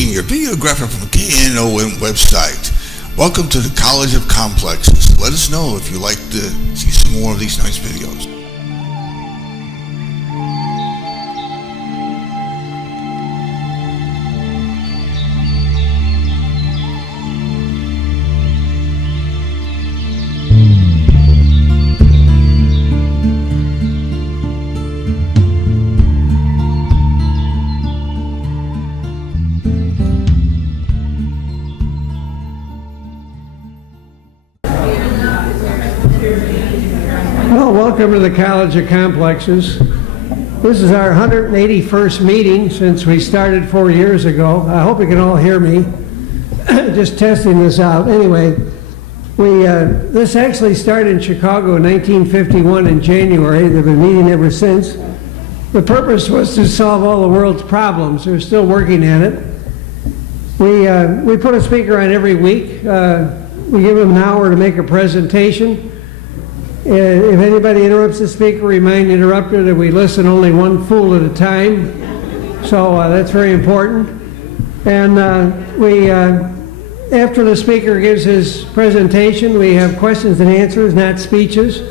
reading your videographer from KNOM website. Welcome to the College of Complexes. Let us know if you'd like to see some more of these nice videos. Welcome to the College of Complexes. This is our 181st meeting since we started 4 years ago. I hope you can all hear me. Just testing this out. Anyway, this actually started in Chicago in 1951 in January. They've been meeting ever since. The purpose was to solve all the world's problems. They're still working at it. We put a speaker on every week. We give them an hour to make a presentation. If anybody interrupts the speaker, remind the interrupter that we listen only one fool at a time. So that's very important. And after the speaker gives his presentation, we have questions and answers, not speeches.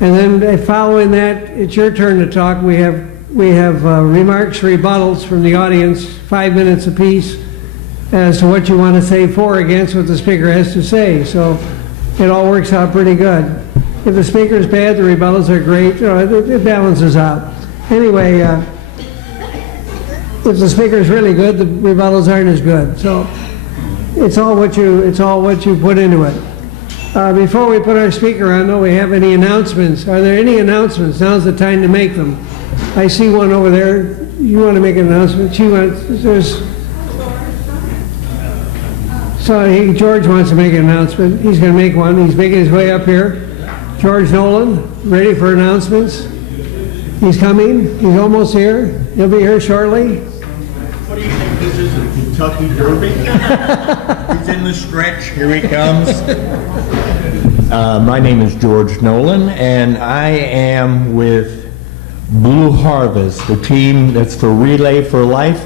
And then following that, it's your turn to talk. We have remarks, rebuttals from the audience, 5 minutes apiece, as to what you want to say for or against what the speaker has to say. So it all works out pretty good. If the speaker is bad, the rebuttals are great. You know, it balances out. Anyway, if the speaker is really good, the rebuttals aren't as good. So it's all what you put into it. Before we put our speaker on, do we have any announcements? Are there any announcements? Now's the time to make them. I see one over there. You want to make an announcement? George wants to make an announcement. He's going to make one. He's making his way up here. George Nolan, ready for announcements? He's coming. He's almost here. He'll be here shortly. What do you think this is, a Kentucky Derby? He's in the stretch. Here he comes. My name is George Nolan, and I am with Blue Harvest, the team that's for Relay for Life.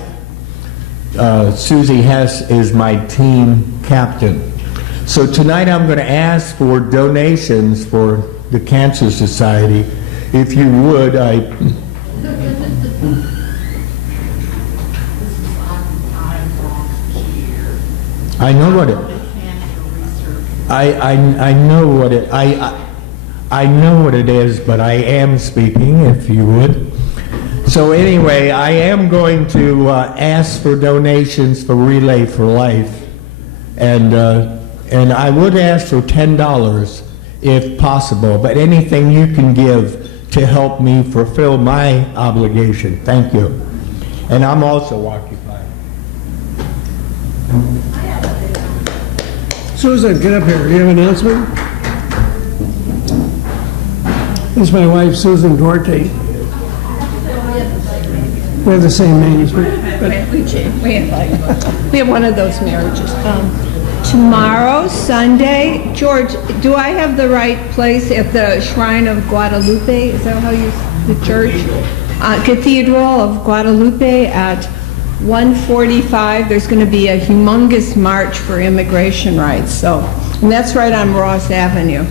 Susie Hess is my team captain. So tonight I'm going to ask for donations for the Cancer Society. If you would, I know what it. I know what it. I know what it is, but I am speaking. If you would. So anyway, I am going to ask for donations for Relay for Life, and I would ask for $10 if possible, but anything you can give to help me fulfill my obligation. Thank you. And I'm also occupied. Susan, get up here. Do you have an announcement? This is my wife, Susan Duarte. We have the same names. We have one of those marriages. Tomorrow, Sunday, George, do I have the right place at the Shrine of Guadalupe? Is that how you, the church? Cathedral of Guadalupe at 1:45. There's going to be a humongous march for immigration rights. So, and that's right on Ross Avenue.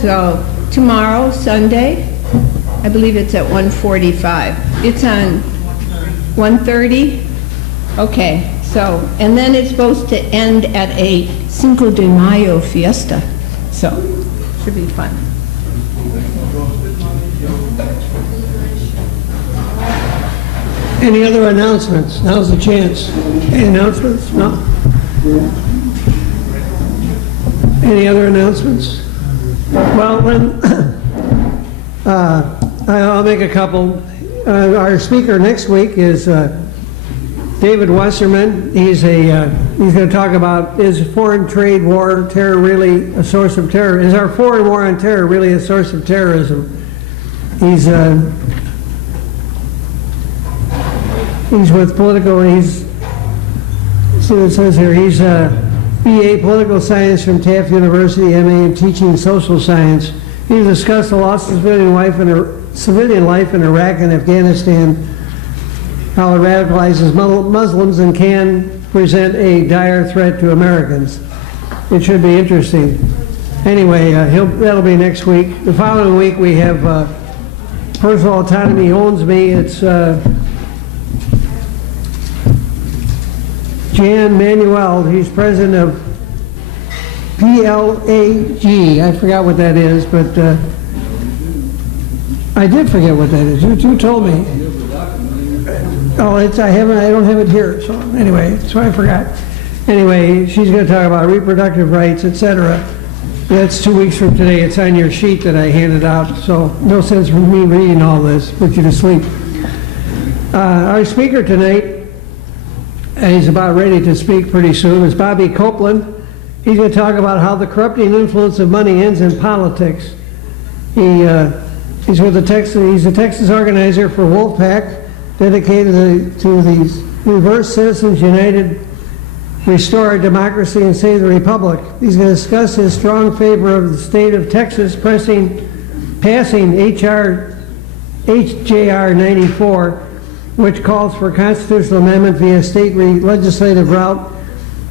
So tomorrow, Sunday, I believe it's at 1:45. It's on 1:30? Okay. So, and then it's supposed to end at a Cinco de Mayo fiesta. So, should be fun. Any other announcements? Now's the chance. Any announcements? No? Any other announcements? Well, then, I'll make a couple. Our speaker next week is David Wasserman. He's going to talk about, is foreign trade war terror really a source of terror? Is our foreign war on terror really a source of terrorism? He's with political. See what it says here. He's BA Political Science from Taft University, MA in Teaching Social Science. He discussed the loss of civilian life in Iraq and Afghanistan. how it radicalizes Muslims and can present a dire threat to Americans. It should be interesting. Anyway, that'll be next week. The following week we have Personal Autonomy Owns Me. It's Jan Manuel. He's president of PLAG. I forgot what that is, but I did forget what that is. You told me. Oh, I don't have it here. So anyway, so I forgot. Anyway, she's going to talk about reproductive rights, etc. That's 2 weeks from today. It's on your sheet that I handed out. So no sense for me reading all this. Put you to sleep. Our speaker tonight, and he's about ready to speak pretty soon, is Bobby Copeland. He's going to talk about how the corrupting influence of money ends in politics. He's with the Texas. He's a Texas organizer for Wolfpack, dedicated to these Reverse Citizens United, Restore Our Democracy and Save the Republic. He's going to discuss his strong favor of the state of Texas passing HJR 94, which calls for constitutional amendment via state legislative route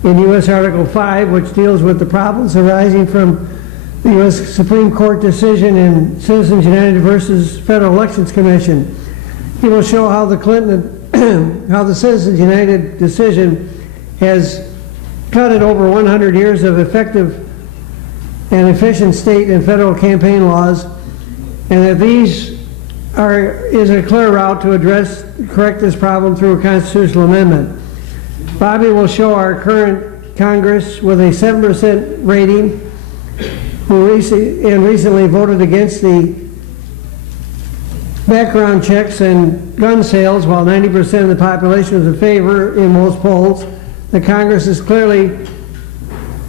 in U.S. Article 5, which deals with the problems arising from the U.S. Supreme Court decision in Citizens United versus Federal Elections Commission. He will show how the Citizens United decision has gutted over 100 years of effective and efficient state and federal campaign laws, and that these is a clear route to correct this problem through a constitutional amendment. Bobby will show our current Congress with a 7% rating, who recently voted against the background checks and gun sales, while 90% of the population was in favor in most polls. The Congress has clearly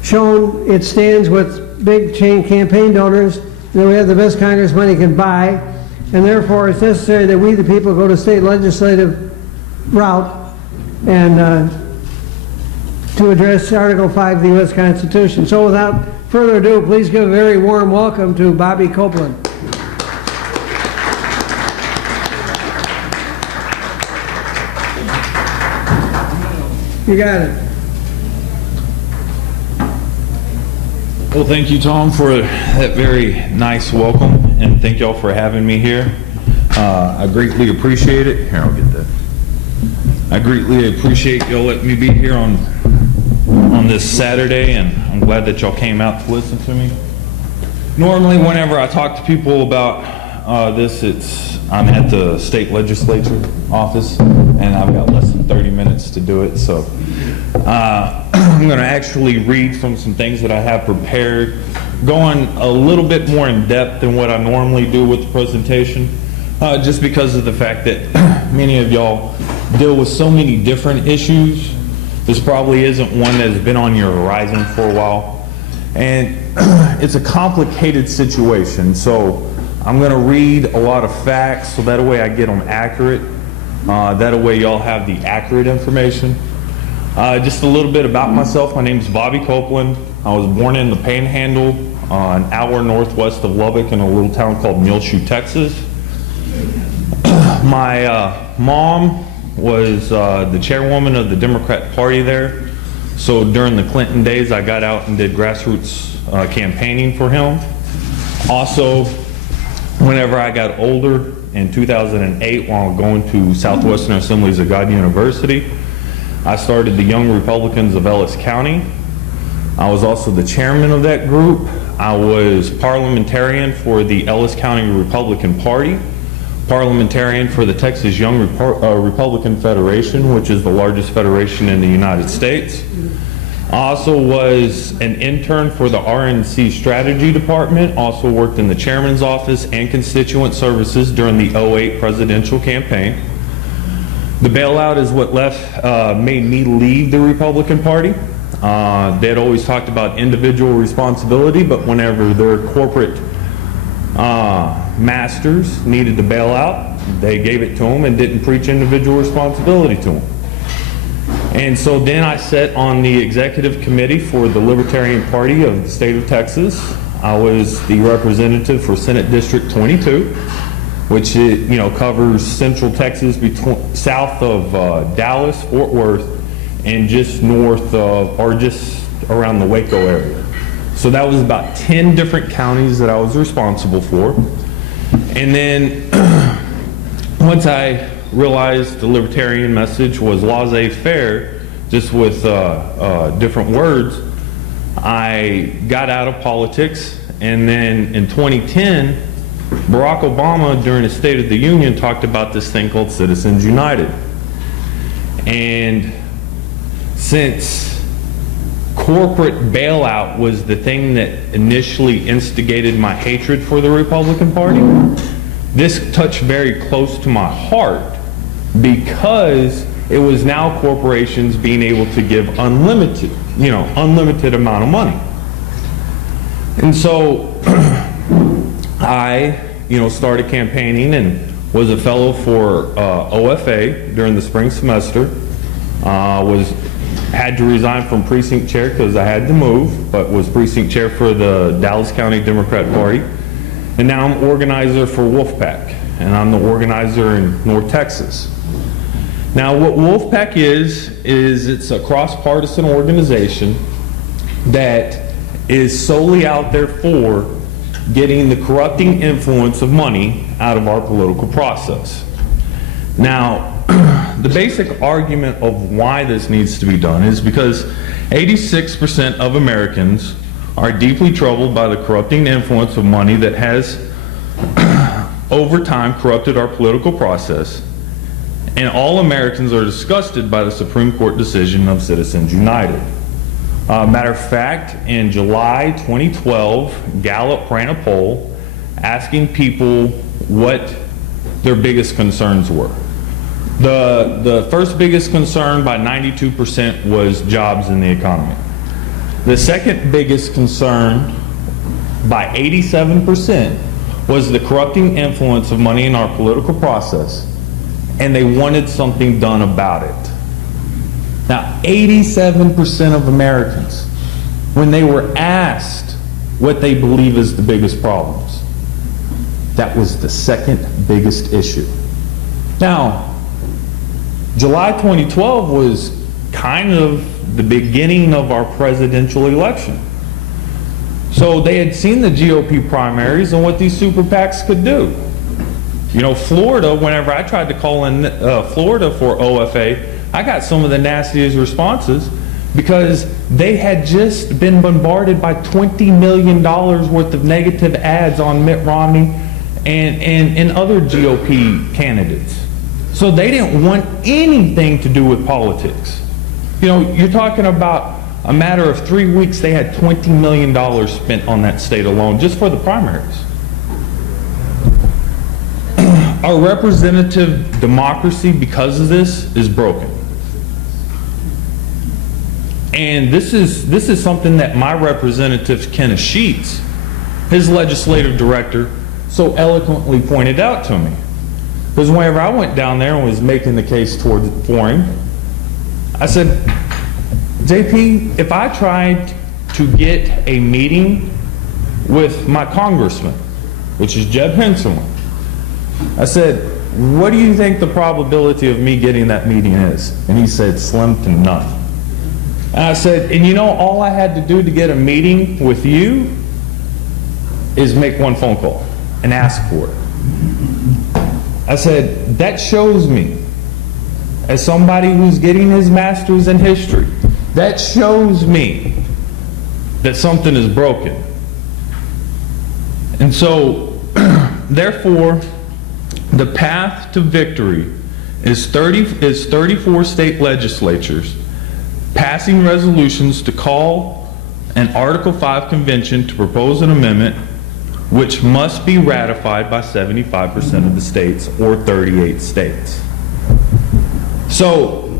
shown it stands with big chain campaign donors, that we have the best Congress money can buy, and therefore it's necessary that we, the people, go to state legislative route and to address Article 5 of the U.S. Constitution. So without further ado, please give a very warm welcome to Bobby Copeland. You got it. Well, thank you, Tom, for that very nice welcome, and thank y'all for having me here. I greatly appreciate it. Here, I'll get that. I greatly appreciate y'all letting me be here on this Saturday, and I'm glad that y'all came out to listen to me. Normally, whenever I talk to people about I'm at the state legislature office, and I've got less than 30 minutes to do it, so I'm going to actually read from some things that I have prepared, going a little bit more in depth than what I normally do with the presentation, just because of the fact that many of y'all deal with so many different issues. This probably isn't one that has been on your horizon for a while, and it's a complicated situation, so I'm going to read a lot of facts so that way I get them accurate. That way y'all have the accurate information. Just a little bit about myself. My name is Bobby Copeland. I was born in the Panhandle, an hour northwest of Lubbock in a little town called Muleshoe, Texas. My mom was the chairwoman of the Democrat Party there. So during the Clinton days, I got out and did grassroots campaigning for him. Also, whenever I got older, in 2008, while going to Southwestern Assemblies of God University, I started the Young Republicans of Ellis County. I was also the chairman of that group. I was parliamentarian for the Ellis County Republican Party, parliamentarian for the Texas Young Republican Federation, which is the largest federation in the United States. I also was an intern for the RNC Strategy Department, also worked in the chairman's office and constituent services during the 2008 presidential campaign. The bailout is what made me leave the Republican Party. They had always talked about individual responsibility, but whenever their corporate masters needed to bail out, they gave it to them and didn't preach individual responsibility to them. And so then I sat on the executive committee for the Libertarian Party of the state of Texas. I was the representative for Senate District 22. which covers central Texas, south of Dallas, Fort Worth, and just north of, or just around the Waco area. So that was about 10 different counties that I was responsible for. And then once I realized the libertarian message was laissez-faire, just with different words, I got out of politics. And then in 2010, Barack Obama, during his State of the Union, talked about this thing called Citizens United. And since corporate bailout was the thing that initially instigated my hatred for the Republican Party, this touched very close to my heart because it was now corporations being able to give unlimited amount of money. And so I, started campaigning and was a fellow for OFA during the spring semester. Had to resign from precinct chair because I had to move, but was precinct chair for the Dallas County Democrat Party. And now I'm organizer for Wolfpack, and I'm the organizer in North Texas. Now what Wolfpack is it's a cross-partisan organization that is solely out there for getting the corrupting influence of money out of our political process. Now, the basic argument of why this needs to be done is because 86% of Americans are deeply troubled by the corrupting influence of money that has over time corrupted our political process, and all Americans are disgusted by the Supreme Court decision of Citizens United. Matter of fact, in July 2012, Gallup ran a poll asking people what their biggest concerns were. The first biggest concern by 92% was jobs in the economy. The second biggest concern by 87% was the corrupting influence of money in our political process, and they wanted something done about it. Now, 87% of Americans, when they were asked what they believe is the biggest problems, that was the second biggest issue. Now, July 2012 was kind of the beginning of our presidential election. So they had seen the GOP primaries and what these super PACs could do. Florida, whenever I tried to call in Florida for OFA, I got some of the nastiest responses because they had just been bombarded by $20 million worth of negative ads on Mitt Romney and other GOP candidates. So they didn't want anything to do with politics. You're talking about a matter of 3 weeks, they had $20 million spent on that state alone, just for the primaries. Our representative democracy, because of this, is broken. And this is something that my representative, Kenneth Sheets, his legislative director, so eloquently pointed out to me. Because whenever I went down there and was making the case for him, I said, JP, if I tried to get a meeting with my congressman, which is Jeb Henselman, I said, what do you think the probability of me getting that meeting is? And he said, slim to none. And I said, and all I had to do to get a meeting with you is make one phone call and ask for it. I said, that shows me, as somebody who's getting his master's in history, that shows me that something is broken. And so, therefore, the path to victory is 34 state legislatures passing resolutions to call an Article 5 convention to propose an amendment which must be ratified by 75% of the states, or 38 states. So,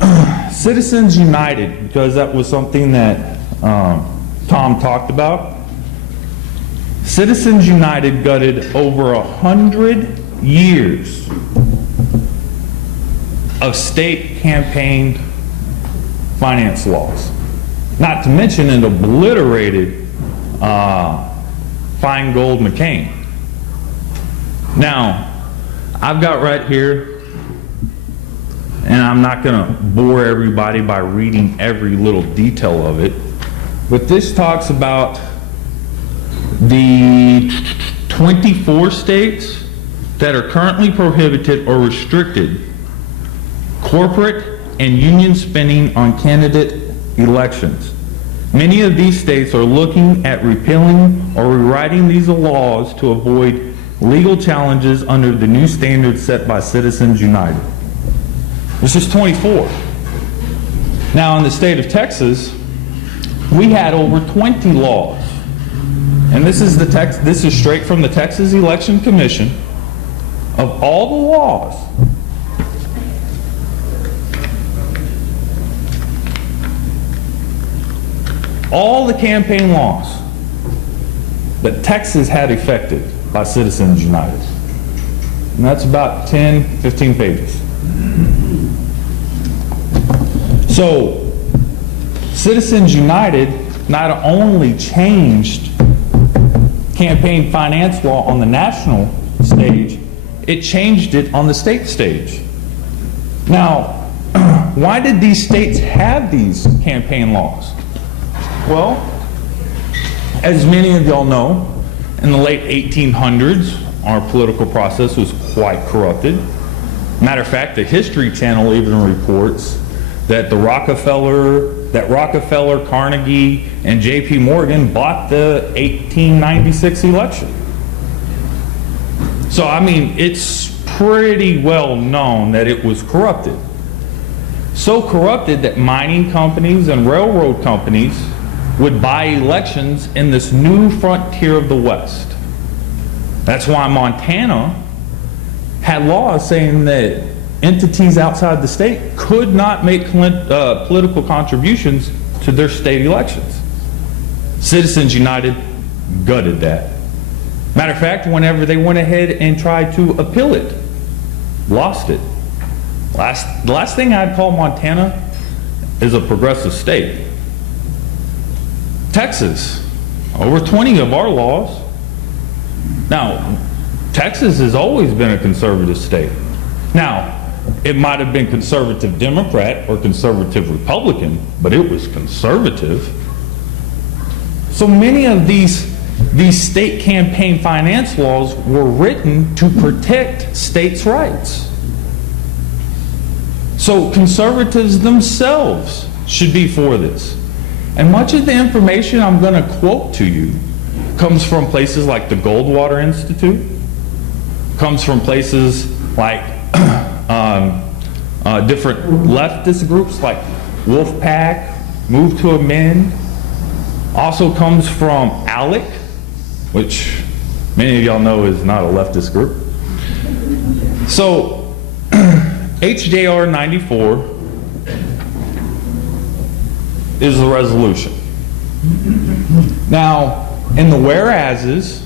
Citizens United, because that was something that Tom talked about, Citizens United gutted over 100 years of state campaign finance laws. Not to mention it obliterated Feingold McCain. Now, I've got right here, and I'm not going to bore everybody by reading every little detail of it, but this talks about the 24 states that are currently prohibited or restricted corporate and union spending on candidate elections. Many of these states are looking at repealing or rewriting these laws to avoid legal challenges under the new standards set by Citizens United. This is 24. Now, in the state of Texas, we had over 20 laws. And this is straight from the Texas Election Commission. Of all the laws, all the campaign laws that Texas had effected by Citizens United. And that's about 10, 15 pages. So, Citizens United not only changed campaign finance law on the national stage, it changed it on the state stage. Now, why did these states have these campaign laws? Well, as many of y'all know, in the late 1800s, our political process was quite corrupted. Matter of fact, the History Channel even reports that Rockefeller, Carnegie, and J.P. Morgan bought the 1896 election. So, I mean, it's pretty well known that it was corrupted. So corrupted that mining companies and railroad companies would buy elections in this new frontier of the West. That's why Montana had laws saying that entities outside the state could not make political contributions to their state elections. Citizens United gutted that. Matter of fact, whenever they went ahead and tried to appeal it, lost it. The last thing I'd call Montana is a progressive state. Texas, over 20 of our laws. Now, Texas has always been a conservative state. Now, it might have been conservative Democrat or conservative Republican, but it was conservative. So many of these state campaign finance laws were written to protect states' rights. So conservatives themselves should be for this. And much of the information I'm going to quote to you comes from places like the Goldwater Institute, comes from places like different leftist groups like Wolfpack, Move to Amend, also comes from ALEC, which many of y'all know is not a leftist group. So, HJR 94 is the resolution. Now, in the whereases,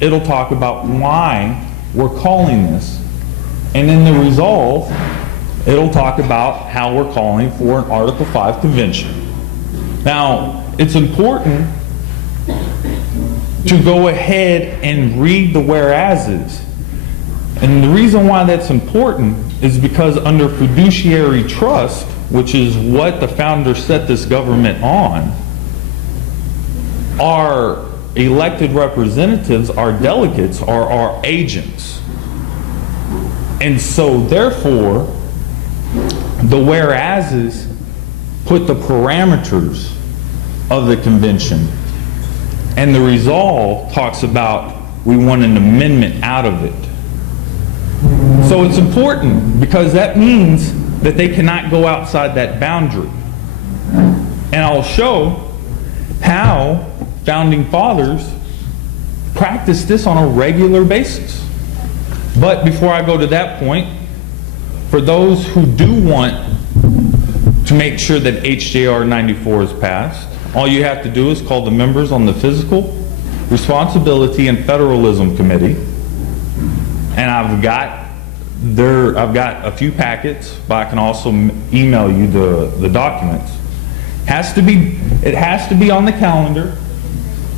it'll talk about why we're calling this. And in the resolve, it'll talk about how we're calling for an Article 5 convention. Now, it's important to go ahead and read the whereases. And the reason why that's important is because under fiduciary trust, which is what the founders set this government on, our elected representatives, our delegates, are our agents. And so therefore, the whereases put the parameters of the convention, and the resolve talks about we want an amendment out of it. So it's important because that means that they cannot go outside that boundary. And I'll show how founding fathers practiced this on a regular basis. But before I go to that point, for those who do want to make sure that HJR 94 is passed, all you have to do is call the members on the Fiscal Responsibility and Federalism Committee, and I've got a few packets, but I can also email you the documents. It has to be on the calendar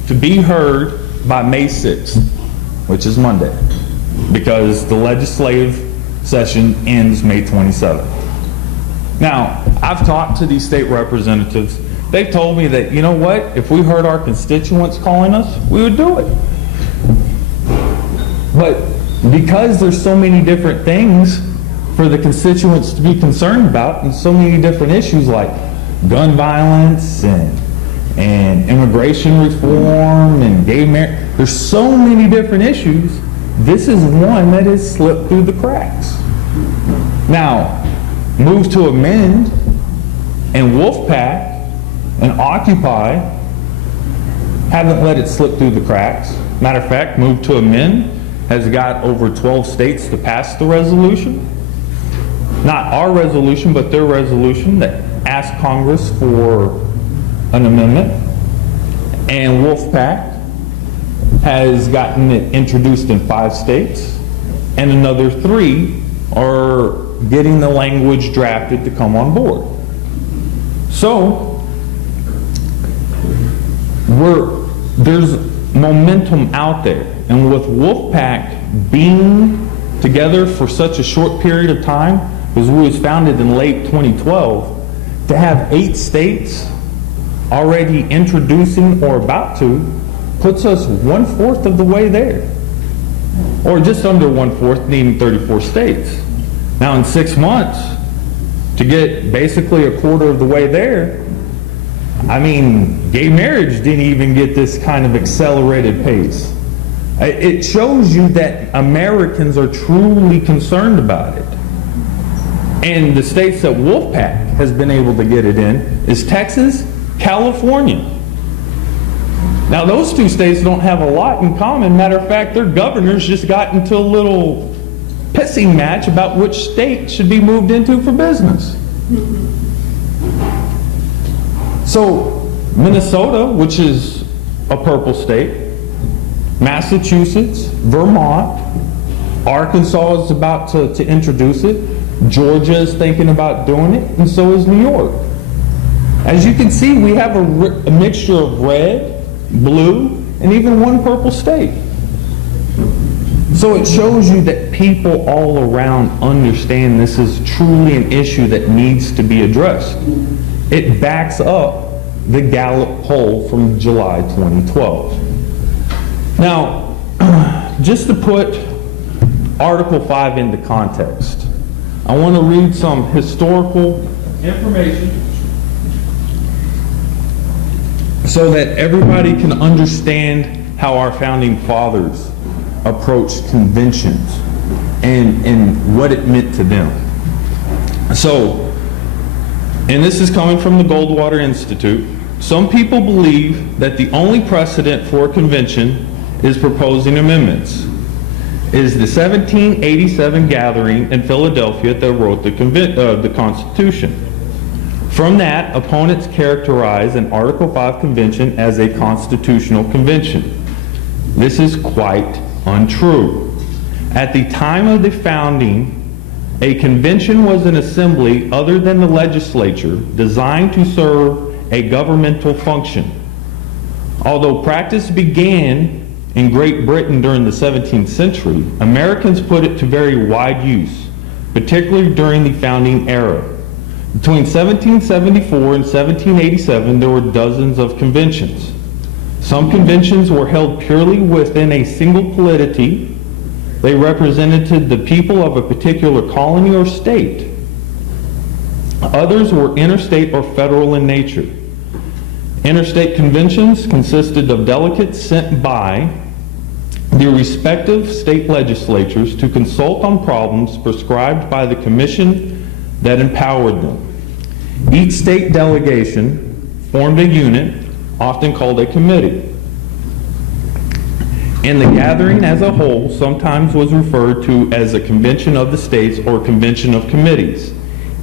to be heard by May 6th, which is Monday. because the legislative session ends May 27th. Now, I've talked to these state representatives. They've told me that, you know what, if we heard our constituents calling us, we would do it. But because there's so many different things for the constituents to be concerned about, and so many different issues like gun violence and immigration reform and gay marriage, there's so many different issues. This is one that has slipped through the cracks. Now, Move to Amend and Wolfpack and Occupy haven't let it slip through the cracks. Matter of fact, Move to Amend has got over 12 states to pass the resolution. Not our resolution, but their resolution that asked Congress for an amendment. And Wolfpack has gotten it introduced in 5 states, and another 3 are getting the language drafted to come on board. So, there's momentum out there. And with Wolfpack being together for such a short period of time, because we was founded in late 2012, to have 8 states already introducing or about to, puts us 1/4 of the way there. Or just under 1/4, needing 34 states. Now in 6 months, to get basically 1/4 of the way there, I mean, gay marriage didn't even get this kind of accelerated pace. It shows you that Americans are truly concerned about it. And the states that Wolfpack has been able to get it in is Texas, California. Now those 2 states don't have a lot in common. Matter of fact, their governors just got into a little pissing match about which state should be moved into for business. So Minnesota, which is a purple state, Massachusetts, Vermont, Arkansas is about to introduce it, Georgia is thinking about doing it, and so is New York. As you can see, we have a mixture of red, blue, and even one purple state. So it shows you that people all around understand this is truly an issue that needs to be addressed. It backs up the Gallup poll from July 2012. Now, just to put Article 5 into context, I want to read some historical information so that everybody can understand how our founding fathers approached conventions and what it meant to them. So, and this is coming from the Goldwater Institute, some people believe that the only precedent for a convention is proposing amendments. It is the 1787 gathering in Philadelphia that wrote the Constitution. From that, opponents characterize an Article 5 convention as a constitutional convention. This is quite untrue. At the time of the founding, a convention was an assembly other than the legislature designed to serve a governmental function. Although practice began in Great Britain during the 17th century, Americans put it to very wide use, particularly during the founding era. Between 1774 and 1787, there were dozens of conventions. Some conventions were held purely within a single polity. They represented the people of a particular colony or state. Others were interstate or federal in nature. Interstate conventions consisted of delegates sent by the respective state legislatures to consult on problems prescribed by the commission that empowered them. Each state delegation formed a unit, often called a committee. And the gathering as a whole sometimes was referred to as a convention of the states or convention of committees.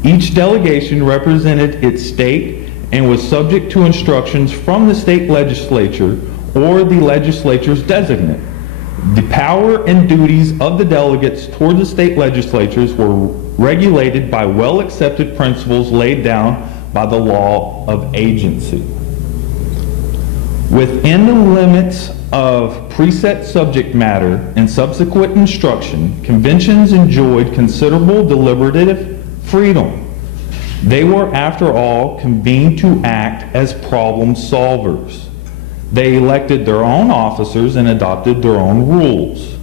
Each delegation represented its state and was subject to instructions from the state legislature or the legislature's designate. The power and duties of the delegates toward the state legislatures were regulated by well-accepted principles laid down by the law of agency. Within the limits of preset subject matter and subsequent instruction, conventions enjoyed considerable deliberative freedom. They were, after all, convened to act as problem solvers. They elected their own officers and adopted their own rules.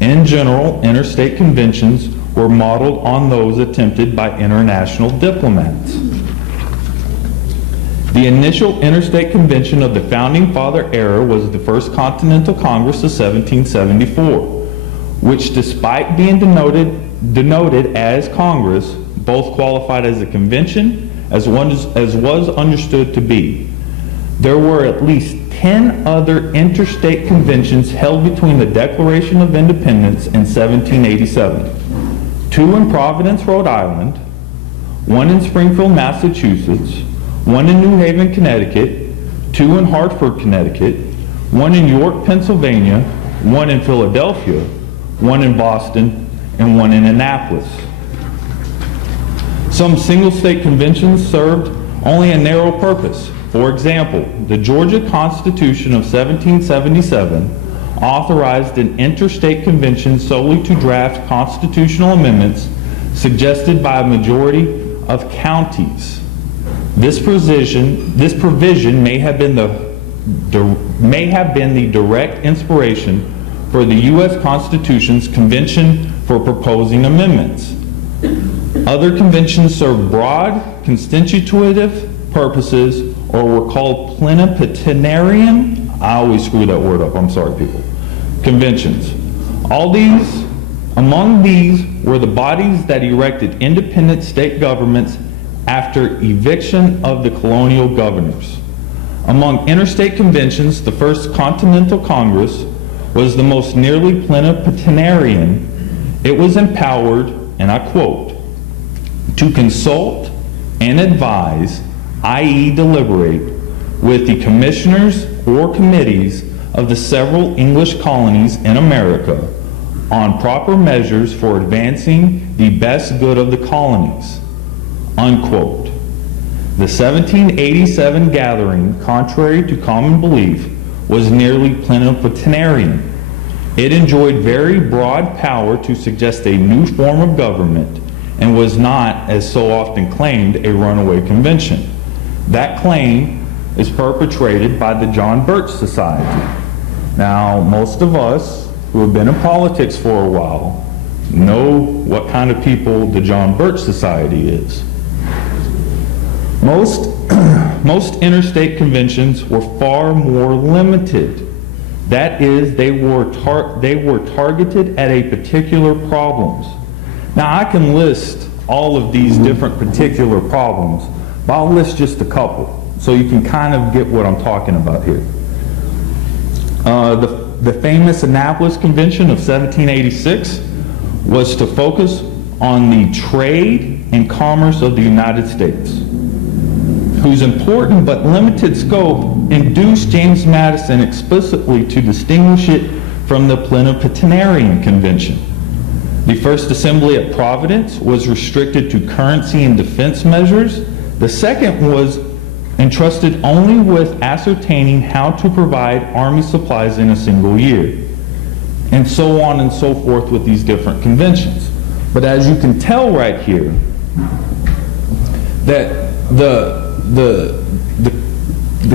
In general, interstate conventions were modeled on those attempted by international diplomats. The initial interstate convention of the Founding Father era was the First Continental Congress of 1774, which, despite being denoted as Congress, both qualified as a convention as was understood to be. There were at least 10 other interstate conventions held between the Declaration of Independence and 1787. 2 in Providence, Rhode Island, 1 in Springfield, Massachusetts, 1 in New Haven, Connecticut, 2 in Hartford, Connecticut, 1 in York, Pennsylvania, 1 in Philadelphia, 1 in Boston, and 1 in Annapolis. Some single-state conventions served only a narrow purpose. For example, the Georgia Constitution of 1777 authorized an interstate convention solely to draft constitutional amendments suggested by a majority of counties. This provision may have been the direct inspiration for the U.S. Constitution's Convention for Proposing Amendments. Other conventions served broad, constitutive purposes or were called plenipotentiary, I always screw that word up, I'm sorry people, conventions. Among these were the bodies that erected independent state governments after eviction of the colonial governors. Among interstate conventions, the First Continental Congress was the most nearly plenipotentiary. It was empowered, and I quote, to consult and advise, i.e. deliberate, with the commissioners or committees of the several English colonies in America on proper measures for advancing the best good of the colonies, unquote. The 1787 gathering, contrary to common belief, was nearly plenipotentiary. It enjoyed very broad power to suggest a new form of government and was not, as so often claimed, a runaway convention. That claim is perpetrated by the John Birch Society. Now, most of us who have been in politics for a while know what kind of people the John Birch Society is. Most interstate conventions were far more limited. That is, they were targeted at a particular problems. Now, I can list all of these different particular problems, but I'll list just a couple so you can kind of get what I'm talking about here. The famous Annapolis Convention of 1786 was to focus on the trade and commerce of the United States, whose important but limited scope induced James Madison explicitly to distinguish it from the Plenipotentiary Convention. The first assembly at Providence was restricted to currency and defense measures. The second was entrusted only with ascertaining how to provide army supplies in a single year, and so on and so forth with these different conventions. But as you can tell right here, that the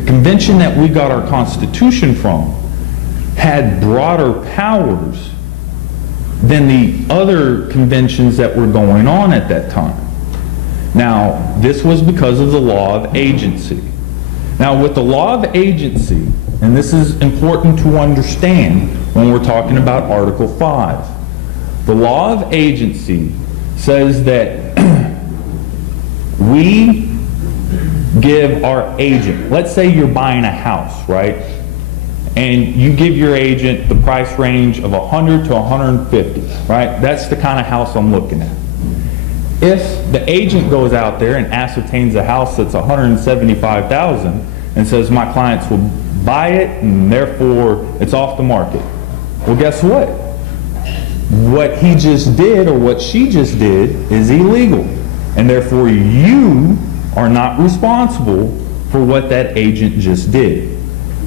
convention that we got our Constitution from had broader powers than the other conventions that were going on at that time. Now, this was because of the law of agency. Now, with the law of agency, and this is important to understand when we're talking about Article 5, the law of agency says that we give our agent, let's say you're buying a house, right? And you give your agent the price range of 100 to 150, right? That's the kind of house I'm looking at. If the agent goes out there and ascertains a house that's 175,000 and says my clients will buy it and therefore it's off the market, well, guess what? What he just did or what she just did is illegal, and therefore you are not responsible for what that agent just did.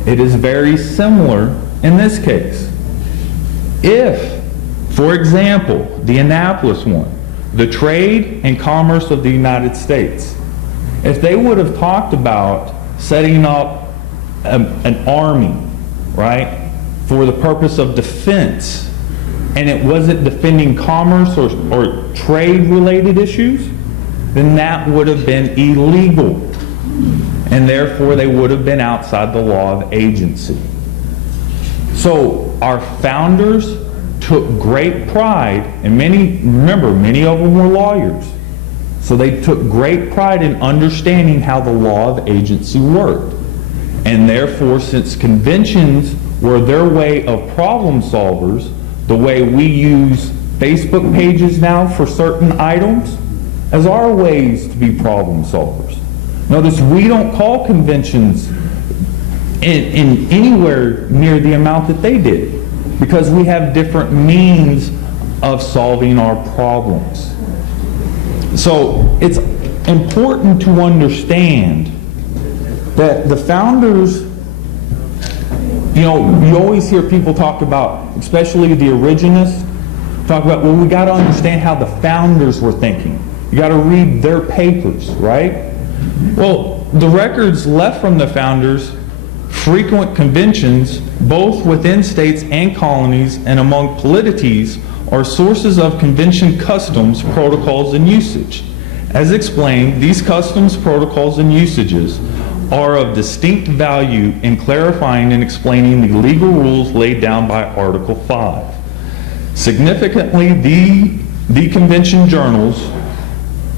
It is very similar in this case. If, for example, the Annapolis one, the trade and commerce of the United States, if they would have talked about setting up an army, right, for the purpose of defense, and it wasn't defending commerce or trade-related issues, then that would have been illegal. And therefore, they would have been outside the law of agency. So our founders took great pride, and many of them were lawyers. So they took great pride in understanding how the law of agency worked. And therefore, since conventions were their way of problem solvers, the way we use Facebook pages now for certain items, as our ways to be problem solvers. Notice we don't call conventions in anywhere near the amount that they did, because we have different means of solving our problems. So it's important to understand that the founders, you always hear people talk about, especially the originalists, talk about, well, we got to understand how the founders were thinking. You got to read their papers, right? Well, the records left from the founders, frequent conventions, both within states and colonies and among polities, are sources of convention customs, protocols, and usage. As explained, these customs, protocols, and usages are of distinct value in clarifying and explaining the legal rules laid down by Article 5. Significantly, the convention journals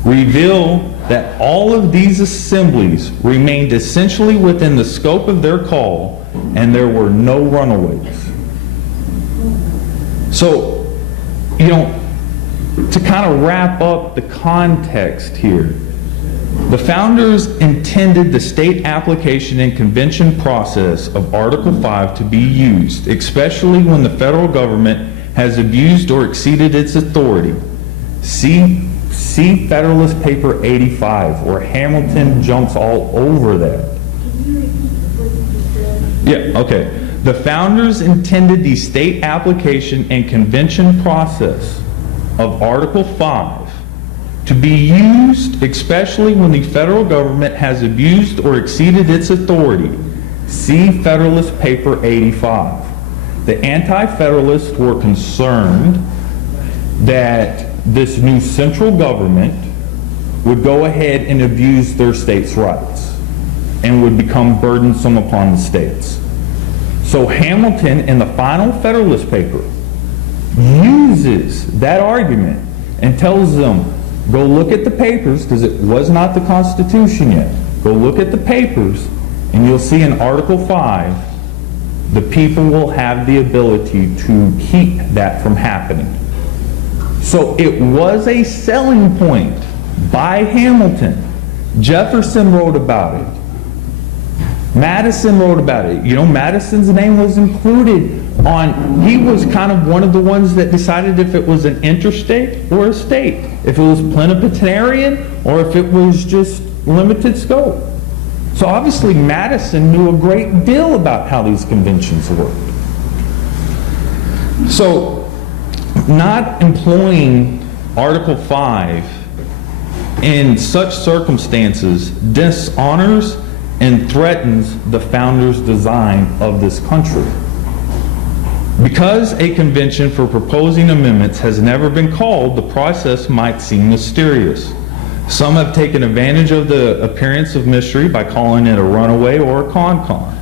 reveal that all of these assemblies remained essentially within the scope of their call, and there were no runaways. So, to kind of wrap up the context here, the founders intended the state application and convention process of Article 5 to be used, especially when the federal government has abused or exceeded its authority. See Federalist Paper 85, where Hamilton jumps all over that. Yeah, okay. The founders intended the state application and convention process of Article 5 to be used, especially when the federal government has abused or exceeded its authority. See Federalist Paper 85. The Anti-Federalists were concerned that this new central government would go ahead and abuse their states' rights and would become burdensome upon the states. So Hamilton, in the final Federalist Paper, uses that argument and tells them, go look at the papers, because it was not the Constitution yet. Go look at the papers, and you'll see in Article 5, the people will have the ability to keep that from happening. So it was a selling point by Hamilton. Jefferson wrote about it. Madison wrote about it. Madison's name was included on, he was kind of one of the ones that decided if it was an interstate or a state, if it was plenipotentiary or if it was just limited scope. So obviously Madison knew a great deal about how these conventions worked. So not employing Article 5 in such circumstances dishonors and threatens the founders' design of this country. Because a convention for proposing amendments has never been called, the process might seem mysterious. Some have taken advantage of the appearance of mystery by calling it a runaway or a con-con.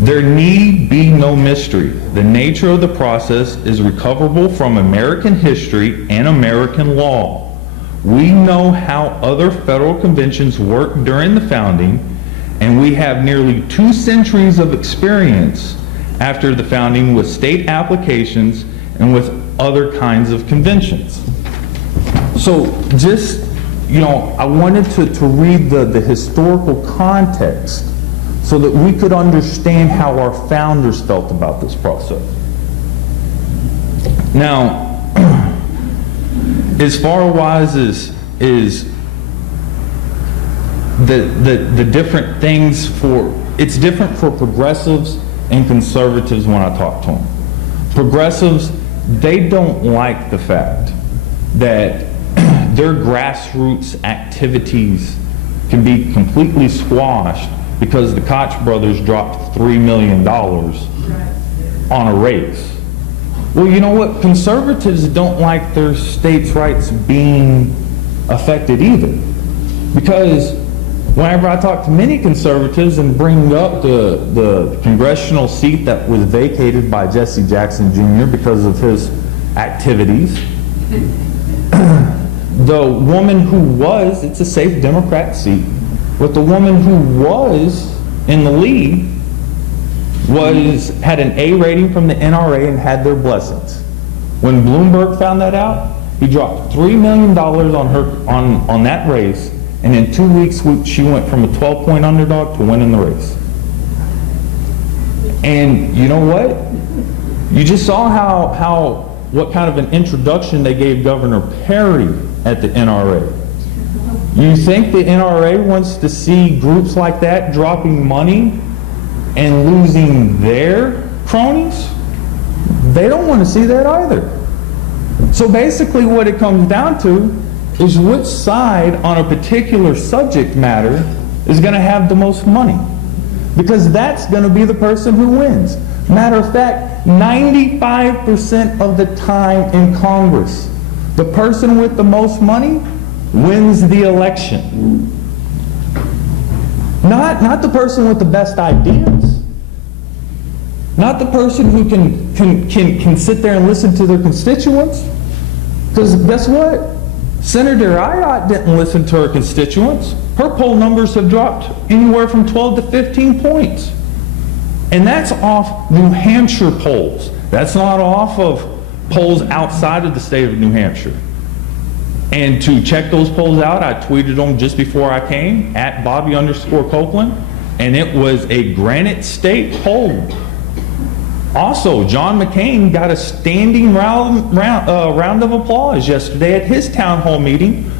There need be no mystery. The nature of the process is recoverable from American history and American law. We know how other federal conventions worked during the founding, and we have nearly 2 centuries of experience after the founding with state applications and with other kinds of conventions. So just, I wanted to read the historical context so that we could understand how our founders felt about this process. Now, as far as is the different things for it's different for progressives and conservatives when I talk to them. Progressives, they don't like the fact that their grassroots activities can be completely squashed because the Koch brothers dropped $3 million on a race. Well, you know what? Conservatives don't like their states' rights being affected either. Because whenever I talk to many conservatives and bring up the congressional seat that was vacated by Jesse Jackson Jr. because of his activities, the woman who was, it's a safe Democrat seat, but the woman who was in the lead had an A rating from the NRA and had their blessings. When Bloomberg found that out, he dropped $3 million on that race, and in 2 weeks she went from a 12-point underdog to winning the race. And you know what? You just saw what kind of an introduction they gave Governor Perry at the NRA. You think the NRA wants to see groups like that dropping money and losing their cronies? They don't want to see that either. So basically what it comes down to is which side on a particular subject matter is going to have the most money. Because that's going to be the person who wins. Matter of fact, 95% of the time in Congress, the person with the most money wins the election. Not the person with the best ideas. Not the person who can sit there and listen to their constituents. Because guess what? Senator Ayotte didn't listen to her constituents. Her poll numbers have dropped anywhere from 12 to 15 points. And that's off New Hampshire polls. That's not off of polls outside of the state of New Hampshire. And to check those polls out, I tweeted them just before I came, at Bobby_Copeland, and it was a Granite State poll. Also, John McCain got a standing round of applause yesterday at his town hall meeting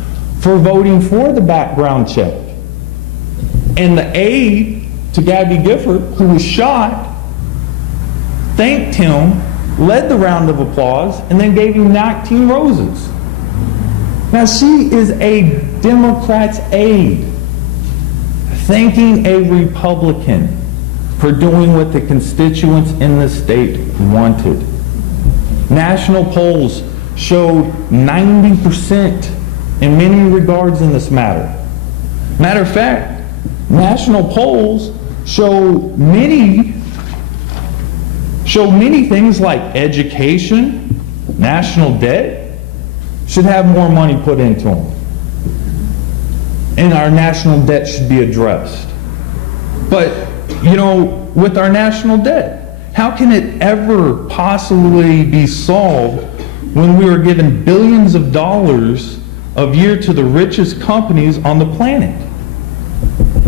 for voting for the background check. And the aide to Gabby Gifford, who was shot, thanked him, led the round of applause, and then gave him 19 roses. Now she is a Democrat's aide, thanking a Republican for doing what the constituents in the state wanted. National polls showed 90% in many regards in this matter. Matter of fact, national polls show many things like education, national debt, should have more money put into them. And our national debt should be addressed. But, you know, with our national debt, how can it ever possibly be solved when we are giving billions of dollars a year to the richest companies on the planet?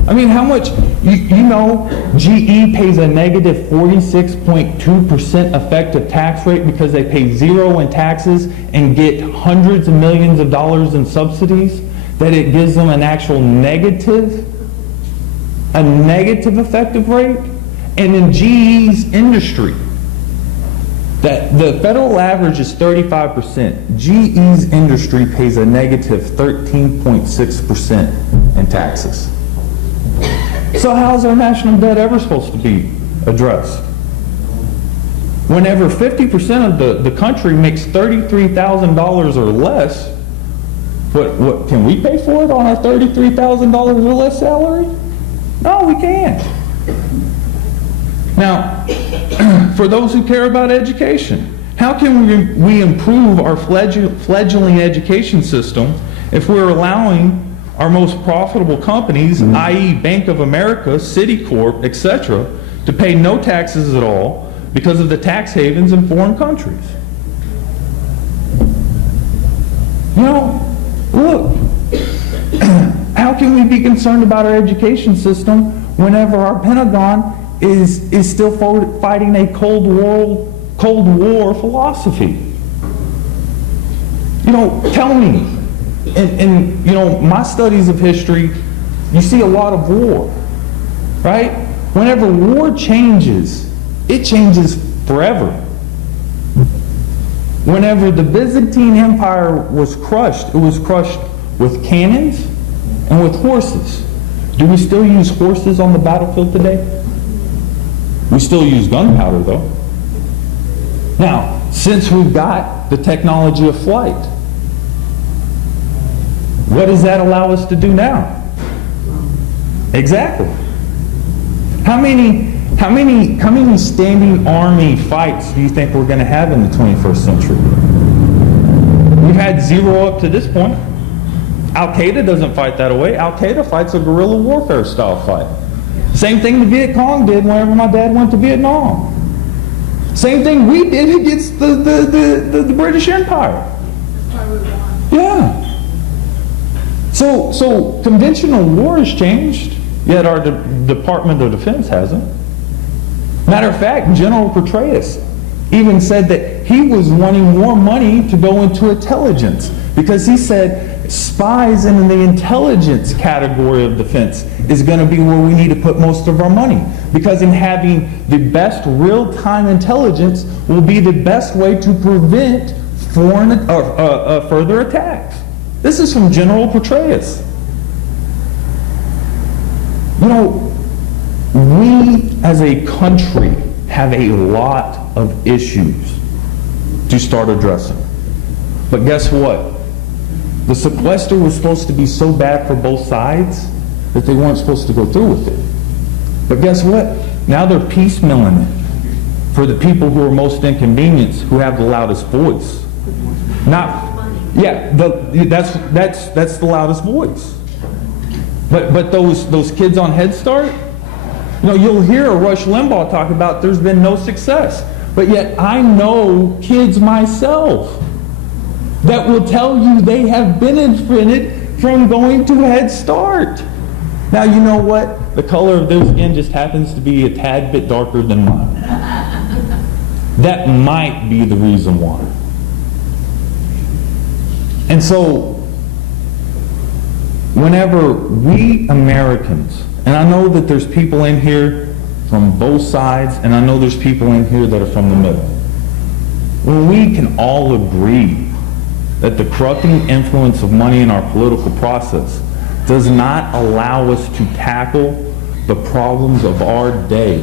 I mean, how much, you know, GE pays a negative 46.2% effective tax rate because they pay zero in taxes and get hundreds of millions of dollars in subsidies, that it gives them an actual negative effective rate. And in GE's industry, that the federal average is 35%. GE's industry pays a negative 13.6% in taxes. So how's our national debt ever supposed to be addressed? Whenever 50% of the country makes $33,000 or less, what can we pay for it on our $33,000 or less salary? No, we can't. Now, for those who care about education, how can we improve our fledgling education system if we're allowing our most profitable companies, i.e. Bank of America, Citicorp, etc., to pay no taxes at all because of the tax havens in foreign countries? You know, look, how can we be concerned about our education system whenever our Pentagon is still fighting a Cold War philosophy? You know, tell me, in you know, my studies of history, you see a lot of war, right? Whenever war changes, it changes forever. Whenever the Byzantine Empire was crushed, it was crushed with cannons and with horses. Do we still use horses on the battlefield today? We still use gunpowder, though. Now, since we've got the technology of flight, what does that allow us to do now? Exactly. How many standing army fights do you think we're going to have in the 21st century? We've had 0 up to this point. Al-Qaeda doesn't fight that way. Al-Qaeda fights a guerrilla warfare style fight. Same thing the Viet Cong did whenever my dad went to Vietnam. Same thing we did against the British Empire. Yeah. So conventional war has changed, yet our Department of Defense hasn't. Matter of fact, General Petraeus even said that he was wanting more money to go into intelligence, because he said spies in the intelligence category of defense is going to be where we need to put most of our money, because in having the best real-time intelligence will be the best way to prevent foreign further attacks. This is from General Petraeus. You know, we as a country have a lot of issues to start addressing. But guess what? The sequester was supposed to be so bad for both sides that they weren't supposed to go through with it. But guess what? Now they're piecemealing it for the people who are most inconvenienced, who have the loudest voice. That's the loudest voice. But those kids on Head Start, you know, you'll hear Rush Limbaugh talk about there's been no success. But yet I know kids myself that will tell you they have benefited from going to Head Start. Now, you know what? The color of their skin just happens to be a tad bit darker than mine. That might be the reason why. And so, whenever we Americans, and I know that there's people in here from both sides, and I know there's people in here that are from the middle, when we can all agree that the corrupting influence of money in our political process does not allow us to tackle the problems of our day,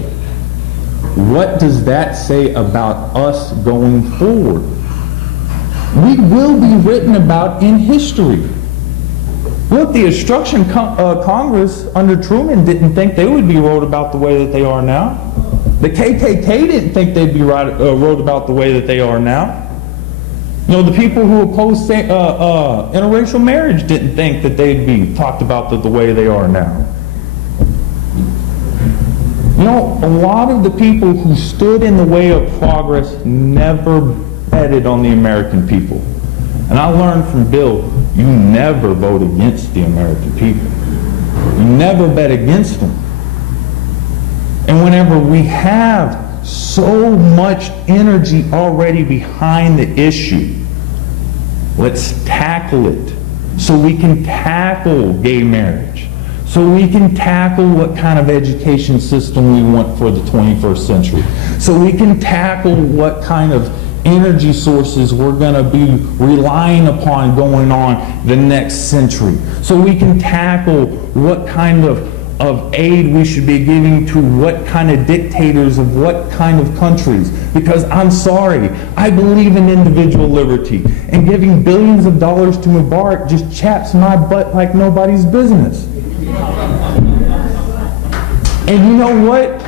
what does that say about us going forward? We will be written about in history. Look, the Obstruction Congress under Truman didn't think they would be wrote about the way that they are now. The KKK didn't think they'd be wrote about the way that they are now. You know, the people who opposed interracial marriage didn't think that they'd be talked about the way they are now. You know, a lot of the people who stood in the way of progress never betted on the American people. And I learned from Bill, you never vote against the American people. You never bet against them. And whenever we have so much energy already behind the issue, let's tackle it so we can tackle gay marriage, so we can tackle what kind of education system we want for the 21st century, so we can tackle what kind of energy sources we're going to be relying upon going on the next century, so we can tackle what kind of aid we should be giving to what kind of dictators of what kind of countries. Because I'm sorry, I believe in individual liberty, and giving billions of dollars to Mubarak just chaps my butt like nobody's business. And you know what?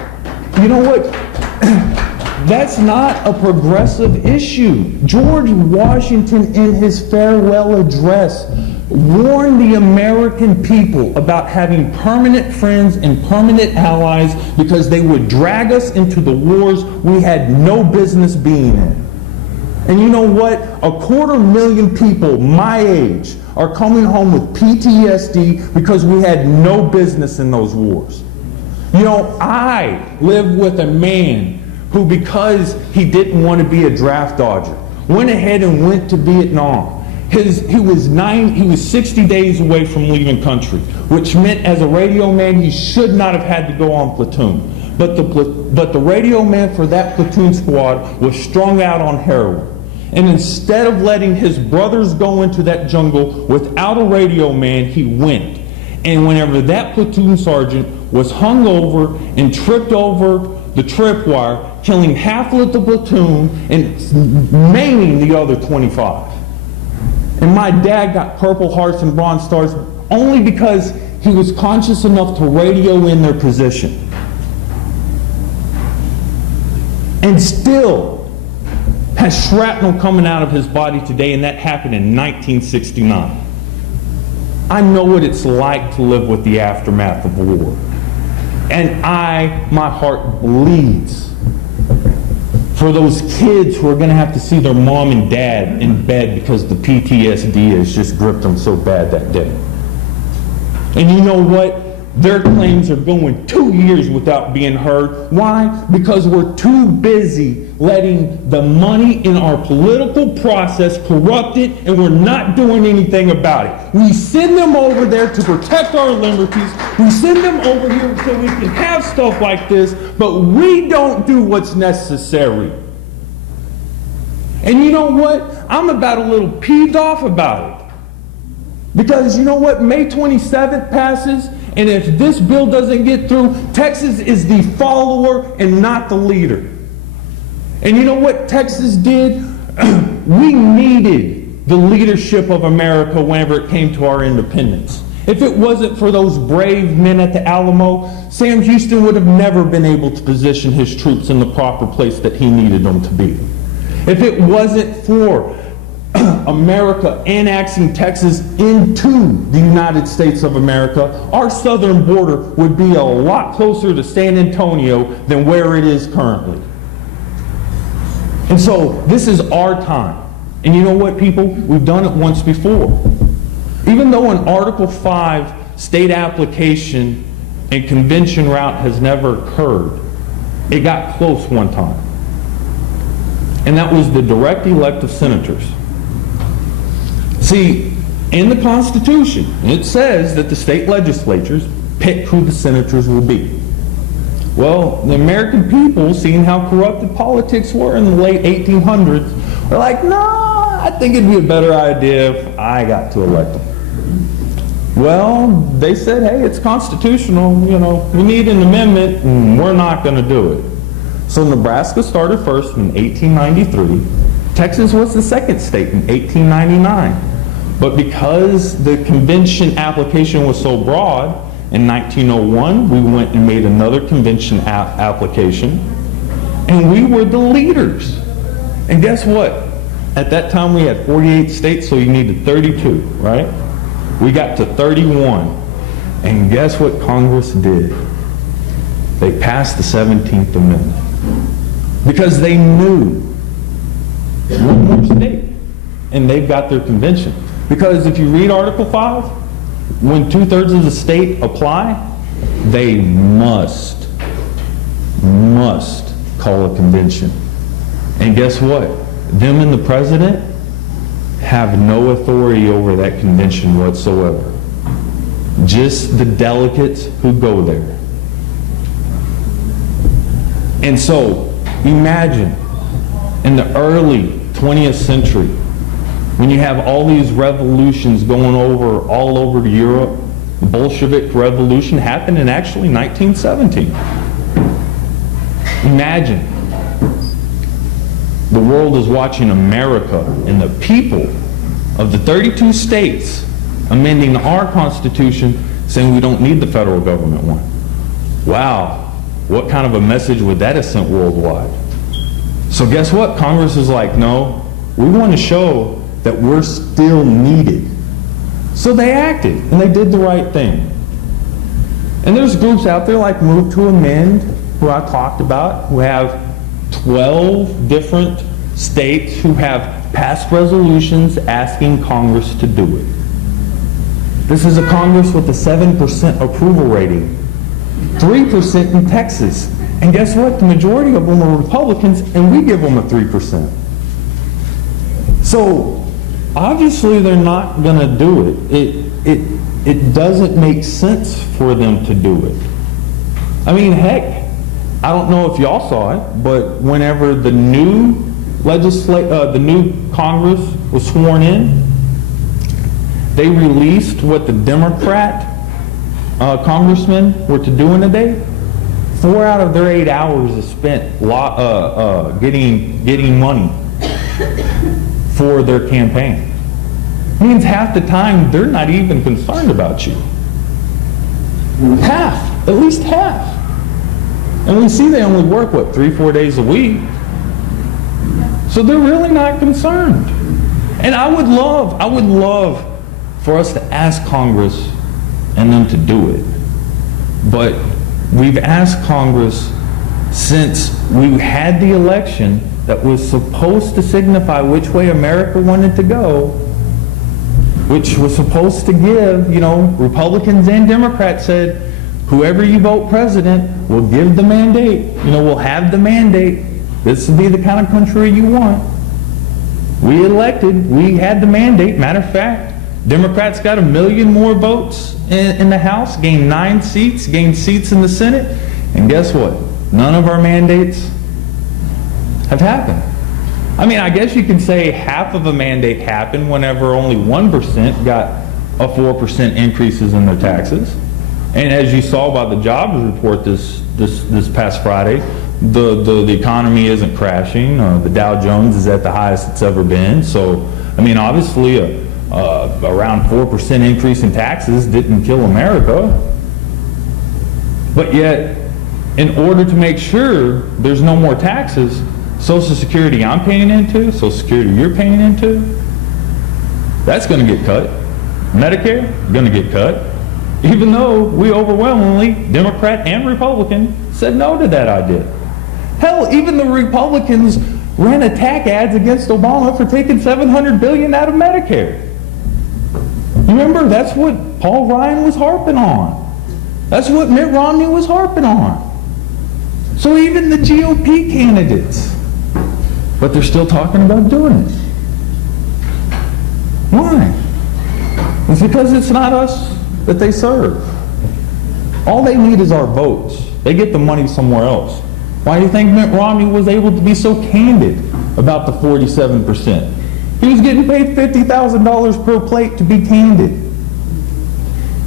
That's not a progressive issue. George Washington, in his farewell address, warned the American people about having permanent friends and permanent allies, because they would drag us into the wars we had no business being in. And you know what? 250,000 people my age are coming home with PTSD because we had no business in those wars. You know, I live with a man who, because he didn't want to be a draft dodger, went ahead and went to Vietnam. He was 60 days away from leaving country, which meant as a radio man he should not have had to go on platoon. But the radio man for that platoon squad was strung out on heroin. And instead of letting his brothers go into that jungle without a radio man, he went. And whenever that platoon sergeant was hung over and tripped over the tripwire, killing half of the platoon and maiming the other 25. And my dad got Purple Hearts and Bronze Stars only because he was conscious enough to radio in their position. And still has shrapnel coming out of his body today, and that happened in 1969. I know what it's like to live with the aftermath of war. And my heart bleeds for those kids who are going to have to see their mom and dad in bed because the PTSD has just gripped them so bad that day. And you know what? Their claims are going 2 years without being heard. Why? Because we're too busy letting the money in our political process corrupt it, and we're not doing anything about it. We send them over there to protect our liberties. We send them over here so we can have stuff like this, but we don't do what's necessary. And you know what? I'm about a little peeved off about it. Because you know what? May 27th passes, and if this bill doesn't get through, Texas is the follower and not the leader. And you know what Texas did? We needed the leadership of America whenever it came to our independence. If it wasn't for those brave men at the Alamo, Sam Houston would have never been able to position his troops in the proper place that he needed them to be. If it wasn't for America annexing Texas into the United States of America, our southern border would be a lot closer to San Antonio than where it is currently. And so this is our time. And you know what, people? We've done it once before. Even though an Article 5 state application and convention route has never occurred, it got close one time. And that was the direct elect of senators. See, in the Constitution, it says that the state legislatures pick who the senators will be. Well, the American people, seeing how corrupted politics were in the late 1800s, were like, no, I think it'd be a better idea if I got to elect them. Well, they said, hey, it's constitutional, we need an amendment, and we're not going to do it. So Nebraska started first in 1893. Texas was the second state in 1899. But because the convention application was so broad, in 1901, we went and made another convention application, and we were the leaders. And guess what? At that time, we had 48 states, so you needed 32, right? We got to 31. And guess what Congress did? They passed the 17th Amendment. Because they knew one more state, and they've got their convention. Because if you read Article 5, when 2/3 of the state apply, they must call a convention. And guess what? Them and the president have no authority over that convention whatsoever. Just the delegates who go there. And so, imagine in the early 20th century, when you have all these revolutions going all over Europe. The Bolshevik Revolution happened in actually 1917. Imagine the world is watching America and the people of the 32 states amending our Constitution saying we don't need the federal government one. Wow, what kind of a message would that have sent worldwide? So guess what? Congress is like, no, we want to show that we're still needed. So they acted, and they did the right thing. And there's groups out there like Move to Amend, who I talked about, who have 12 different states who have passed resolutions asking Congress to do it. This is a Congress with a 7% approval rating, 3% in Texas. And guess what? The majority of them are Republicans, and we give them a 3%. So obviously they're not going to do it. It doesn't make sense for them to do it. I mean, heck, I don't know if y'all saw it, but whenever the new the new Congress was sworn in, they released what the Democrat congressmen were to do in a day. 4 out of their 8 hours is spent getting money for their campaign. Means half the time they're not even concerned about you. Half, at least half. And we see they only work, what, 3-4 days a week? So they're really not concerned. And I would love for us to ask Congress and them to do it. But we've asked Congress since we had the election that was supposed to signify which way America wanted to go, which was supposed to give, Republicans and Democrats said, whoever you vote president, will give the mandate, we'll have the mandate. This will be the kind of country you want. We had the mandate. Matter of fact, Democrats got 1 million more votes in the House, gained 9 seats, gained seats in the Senate, and guess what? None of our mandates have happened. I mean, I guess you can say half of a mandate happened whenever only 1% got a 4% increases in their taxes. And as you saw by the jobs report this past Friday, the economy isn't crashing. The Dow Jones is at the highest it's ever been. So, I mean, obviously, around 4% increase in taxes didn't kill America. But yet, in order to make sure there's no more taxes, Social Security I'm paying into, Social Security you're paying into, that's going to get cut. Medicare, going to get cut. Even though we overwhelmingly, Democrat and Republican, said no to that idea. Hell, even the Republicans ran attack ads against Obama for taking $700 billion out of Medicare. Remember, that's what Paul Ryan was harping on. That's what Mitt Romney was harping on. So even the GOP candidates, but they're still talking about doing it. Why? It's because it's not us that they serve. All they need is our votes. They get the money somewhere else. Why do you think Mitt Romney was able to be so candid about the 47%? He was getting paid $50,000 per plate to be candid.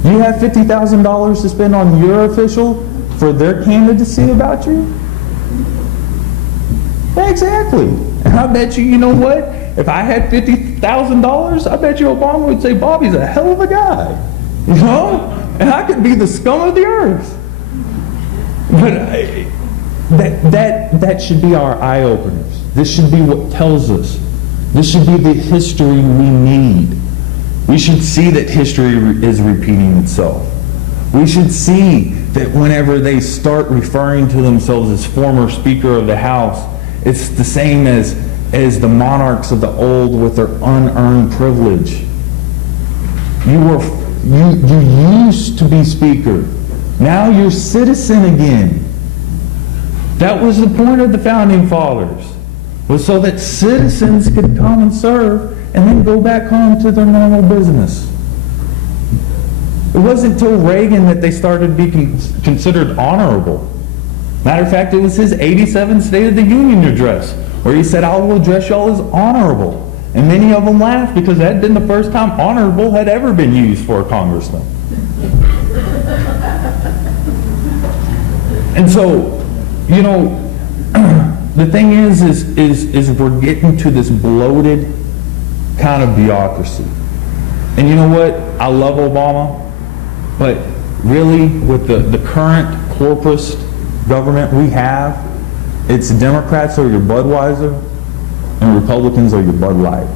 You have $50,000 to spend on your official for their candidacy about you? Yeah, exactly. And I bet you know what? If I had $50,000, I bet you Obama would say, Bobby's a hell of a guy. And I could be the scum of the earth. But that should be our eye-openers. This should be what tells us. This should be the history we need. We should see that history is repeating itself. We should see that whenever they start referring to themselves as former Speaker of the House, it's the same as the monarchs of the old with their unearned privilege. You used to be Speaker. Now you're citizen again. That was the point of the Founding Fathers, was so that citizens could come and serve and then go back home to their normal business. It wasn't until Reagan that they started to be considered honorable. Matter of fact, it was his 87 State of the Union address where he said, I will address y'all as honorable. And many of them laughed because that had been the first time honorable had ever been used for a congressman. And so, the thing is we're getting to this bloated kind of bureaucracy. And you know what? I love Obama, but really with the current corporate government we have, it's Democrats are your Budweiser and Republicans are your Bud Light.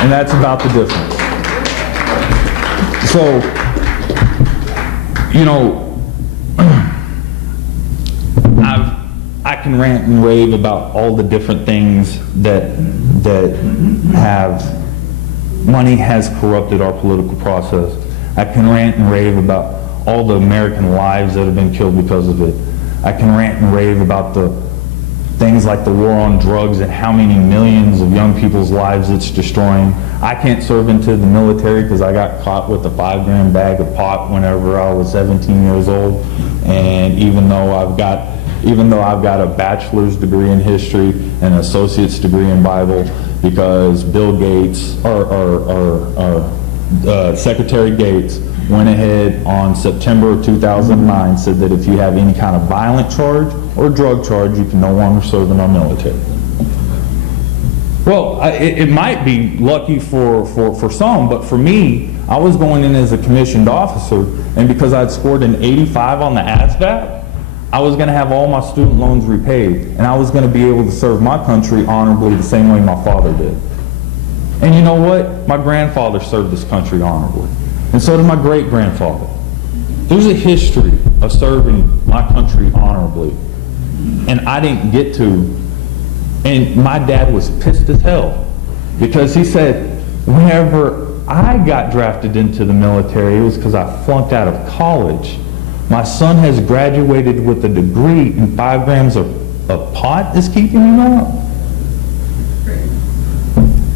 And that's about the difference. So, I can rant and rave about all the different things that have money has corrupted our political process. I can rant and rave about all the American lives that have been killed because of it. I can rant and rave about the things like the war on drugs and how many millions of young people's lives it's destroying. I can't serve into the military because I got caught with a 5-gram bag of pot whenever I was 17 years old. And even though I've got a bachelor's degree in history and an associate's degree in Bible, because Bill Gates, or Secretary Gates, went ahead on September of 2009, said that if you have any kind of violent charge or drug charge, you can no longer serve in our military. Well, it might be lucky for some, but for me, I was going in as a commissioned officer, and because I'd scored an 85 on the ASVAB, I was going to have all my student loans repaid, and I was going to be able to serve my country honorably the same way my father did. And you know what? My grandfather served this country honorably, and so did my great-grandfather. There's a history of serving my country honorably, and I didn't get to. And my dad was pissed as hell, because he said, whenever I got drafted into the military, it was because I flunked out of college. My son has graduated with a degree, and 5 grams of pot is keeping him out.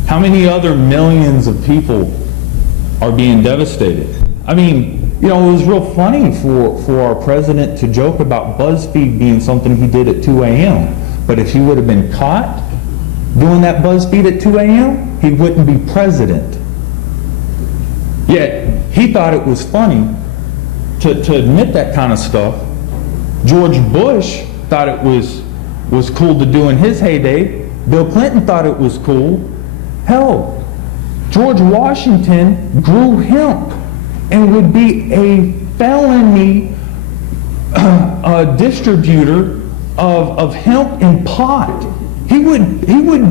How many other millions of people are being devastated? I mean, you know, it was real funny for our president to joke about BuzzFeed being something he did at 2 a.m. But if he would have been caught doing that BuzzFeed at 2 a.m., he wouldn't be president. Yet, he thought it was funny to admit that kind of stuff. George Bush thought it was cool to do in his heyday. Bill Clinton thought it was cool. Hell, George Washington grew hemp and would be a felony distributor of hemp and pot. He would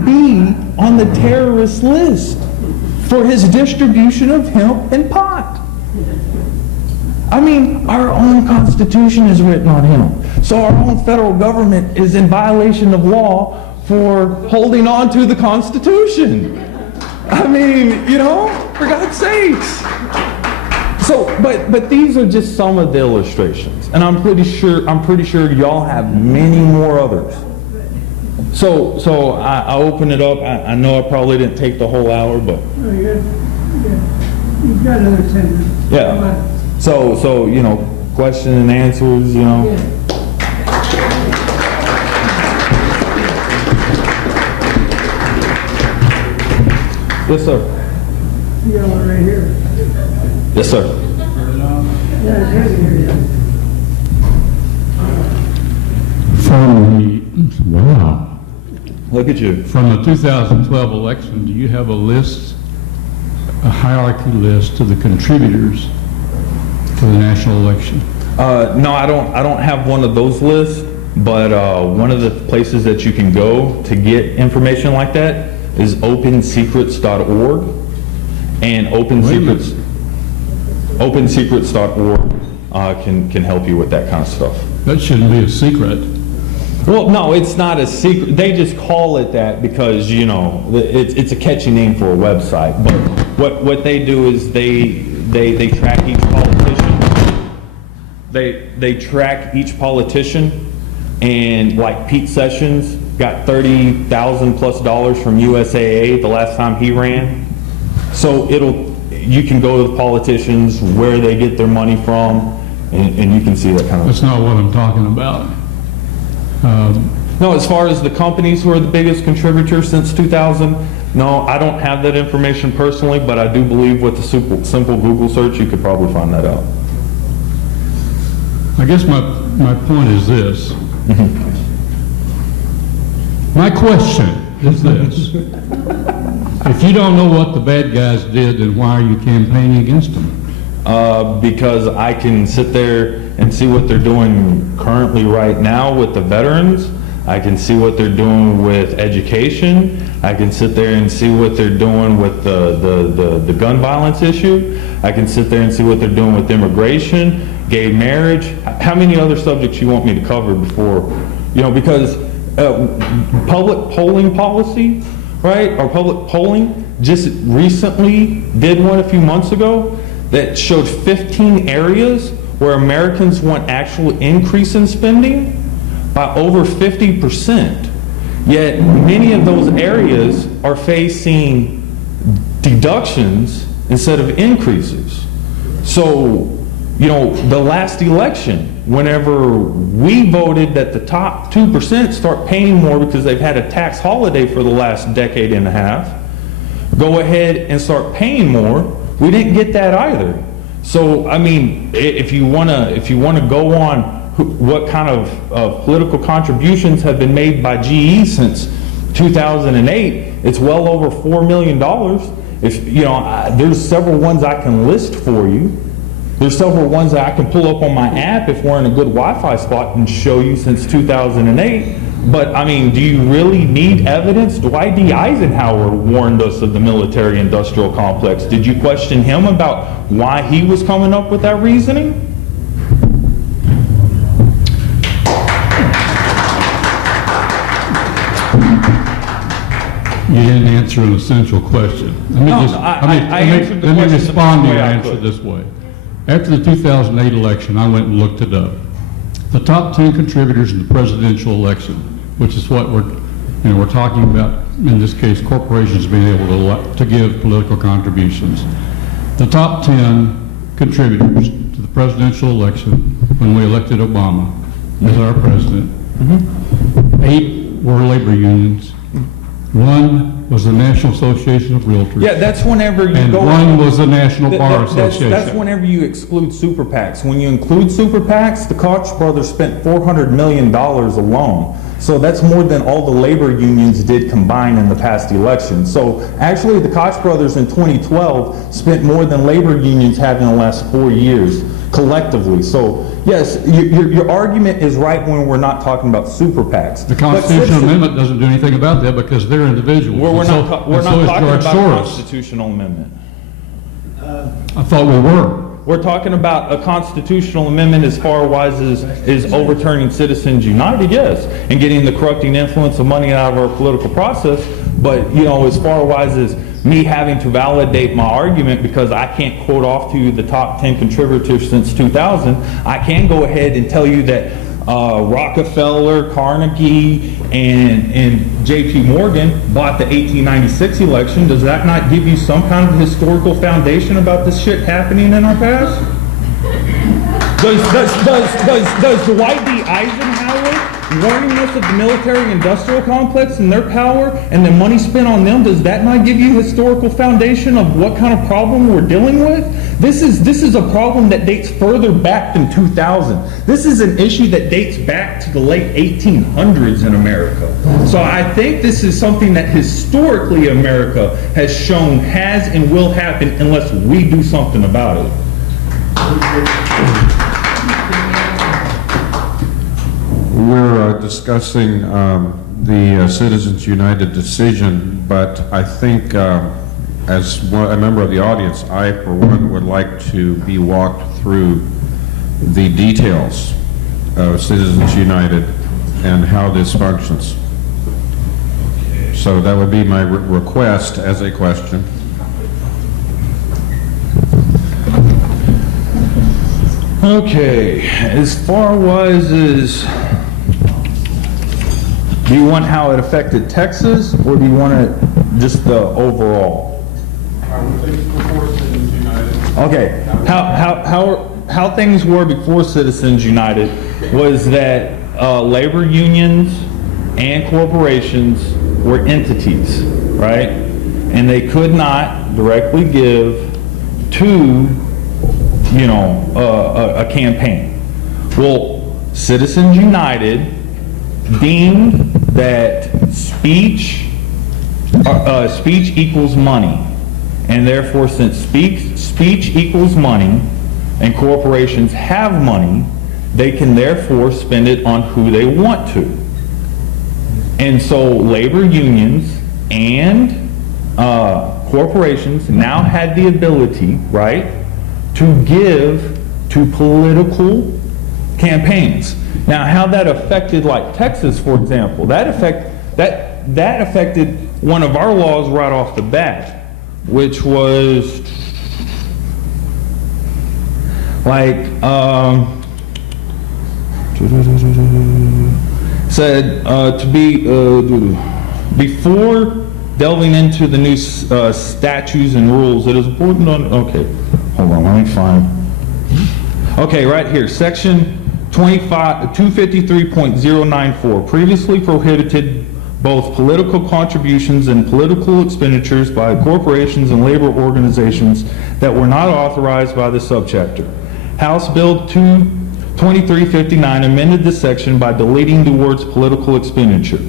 be on the terrorist list for his distribution of hemp and pot. I mean, our own Constitution is written on hemp. So our own federal government is in violation of law for holding on to the Constitution. I mean, you know, for God's sakes. So, but these are just some of the illustrations, and I'm pretty sure y'all have many more others. So I open it up. I know I probably didn't take the whole hour, but You've got another 10 minutes. yeah. So you know, question and answers. You know. Yes, sir. You got one right here. Yes, sir. Yeah, it's right here. Wow. Look at you. From the 2012 election, do you have a list, a hierarchy list of the contributors to the national election? No, I don't have one of those lists, but one of the places that you can go to get information like that is opensecrets.org, and opensecrets.org can help you with that kind of stuff. That shouldn't be a secret. Well, no, it's not a secret. They just call it that because, you know, it's a catchy name for a website. But what they do is they track each politician. They track each politician, and like Pete Sessions got $30,000+ from USAA the last time he ran. So you can go to the politicians, where they get their money from, and you can see that kind of. That's not what I'm talking about. No, as far as the companies who are the biggest contributors since 2000, no, I don't have that information personally, but I do believe with a simple Google search, you could probably find that out. I guess my point is this. My question is this. If you don't know what the bad guys did, then why are you campaigning against them? Because I can sit there and see what they're doing currently right now with the veterans. I can see what they're doing with education. I can sit there and see what they're doing with the gun violence issue. I can sit there and see what they're doing with immigration, gay marriage. How many other subjects you want me to cover before, you know, because public polling policy, right, or public polling just recently did one a few months ago that showed 15 areas where Americans want actual increase in spending by over 50%. Yet many of those areas are facing deductions instead of increases. So, you know, the last election, whenever we voted that the top 2% start paying more because they've had a tax holiday for the last decade and a half, go ahead and start paying more, we didn't get that either. So, I mean, if you wanna go on what kind of political contributions have been made by GE since 2008, it's well over $4 million. If, you know, there's several ones I can list for you. There's several ones that I can pull up on my app if we're in a good Wi-Fi spot and show you since 2008. But, I mean, do you really need evidence? Dwight D. Eisenhower warned us of the military-industrial complex. Did you question him about why he was coming up with that reasoning? You didn't answer an essential question. Let me respond to your answer this way. After the 2008 election, I went and looked it up. The top 10 contributors in the presidential election, which is what we're talking about, in this case, corporations being able to give political contributions. The top 10 contributors to the presidential election when we elected Obama as our president, 8 were labor unions. 1 was the National Association of Realtors. Yeah, that's whenever you and go... And 1 was the National Bar Association. That's whenever you exclude super PACs. When you include super PACs, the Koch brothers spent $400 million alone. So that's more than all the labor unions did combined in the past election. So actually the Koch brothers in 2012 spent more than labor unions have in the last 4 years collectively. So yes, your argument is right when we're not talking about super PACs. The Constitutional Amendment doesn't do anything about that because they're individuals. Well, we're not talking about a Soros. constitutional amendment. I thought we were. We're talking about a constitutional amendment as far as overturning Citizens United, yes, and getting the corrupting influence of money out of our political process. But, you know, as far as me having to validate my argument because I can't quote off to you the top 10 contributors since 2000, I can go ahead and tell you that Rockefeller, Carnegie, and J.P. Morgan bought the 1896 election. Does that not give you some kind of historical foundation about this shit happening in our past? Does Dwight D. Eisenhower warning us of the military-industrial complex and their power and the money spent on them, does that not give you historical foundation of what kind of problem we're dealing with? This is a problem that dates further back than 2000. This is an issue that dates back to the late 1800s in America. So I think this is something that historically America has shown has and will happen unless we do something about it. We're discussing the Citizens United decision, but I think as a member of the audience, I, for one, would like to be walked through the details of Citizens United and how this functions. So that would be my request as a question. Okay, as far as do you want how it affected Texas, or do you want it just the overall? Okay, how things were before Citizens United was that labor unions and corporations were entities, right? And they could not directly give to, you know, a campaign. Well, Citizens United deemed that speech equals money, and therefore, since speech equals money, and corporations have money, they can therefore spend it on who they want to. And so, labor unions and corporations now had the ability, right, to give to political campaigns. Now, how that affected, like Texas, for example, that affected one of our laws right off the bat, which was like said before delving into the new statutes and rules, it is important on, okay, hold on, let me find. Okay, right here, section 253.094, previously prohibited both political contributions and political expenditures by corporations and labor organizations that were not authorized by the subchapter. House Bill 2359 amended this section by deleting the words political expenditure.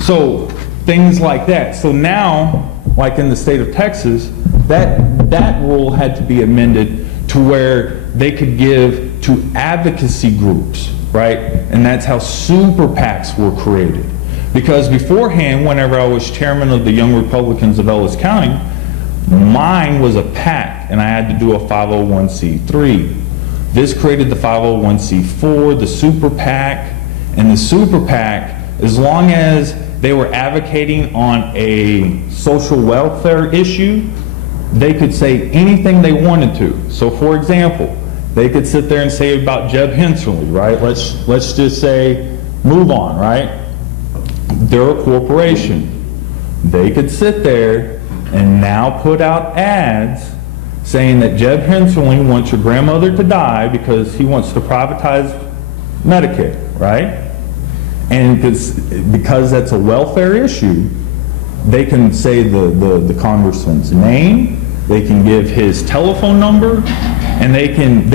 So things like that. So now, like in the state of Texas, that rule had to be amended to where they could give to advocacy groups, right? And that's how super PACs were created. Because beforehand, whenever I was chairman of the Young Republicans of Ellis County, mine was a PAC, and I had to do a 501c3. This created the 501c4, the super PAC, and the super PAC, as long as they were advocating on a social welfare issue, they could say anything they wanted to. So for example, they could sit there and say about Jeb Hensley, right? Let's just say Move On, right? They're a corporation. They could sit there and now put out ads saying that Jeb Hensley wants your grandmother to die because he wants to privatize Medicare, right? And because that's a welfare issue, they can say the congressman's name, they can give his telephone number, and they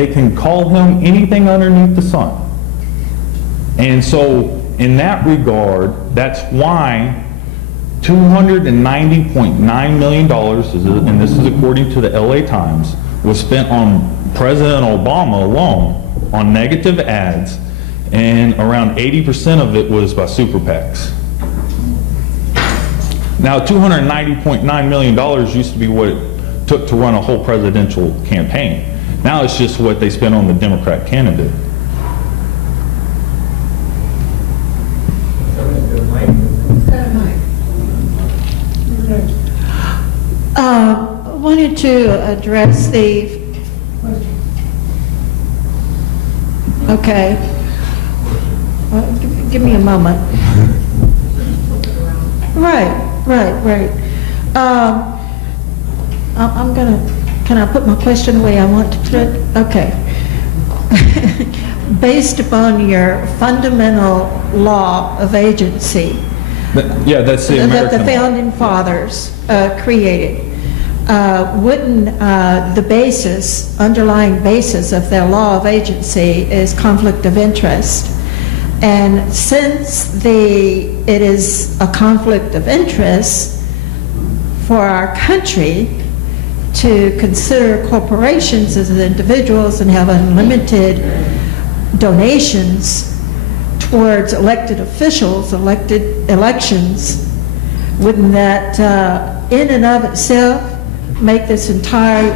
can call him anything underneath the sun. And so in that regard, that's why $290.9 million, and this is according to the LA Times, was spent on President Obama alone on negative ads, and around 80% of it was by super PACs. Now, $290.9 million used to be what it took to run a whole presidential campaign. Now it's just what they spent on the Democrat candidate. I wanted to address the, okay, give me a moment. Right. I'm gonna, can I put my question the way I want to put it? Okay. Based upon your fundamental law of agency, Yeah, that's the American that the law. founding fathers created, wouldn't the basis, underlying basis of their law of agency is conflict of interest? And since it is a conflict of interest for our country to consider corporations as individuals and have unlimited donations towards elected officials, elected elections, wouldn't that in and of itself make this entire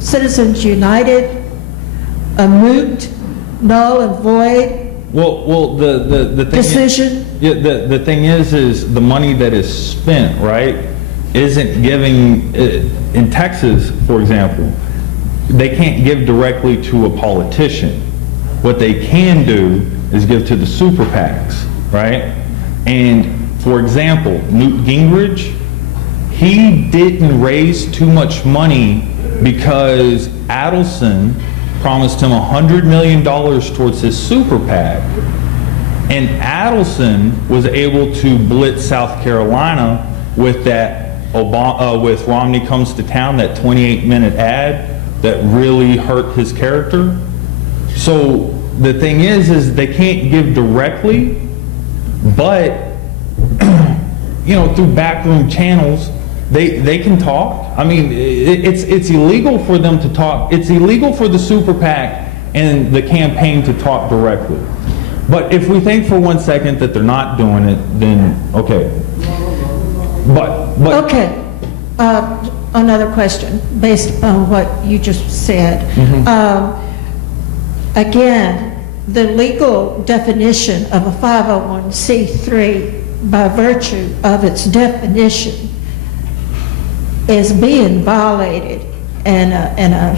Citizens United a moot, null and void Well, the thing decision? The thing is the money that is spent, right, isn't giving, in Texas, for example, they can't give directly to a politician. What they can do is give to the super PACs, right? And for example, Newt Gingrich, he didn't raise too much money because Adelson promised him $100 million towards his super PAC. And Adelson was able to blitz South Carolina with that with Romney Comes to Town, that 28-minute ad that really hurt his character. So the thing is they can't give directly, but through backroom channels, they can talk. I mean, it's illegal for them to talk. It's illegal for the super PAC and the campaign to talk directly. But if we think for 1 second that they're not doing it, then okay. But Okay. Another question based upon what you just said. Again, the legal definition of a 501c3 by virtue of its definition is being violated in a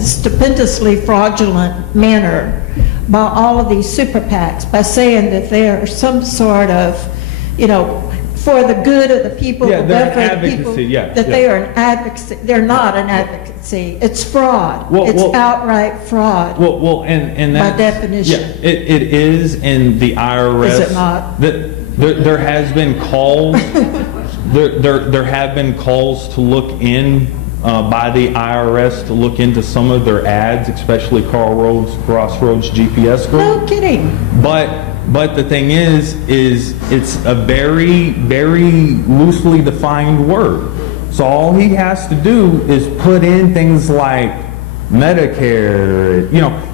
stupendously fraudulent manner by all of these super PACs by saying that they are some sort of, for the good of the people, Yeah, the they're an welfare of the people, advocacy, yeah, that yeah. they are an advocacy. They're not an advocacy. It's fraud. Well, It's well- outright fraud. And By that's, definition. yeah, it is in the IRS. Is it not? There has been calls, there have been calls to look in, by the IRS to look into some of their ads, especially Crossroads GPS group. No kidding. But the thing is it's a very, very loosely defined word. So all he has to do is put in things like Medicare,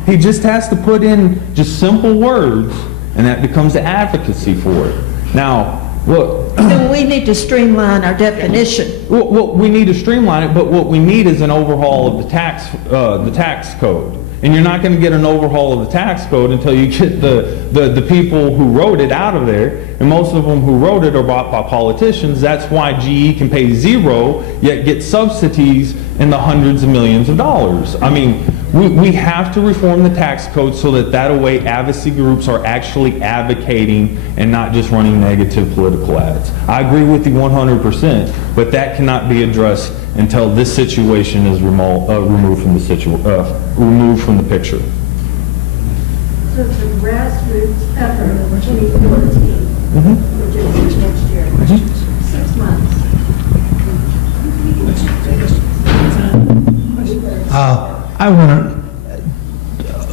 he just has to put in just simple words, and that becomes the advocacy for it. Now, look, Then we need to streamline our definition. well, we need to streamline it, but what we need is an overhaul of the tax code. And you're not going to get an overhaul of the tax code until you get the people who wrote it out of there. And most of them who wrote it are bought by politicians. That's why GE can pay zero, yet get subsidies in the hundreds of millions of dollars. I mean, we have to reform the tax code so that way advocacy groups are actually advocating and not just running negative political ads. I agree with you 100%, but that cannot be addressed until this situation is removed from the picture. So it's a grassroots effort of 2014, which is next year, 6 months. I want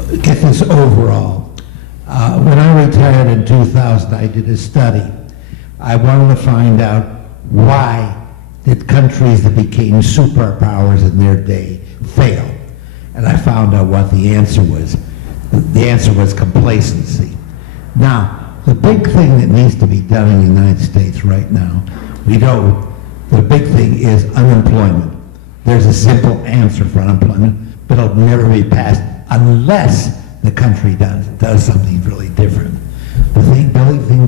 to get this overall. When I retired in 2000, I did a study. I wanted to find out why did countries that became superpowers in their day fail. And I found out what the answer was. The answer was complacency. Now, the big thing that needs to be done in the United States right now, we know the big thing is unemployment. There's a simple answer for unemployment, but it'll never be passed unless the country does something really different. The big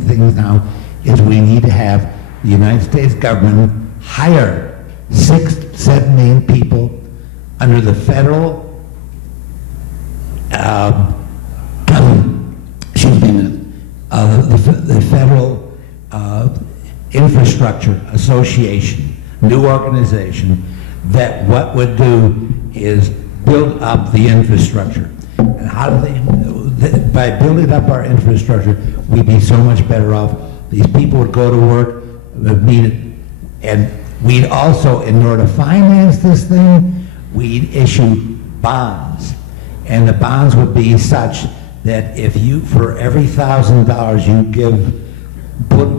thing now is we need to have the United States government hire 6-7 million people under the federal the Federal Infrastructure Association, new organization, that what would do is build up the infrastructure. And how do they, by building up our infrastructure, we'd be so much better off. These people would go to work, and we'd also, in order to finance this thing, we'd issue bonds. And the bonds would be such that if you, for every $1,000 you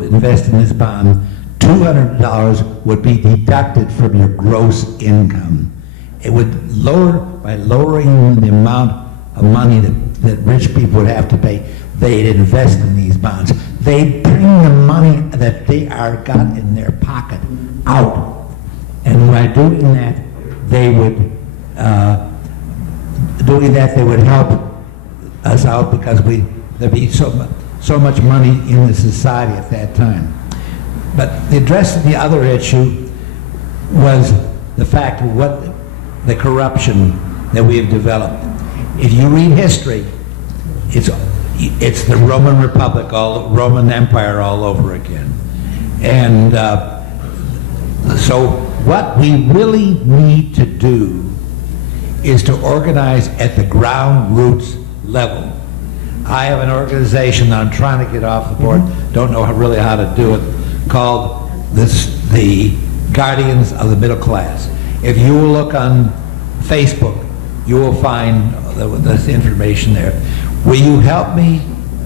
invest in this bond, $200 would be deducted from your gross income. It would by lowering the amount of money that rich people would have to pay, they'd invest in these bonds. They'd bring the money that they got in their pocket out. And by doing that, they would help us out because there'd be so much money in the society at that time. But addressing the other issue was the fact of the corruption that we have developed. If you read history, it's the Roman Republic, Roman Empire all over again. And so what we really need to do is to organize at the ground roots level. I have an organization that I'm trying to get off the board, don't know really how to do it, called the Guardians of the Middle Class. If you will look on Facebook, you will find this information there. Will you help me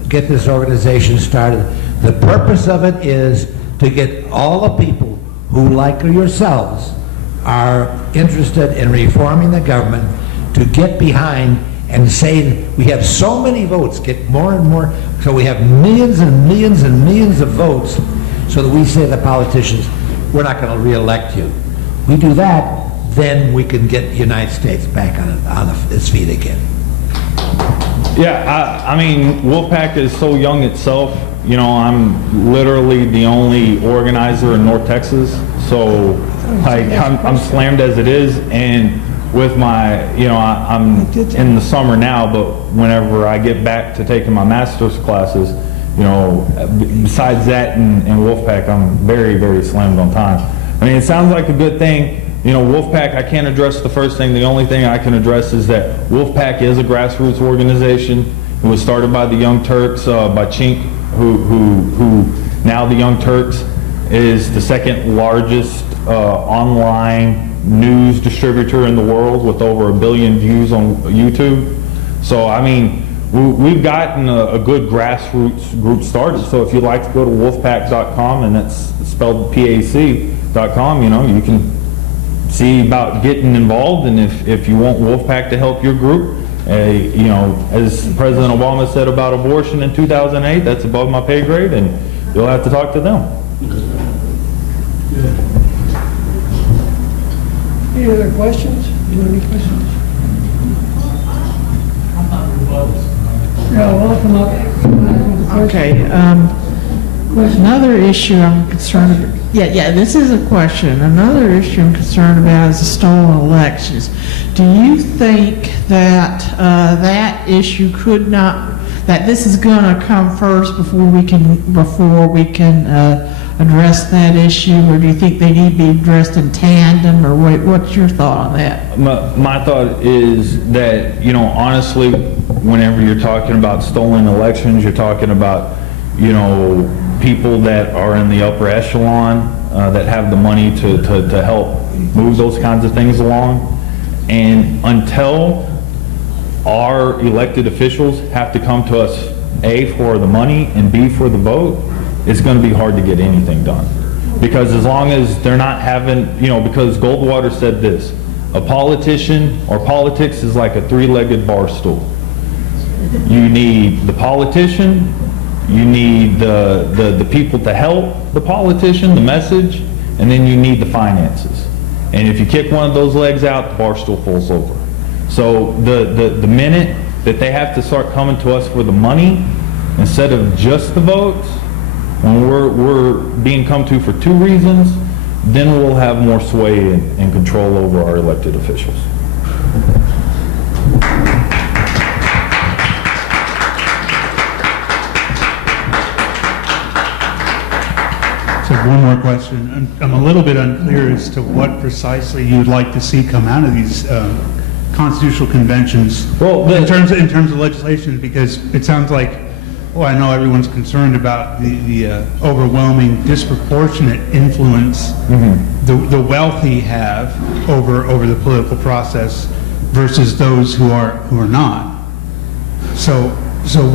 get this organization started? The purpose of it is to get all the people who, like yourselves, are interested in reforming the government to get behind and say we have so many votes, get more and more, so we have millions and millions and millions of votes, so that we say to the politicians, we're not going to re-elect you. We do that, then we can get the United States back on its feet again. Yeah, I mean, Wolfpack is so young itself. You know, I'm literally the only organizer in North Texas, so like I'm slammed as it is, and with my, I'm in the summer now, but whenever I get back to taking my master's classes, besides that and Wolfpack, I'm very, very slammed on time. I mean, it sounds like a good thing. Wolfpack, I can't address the first thing. The only thing I can address is that Wolfpack is a grassroots organization. It was started by the Young Turks, by Chink, who now the Young Turks is the second largest online news distributor in the world with over 1 billion views on YouTube. So, I mean, we've gotten a good grassroots group started. So if you'd like to go to wolfpack.com, and that's spelled PAC.com, you can see about getting involved. And if you want Wolfpack to help your group, as President Obama said about abortion in 2008, that's above my pay grade, and you'll have to talk to them. Any other questions? You want any questions? Yeah, welcome up. Okay, another issue I'm concerned about, this is a question. Another issue I'm concerned about is the stolen elections. Do you think that that issue that this is going to come first before we can address that issue, or do you think they need to be addressed in tandem, or what's your thought on that? My thought is that, honestly, whenever you're talking about stolen elections, you're talking about, people that are in the upper echelon that have the money to help move those kinds of things along. And until our elected officials have to come to us, A, for the money, and B, for the vote, it's going to be hard to get anything done. Because as long as they're not having, because Goldwater said this, a politician or politics is like a three-legged bar stool. You need the politician, you need the people to help the politician, the message, and then you need the finances. And if you kick one of those legs out, the bar stool falls over. So the minute that they have to start coming to us for the money instead of just the votes, when we're being come to for two reasons, then we'll have more sway and control over our elected officials. So one more question. I'm a little bit unclear as to what precisely you would like to see come out of these constitutional conventions. Well, in terms of legislation, because it sounds like, I know everyone's concerned about the overwhelming, disproportionate influence the wealthy have over the political process versus those who are not. So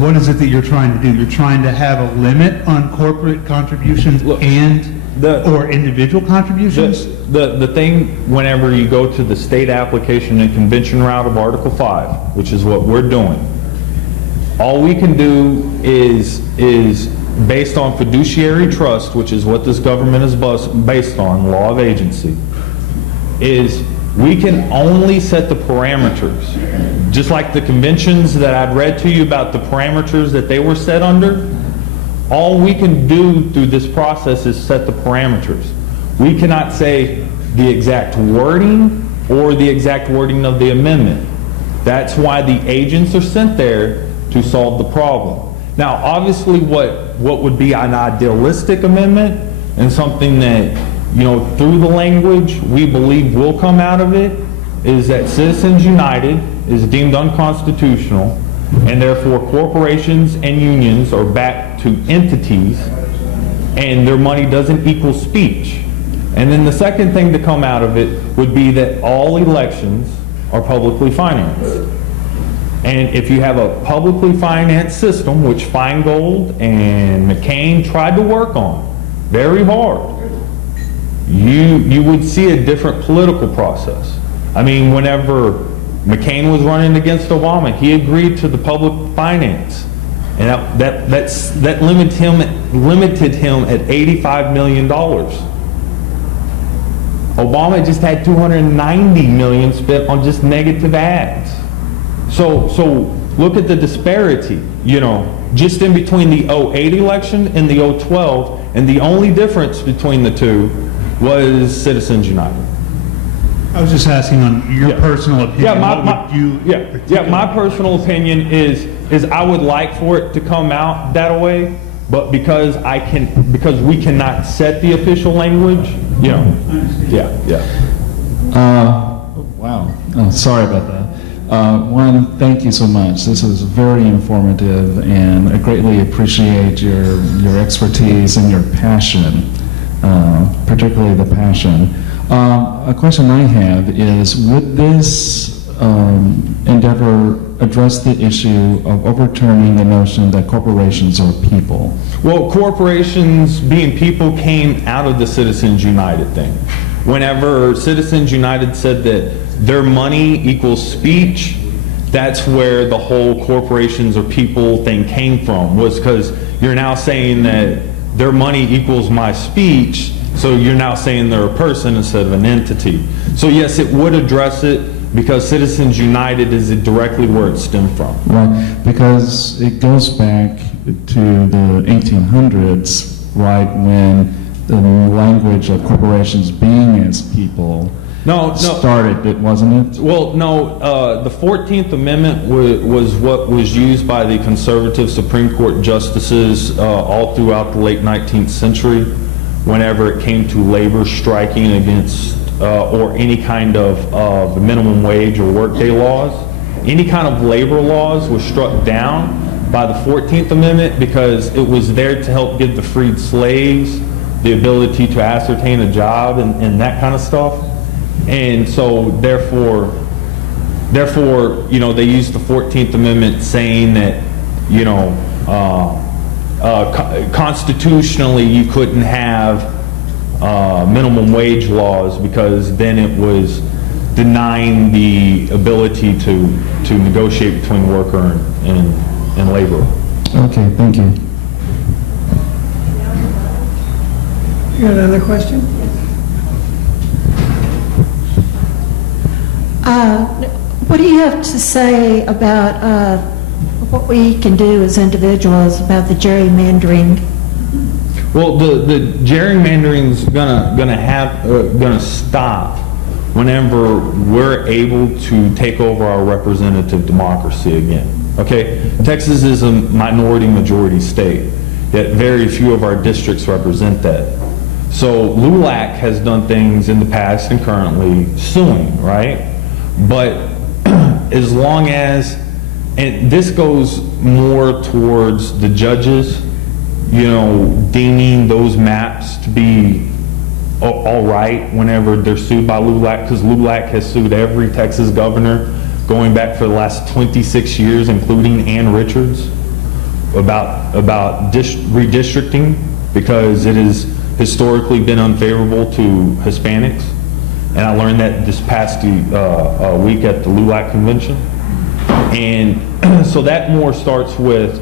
what is it that you're trying to do? You're trying to have a limit on corporate contributions or individual contributions? The thing, whenever you go to the state application and convention route of Article 5, which is what we're doing, all we can do is based on fiduciary trust, which is what this government is based on, law of agency, is we can only set the parameters. Just like the conventions that I'd read to you about the parameters that they were set under, all we can do through this process is set the parameters. We cannot say the exact wording or the exact wording of the amendment. That's why the agents are sent there to solve the problem. Now, obviously, what would be an idealistic amendment and something that, through the language we believe will come out of it, is that Citizens United is deemed unconstitutional, and therefore corporations and unions are back to entities, and their money doesn't equal speech. And then the second thing to come out of it would be that all elections are publicly financed. And if you have a publicly financed system, which Feingold and McCain tried to work on very hard, you would see a different political process. I mean, whenever McCain was running against Obama, he agreed to the public finance, and that limited him at $85 million. Obama just had $290 million spent on just negative ads. So look at the disparity, just in between the 2008 election and the 2012, and the only difference between the two was Citizens United. I was just asking on your personal opinion. Yeah, what would you my personal opinion is I would like for it to come out that way, but because we cannot set the official language, you know. Yeah. Wow. Oh, sorry about that. One, thank you so much. This is very informative, and I greatly appreciate your expertise and your passion, particularly the passion. A question I have is, would this endeavor address the issue of overturning the notion that corporations are people? Well, corporations being people came out of the Citizens United thing. Whenever Citizens United said that their money equals speech, that's where the whole corporations or people thing came from, was because you're now saying that their money equals my speech, so you're now saying they're a person instead of an entity. So yes, it would address it, because Citizens United is directly where it stemmed from. Right, because it goes back to the 1800s, right, when the language of corporations being as people started, wasn't it? Well, no, the 14th Amendment was what was used by the conservative Supreme Court justices all throughout the late 19th century, whenever it came to labor striking against or any kind of minimum wage or workday laws. Any kind of labor laws was struck down by the 14th Amendment because it was there to help give the freed slaves the ability to ascertain a job and that kind of stuff. And so therefore, you know, they used the 14th Amendment saying that, you know, constitutionally you couldn't have minimum wage laws, because then it was denying the ability to negotiate between the worker and laborer. Okay, thank you. You got another question? What do you have to say about what we can do as individuals about the gerrymandering? Well, the gerrymandering's gonna stop whenever we're able to take over our representative democracy again. Okay, Texas is a minority majority state, yet very few of our districts represent that. So LULAC has done things in the past and currently suing, right? But as long as, and this goes more towards the judges, you know, deeming those maps to be all right whenever they're sued by LULAC, because LULAC has sued every Texas governor going back for the last 26 years, including Ann Richards, about redistricting, because it has historically been unfavorable to Hispanics. And I learned that this past week at the LULAC convention. And so that more starts with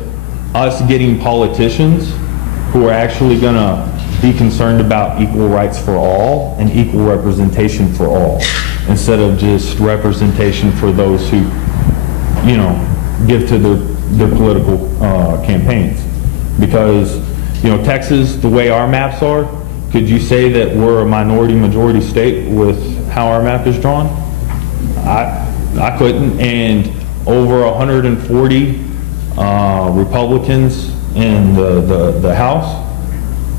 us getting politicians who are actually going to be concerned about equal rights for all and equal representation for all, instead of just representation for those who, you know, give to their political campaigns. Because, you know, Texas, the way our maps are, could you say that we're a minority majority state with how our map is drawn? I couldn't. And over 140 Republicans in the House,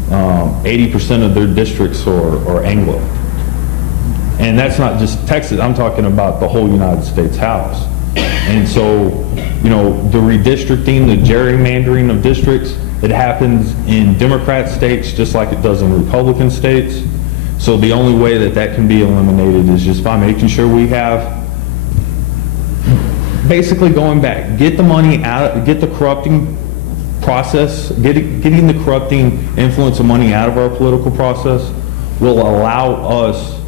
80% of their districts are Anglo. And that's not just Texas, I'm talking about the whole United States House. And so, you know, the redistricting, the gerrymandering of districts, it happens in Democrat states just like it does in Republican states. So the only way that that can be eliminated is just by making sure we have, basically going back, get the money out, get the corrupting process, getting the corrupting influence of money out of our political process will allow us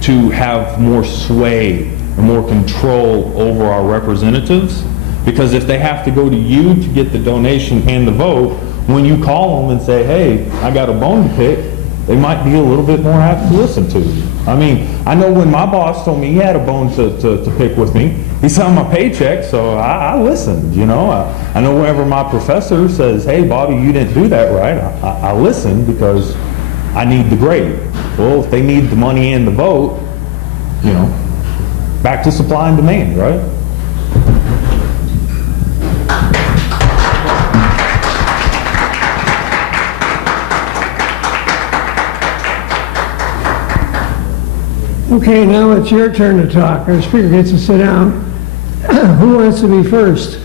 to have more sway and more control over our representatives. Because if they have to go to you to get the donation and the vote, when you call them and say, hey, I got a bone to pick, they might be a little bit more apt to listen to you. I mean, I know when my boss told me he had a bone to pick with me, he signed my paycheck, so I listened, you know. I know whenever my professor says, hey, Bobby, you didn't do that right, I listen because I need the grade. Well, if they need the money and the vote, back to supply and demand, right? Okay, now it's your turn to talk. Our speaker gets to sit down. Who wants to be first?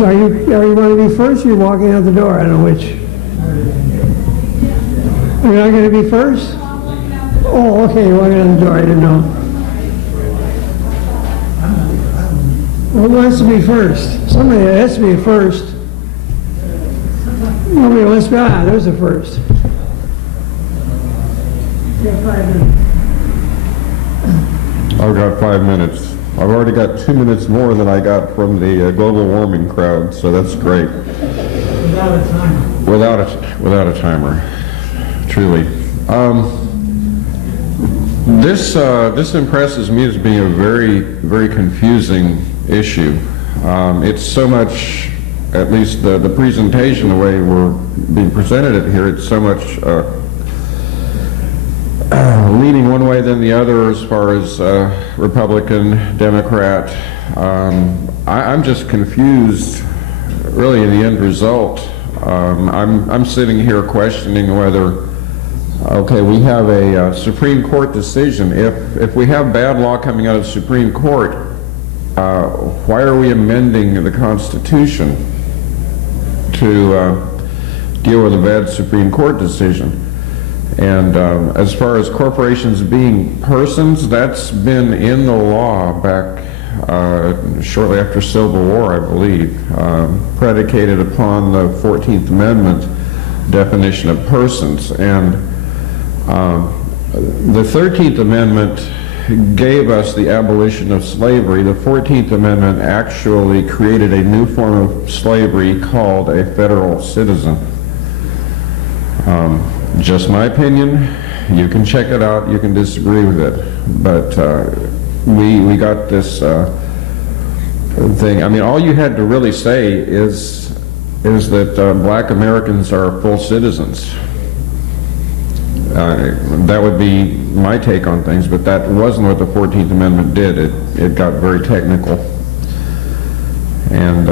Are you want to be first, or you're walking out the door? I don't know which. Are you not going to be first? Oh, okay, you're walking out the door. I didn't know. Who wants to be first? Somebody has to be first. Nobody wants to be. Ah, there's the first. You have 5 minutes. I've got 5 minutes. I've already got 2 minutes more than I got from the global warming crowd, so that's great. Without a timer. Without a timer, truly. This impresses me as being a very, very confusing issue. It's so much, at least the presentation, the way we're being presented it here, it's so much leaning one way than the other as far as Republican, Democrat. I'm just confused, really, in the end result. I'm sitting here questioning whether, okay, we have a Supreme Court decision. If we have bad law coming out of the Supreme Court, why are we amending the Constitution to deal with a bad Supreme Court decision? And as far as corporations being persons, that's been in the law back shortly after Civil War, I believe, predicated upon the 14th Amendment definition of persons. And the 13th Amendment gave us the abolition of slavery. The 14th Amendment actually created a new form of slavery called a federal citizen. Just my opinion. You can check it out. You can disagree with it. But we got this thing. I mean, all you had to really say is that black Americans are full citizens. That would be my take on things, but that wasn't what the 14th Amendment did. It got very technical and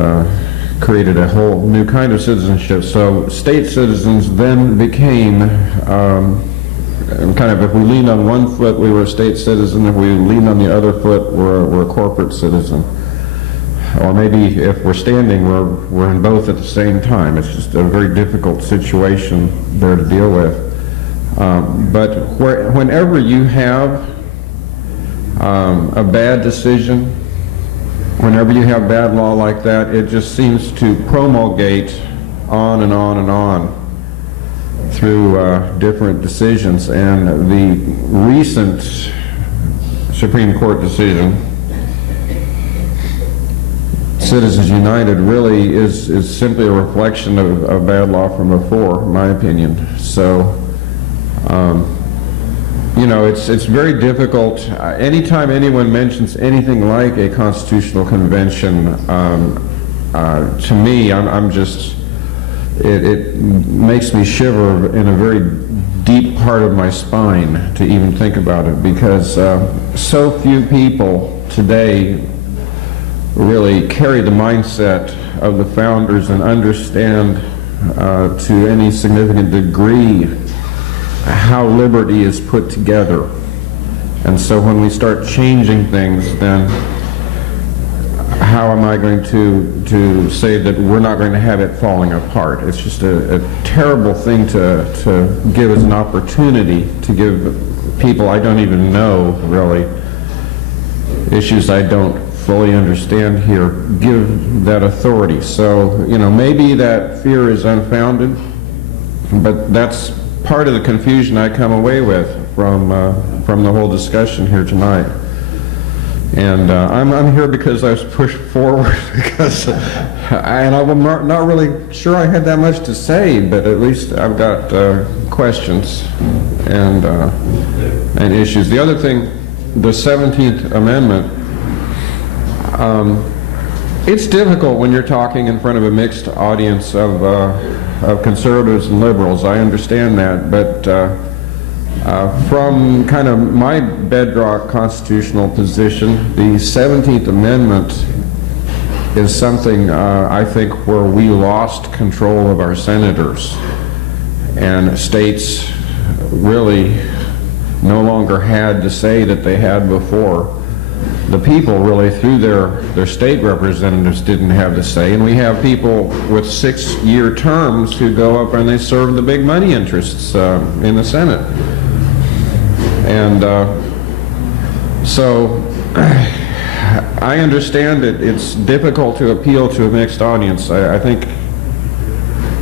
created a whole new kind of citizenship. So state citizens then became kind of, if we leaned on one foot, we were a state citizen. If we leaned on the other foot, we're a corporate citizen. Or maybe if we're standing, we're in both at the same time. It's just a very difficult situation there to deal with. But whenever you have a bad decision, whenever you have bad law like that, it just seems to promulgate on and on and on through different decisions. And the recent Supreme Court decision, Citizens United, really is simply a reflection of bad law from before, in my opinion. So, you know, it's very difficult. Anytime anyone mentions anything like a constitutional convention, to me, I'm just, it makes me shiver in a very deep part of my spine to even think about it, because so few people today really carry the mindset of the founders and understand to any significant degree how liberty is put together. And so when we start changing things, then how am I going to say that we're not going to have it falling apart? It's just a terrible thing to give as an opportunity to give people I don't even know, really, issues I don't fully understand here, give that authority. So, you know, maybe that fear is unfounded, but that's part of the confusion I come away with from the whole discussion here tonight. And I'm here because I was pushed forward because, and I'm not really sure I had that much to say, but at least I've got questions and issues. The other thing, the 17th Amendment, it's difficult when you're talking in front of a mixed audience of of conservatives and liberals. I understand that, but from kind of my bedrock constitutional position, the 17th Amendment is something I think where we lost control of our senators, and states really no longer had the say that they had before. The people really, through their state representatives, didn't have the say, and we have people with 6-year terms who go up and they serve the big money interests in the Senate. And so I understand that it's difficult to appeal to a mixed audience. I think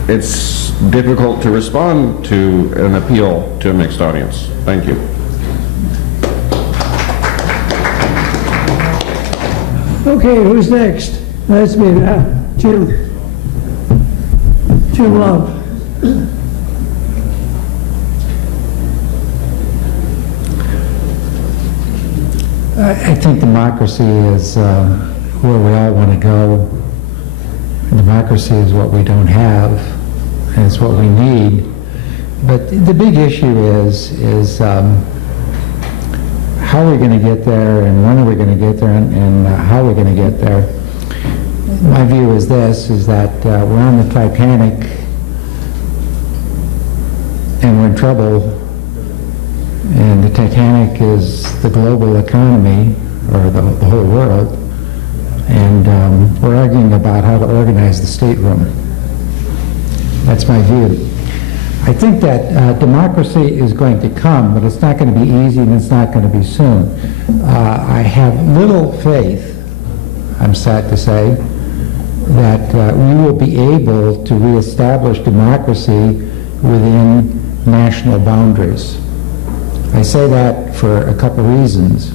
it's difficult to respond to an appeal to a mixed audience. Thank you. Okay, who's next? That's me, Jim. Jim Love. I think democracy is where we all want to go. Democracy is what we don't have, and it's what we need. But the big issue is how are we going to get there, and when are we going to get there, and how are we going to get there? My view is this, is that we're on the Titanic, and we're in trouble. And the Titanic is the global economy, or the whole world, and we're arguing about how to organize the stateroom. That's my view. I think that democracy is going to come, but it's not going to be easy, and it's not going to be soon. I have little faith, I'm sad to say, that we will be able to reestablish democracy within national boundaries. I say that for a couple reasons.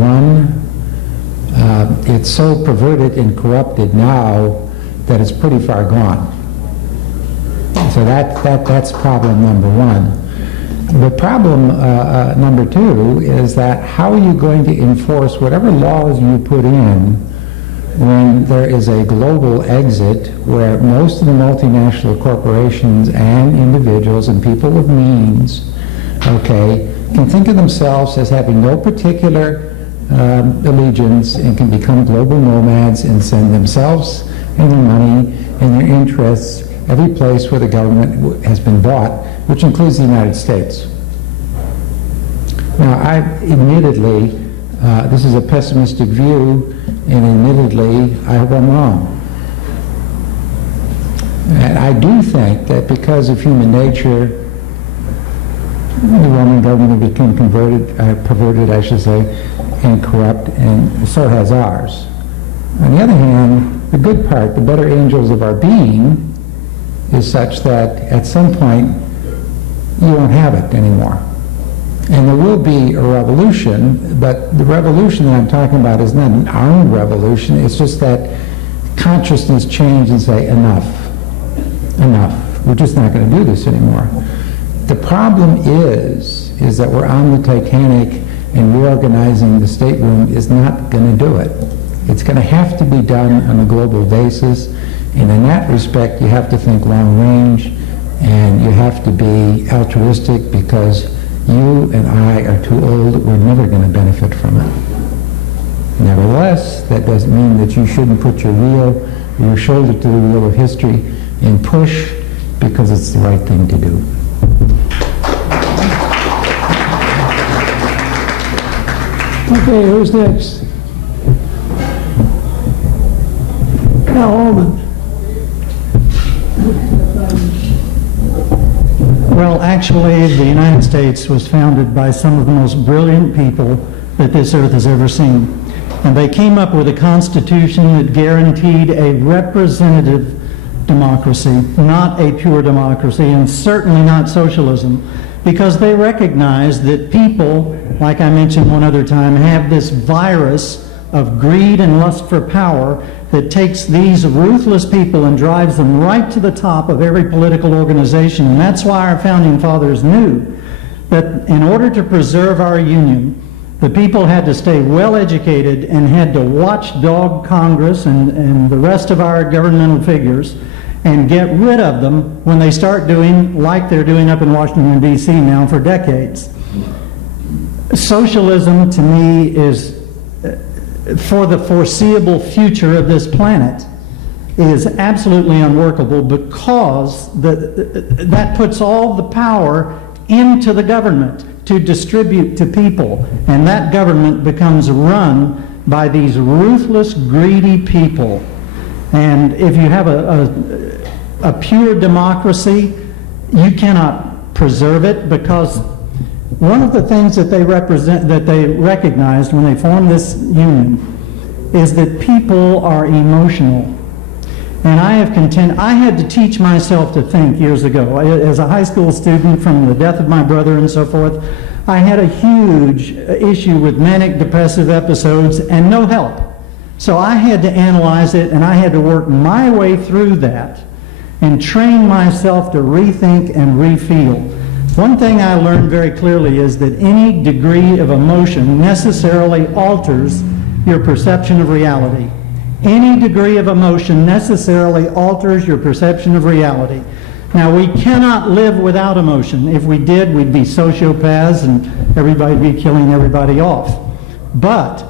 One, it's so perverted and corrupted now that it's pretty far gone. So that's problem number one. The problem number two is that how are you going to enforce whatever laws you put in when there is a global exit where most of the multinational corporations and individuals and people of means, okay, can think of themselves as having no particular allegiance and can become global nomads and send themselves and their money and their interests every place where the government has been bought, which includes the United States. Now, admittedly, this is a pessimistic view, and admittedly, I hope I'm wrong. And I do think that because of human nature, the Roman government became perverted, I should say, and corrupt, and so has ours. On the other hand, the good part, the better angels of our being, is such that at some point you won't have it anymore. And there will be a revolution, but the revolution that I'm talking about is not an armed revolution. It's just that consciousness change and say, enough. We're just not going to do this anymore. The problem is that we're on the Titanic, and reorganizing the stateroom is not going to do it. It's going to have to be done on a global basis, and in that respect, you have to think long range, and you have to be altruistic, because you and I are too old. We're never going to benefit from it. Nevertheless, that doesn't mean that you shouldn't put your shoulder to the wheel of history and push, because it's the right thing to do. Okay, who's next? Al Ullman. Well, actually, the United States was founded by some of the most brilliant people that this earth has ever seen. And they came up with a constitution that guaranteed a representative democracy, not a pure democracy, and certainly not socialism, because they recognized that people, like I mentioned one other time, have this virus of greed and lust for power that takes these ruthless people and drives them right to the top of every political organization. And that's why our founding fathers knew that in order to preserve our union, the people had to stay well educated and had to watchdog Congress and the rest of our governmental figures, and get rid of them when they start doing like they're doing up in Washington, D.C. now for decades. Socialism, to me, is, for the foreseeable future of this planet, is absolutely unworkable because that puts all the power into the government to distribute to people, and that government becomes run by these ruthless, greedy people. And if you have a pure democracy, you cannot preserve it, because one of the things that they recognized when they formed this union is that people are emotional. And I had to teach myself to think years ago. As a high school student, from the death of my brother and so forth, I had a huge issue with manic depressive episodes and no help. So I had to analyze it, and I had to work my way through that and train myself to rethink and refeel. One thing I learned very clearly is that any degree of emotion necessarily alters your perception of reality. Any degree of emotion necessarily alters your perception of reality. Now, we cannot live without emotion. If we did, we'd be sociopaths and everybody would be killing everybody off. But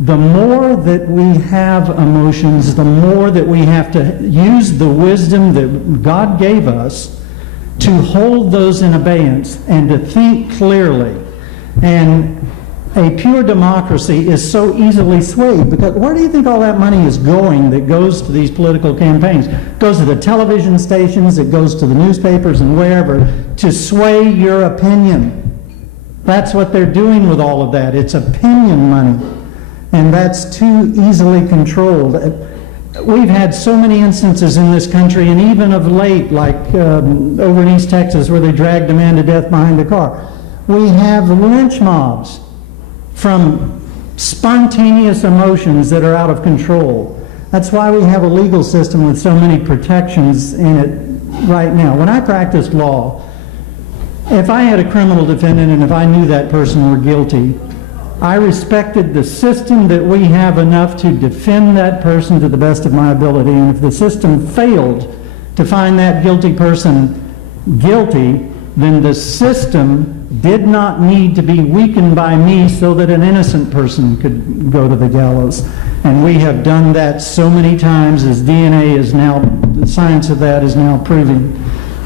the more that we have emotions, the more that we have to use the wisdom that God gave us to hold those in abeyance and to think clearly. And a pure democracy is so easily swayed, because where do you think all that money is going that goes to these political campaigns? It goes to the television stations, it goes to the newspapers and wherever, to sway your opinion. That's what they're doing with all of that. It's opinion money. And that's too easily controlled. We've had so many instances in this country, and even of late, like over in East Texas, where they dragged a man to death behind a car. We have lynch mobs from spontaneous emotions that are out of control. That's why we have a legal system with so many protections in it right now. When I practiced law, if I had a criminal defendant and if I knew that person were guilty, I respected the system that we have enough to defend that person to the best of my ability. And if the system failed to find that guilty person guilty, then the system did not need to be weakened by me so that an innocent person could go to the gallows. And we have done that so many times, as DNA is now, the science of that is now proving.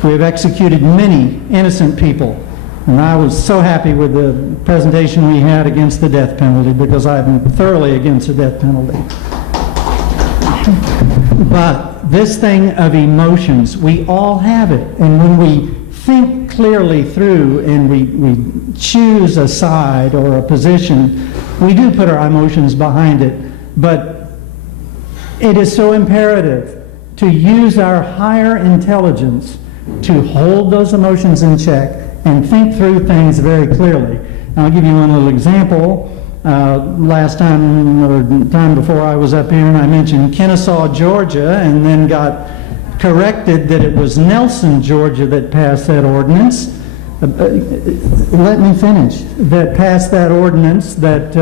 We have executed many innocent people. And I was so happy with the presentation we had against the death penalty, because I'm thoroughly against the death penalty. But this thing of emotions, we all have it. And when we think clearly through and we choose a side or a position, we do put our emotions behind it. But it is so imperative to use our higher intelligence to hold those emotions in check and think through things very clearly. And I'll give you one little example. Last time, or time before I was up here, and I mentioned Kennesaw, Georgia, and then got corrected that it was Nelson, Georgia that passed that ordinance. Let me finish. That passed that ordinance that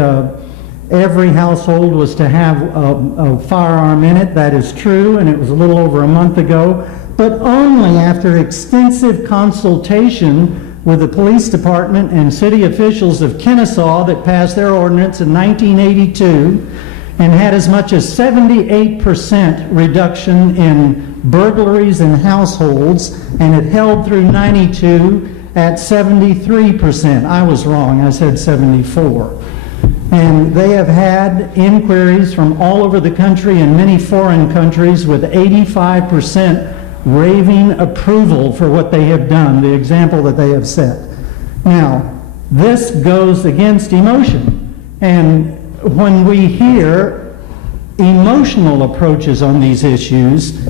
every household was to have a firearm in it. That is true, and it was a little over a month ago, but only after extensive consultation with the police department and city officials of Kennesaw that passed their ordinance in 1982 and had as much as 78% reduction in burglaries in households, and it held through 92 at 73%. I was wrong, I said 74. And they have had inquiries from all over the country and many foreign countries with 85% raving approval for what they have done, the example that they have set. Now, this goes against emotion. And when we hear emotional approaches on these issues,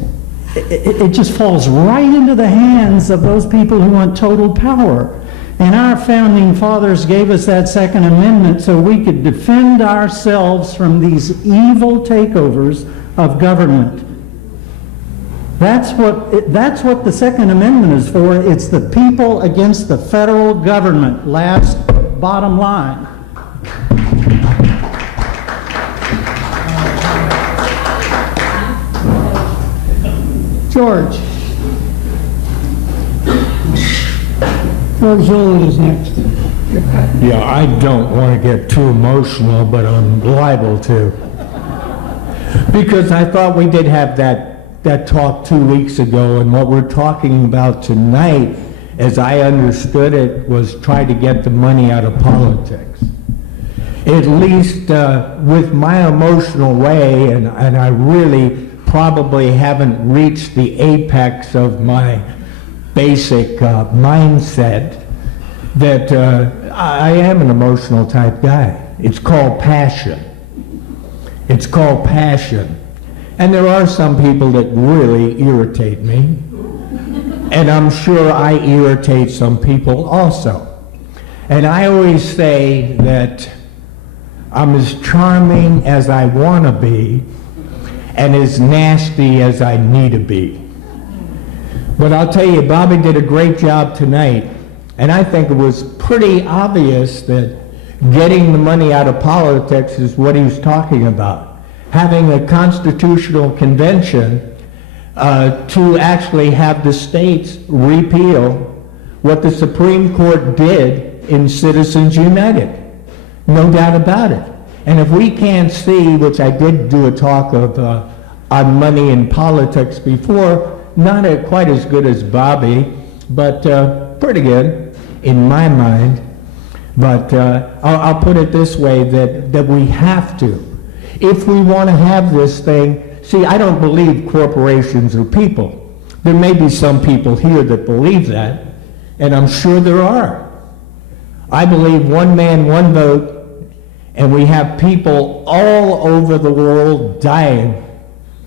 it just falls right into the hands of those people who want total power. And our founding fathers gave us that Second Amendment so we could defend ourselves from these evil takeovers of government. That's what the Second Amendment is for. It's the people against the federal government. Last, bottom line. George. George Zolan is next. Yeah, I don't want to get too emotional, but I'm liable to. Because I thought we did have that talk 2 weeks ago, and what we're talking about tonight, as I understood it, was try to get the money out of politics. At least with my emotional way, and I really probably haven't reached the apex of my basic mindset, that I am an emotional type guy. It's called passion. It's called passion. And there are some people that really irritate me. And I'm sure I irritate some people also. And I always say that I'm as charming as I want to be and as nasty as I need to be. But I'll tell you, Bobby did a great job tonight. And I think it was pretty obvious that getting the money out of politics is what he was talking about. Having a constitutional convention to actually have the states repeal what the Supreme Court did in Citizens United. No doubt about it. And if we can't see, which I did do a talk of on money in politics before, not quite as good as Bobby, but pretty good in my mind. But I'll put it this way, that we have to. If we want to have this thing, see, I don't believe corporations are people. There may be some people here that believe that, and I'm sure there are. I believe one man, one vote, and we have people all over the world dying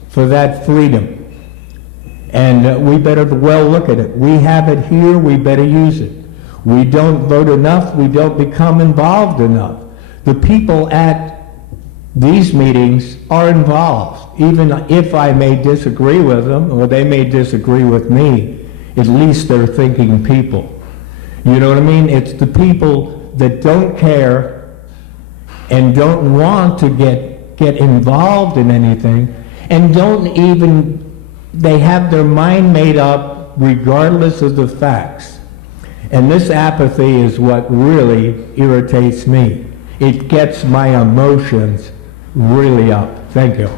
for that freedom. And we better well look at it. We have it here, we better use it. We don't vote enough, we don't become involved enough. The people at these meetings are involved, even if I may disagree with them, or they may disagree with me, at least they're thinking people. You know what I mean? It's the people that don't care and don't want to get involved in anything, and don't even, they have their mind made up regardless of the facts. And this apathy is what really irritates me. It gets my emotions really up. Thank you.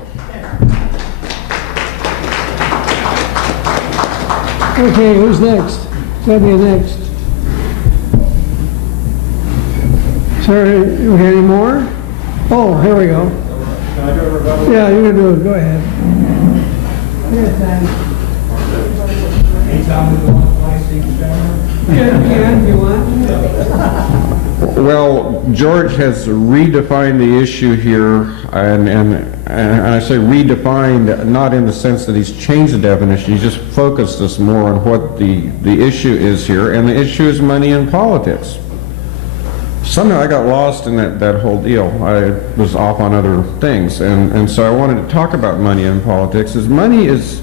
Okay, who's next? Somebody next. Sir, we got any more? Oh, here we go. Yeah, you're going to do it. Go ahead. Yeah, if you want. Well, George has redefined the issue here, and I say redefined not in the sense that he's changed the definition, he's just focused us more on what the issue is here, and the issue is money in politics. Somehow I got lost in that whole deal. I was off on other things, and so I wanted to talk about money in politics. Money is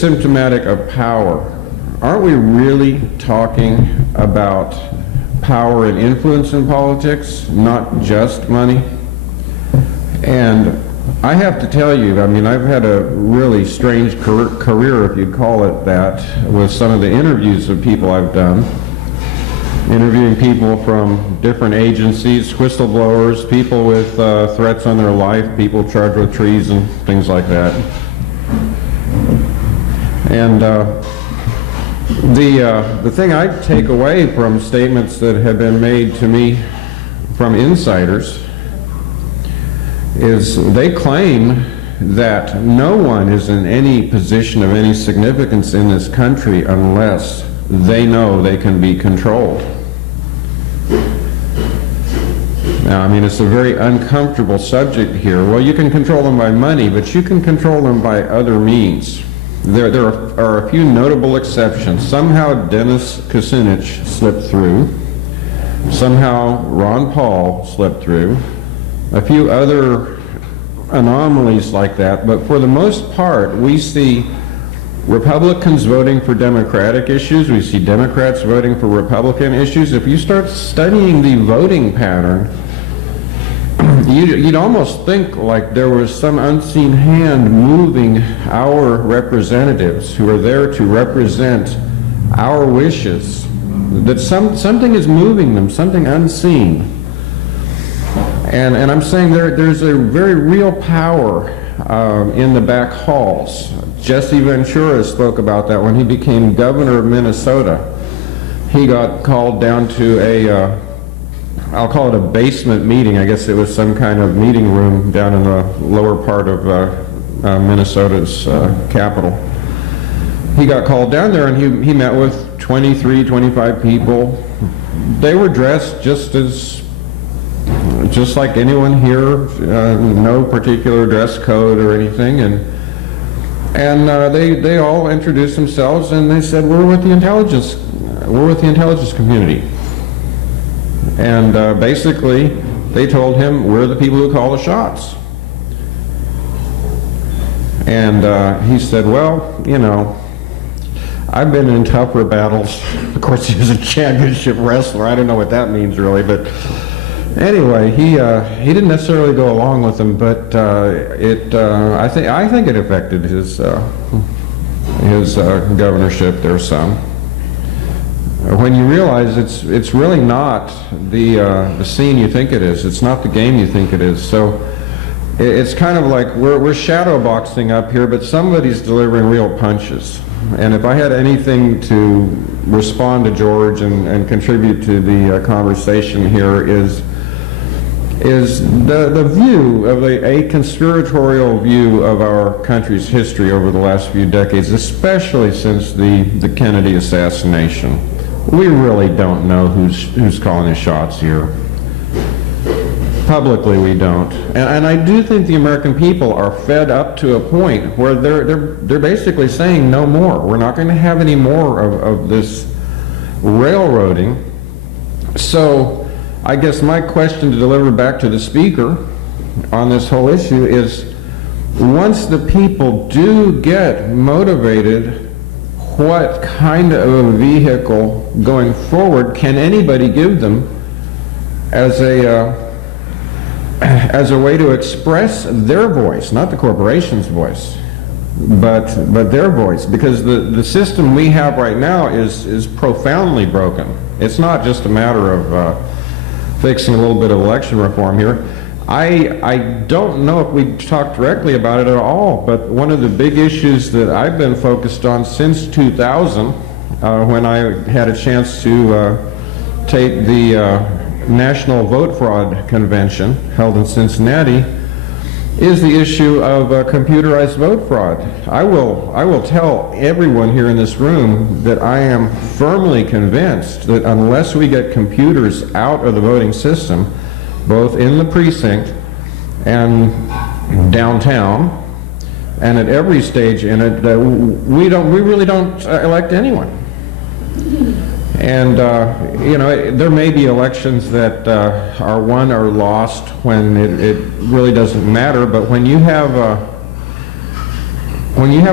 symptomatic of power. Aren't we really talking about power and influence in politics, not just money? And I have to tell you, I mean, I've had a really strange career, if you'd call it that, with some of the interviews of people I've done. Interviewing people from different agencies, whistleblowers, people with threats on their life, people charged with treason, things like that. And the thing I take away from statements that have been made to me from insiders is they claim that no one is in any position of any significance in this country unless they know they can be controlled. Now, I mean, it's a very uncomfortable subject here. Well, you can control them by money, but you can control them by other means. There are a few notable exceptions. Somehow Dennis Kucinich slipped through. Somehow Ron Paul slipped through. A few other anomalies like that. But for the most part, we see Republicans voting for Democratic issues. We see Democrats voting for Republican issues. If you start studying the voting pattern, you'd almost think like there was some unseen hand moving our representatives who are there to represent our wishes, that something is moving them, something unseen. And I'm saying there's a very real power in the back halls. Jesse Ventura spoke about that when he became governor of Minnesota. He got called down to a, I'll call it a basement meeting. I guess it was some kind of meeting room down in the lower part of Minnesota's capital. He got called down there and he met with 23, 25 people. They were dressed just like anyone here, no particular dress code or anything, and they all introduced themselves and they said, we're with the intelligence community. And basically they told him, we're the people who call the shots. And he said, well, you know, I've been in tougher battles. Of course, he was a championship wrestler. I don't know what that means really, but anyway, he didn't necessarily go along with them, but I think it affected his governorship there some. When you realize it's really not the scene you think it is. It's not the game you think it is. So it's kind of like we're shadow boxing up here, but somebody's delivering real punches. And if I had anything to respond to George and contribute to the conversation here is the view of a conspiratorial view of our country's history over the last few decades, especially since the Kennedy assassination. We really don't know who's calling the shots here. Publicly, we don't. And I do think the American people are fed up to a point where they're basically saying no more. We're not going to have any more of this railroading. So I guess my question to deliver back to the speaker on this whole issue is, once the people do get motivated, what kind of a vehicle going forward can anybody give them as a way to express their voice, not the corporation's voice, but their voice? Because the system we have right now is profoundly broken. It's not just a matter of fixing a little bit of election reform here. I don't know if we talked directly about it at all, but one of the big issues that I've been focused on since 2000, when I had a chance to take the National Vote Fraud Convention held in Cincinnati, is the issue of computerized vote fraud. I will tell everyone here in this room that I am firmly convinced that unless we get computers out of the voting system, both in the precinct and downtown, and at every stage in it, we really don't elect anyone. And you know, there may be elections that are won or lost when it really doesn't matter, but when you have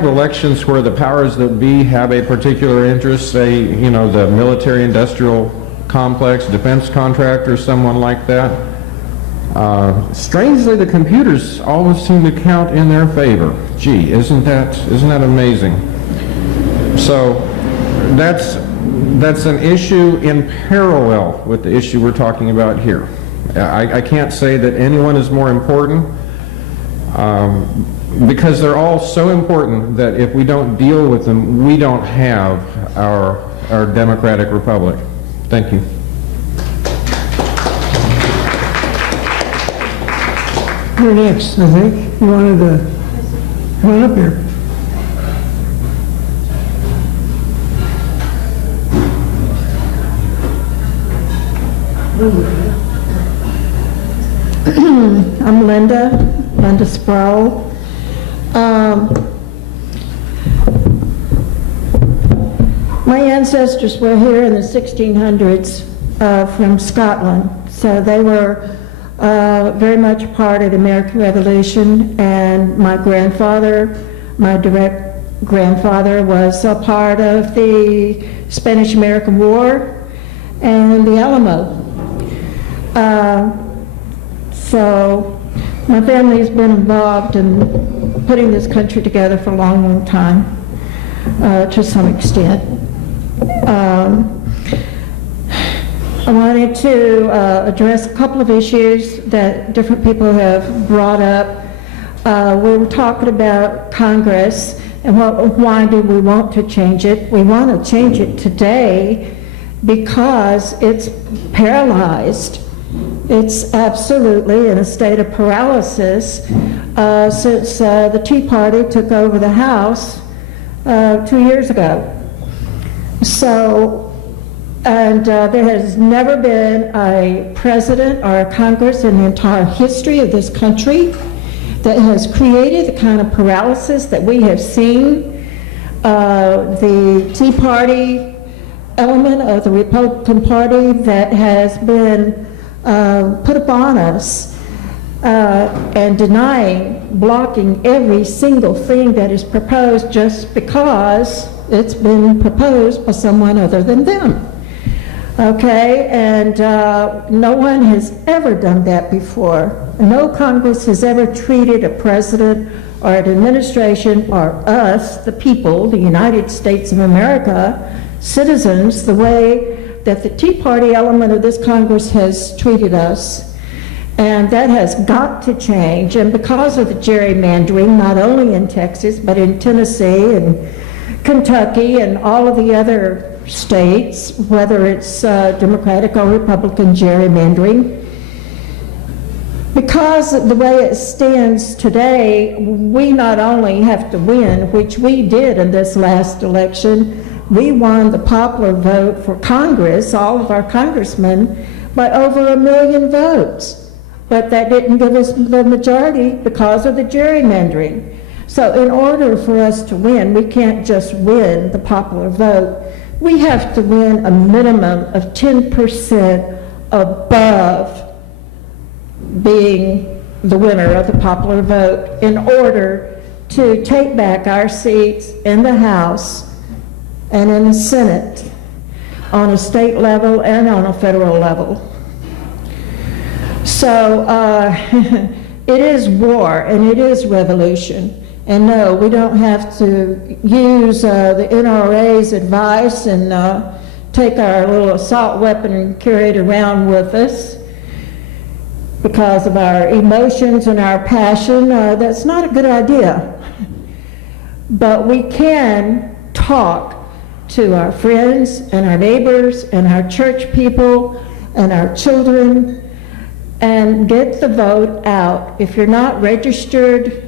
elections where the powers that be have a particular interest, say, you know, the military-industrial complex, defense contractor, someone like that, strangely, the computers always seem to count in their favor. Gee, isn't that amazing? So that's an issue in parallel with the issue we're talking about here. I can't say that anyone is more important, because they're all so important that if we don't deal with them, we don't have our democratic republic. Thank you. You're next, I think. You wanted to come on up here. I'm Linda Sproul. My ancestors were here in the 1600s from Scotland, so they were very much a part of the American Revolution, and my direct grandfather was a part of the Spanish-American War and the Alamo. So my family's been involved in putting this country together for a long, long time, to some extent. I wanted to address a couple of issues that different people have brought up. We were talking about Congress and why do we want to change it? We want to change it today because it's paralyzed. It's absolutely in a state of paralysis since the Tea Party took over the House 2 years ago. So, and there has never been a president or a Congress in the entire history of this country that has created the kind of paralysis that we have seen. The Tea Party element of the Republican Party that has been put upon us and denying, blocking every single thing that is proposed just because it's been proposed by someone other than them. Okay, and no one has ever done that before. No Congress has ever treated a president or an administration or us, the people, the United States of America, citizens, the way that the Tea Party element of this Congress has treated us. And that has got to change. And because of the gerrymandering, not only in Texas, but in Tennessee and Kentucky and all of the other states, whether it's Democratic or Republican gerrymandering, because of the way it stands today, we not only have to win, which we did in this last election, we won the popular vote for Congress, all of our congressmen, by over 1 million votes. But that didn't give us the majority because of the gerrymandering. So in order for us to win, we can't just win the popular vote. We have to win a minimum of 10% above being the winner of the popular vote in order to take back our seats in the House and in the Senate on a state level and on a federal level. So it is war and it is revolution. And no, we don't have to use the NRA's advice and take our little assault weapon and carry it around with us because of our emotions and our passion. That's not a good idea. But we can talk to our friends and our neighbors and our church people and our children and get the vote out. If you're not registered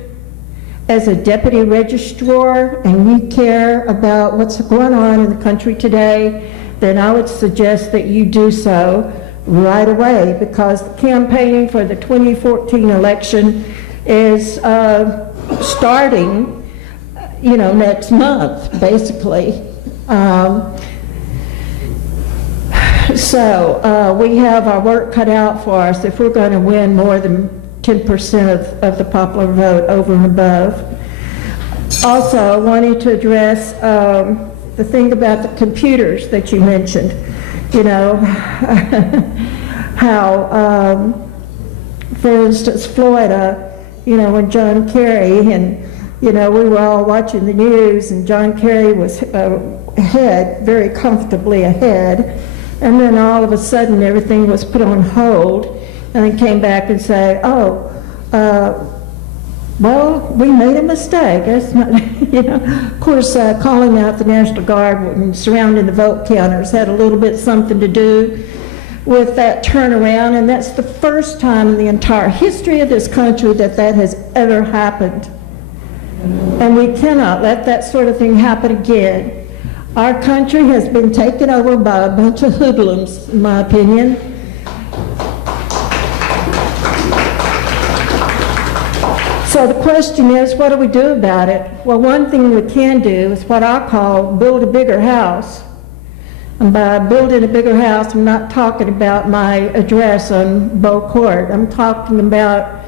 as a deputy registrar and you care about what's going on in the country today, then I would suggest that you do so right away, because the campaigning for the 2014 election is starting, next month, basically. So we have our work cut out for us if we're going to win more than 10% of the popular vote over and above. Also, I wanted to address the thing about the computers that you mentioned. How, for instance, Florida, when John Kerry and, we were all watching the news and John Kerry was ahead, very comfortably ahead, and then all of a sudden everything was put on hold, and then came back and say, well, we made a mistake. That's not, Of course, calling out the National Guard and surrounding the vote counters had a little bit something to do with that turnaround, and that's the first time in the entire history of this country that that has ever happened. And we cannot let that sort of thing happen again. Our country has been taken over by a bunch of hoodlums, in my opinion. So the question is, what do we do about it? Well, one thing we can do is what I call build a bigger house. And by building a bigger house, I'm not talking about my address on Bow Court. I'm talking about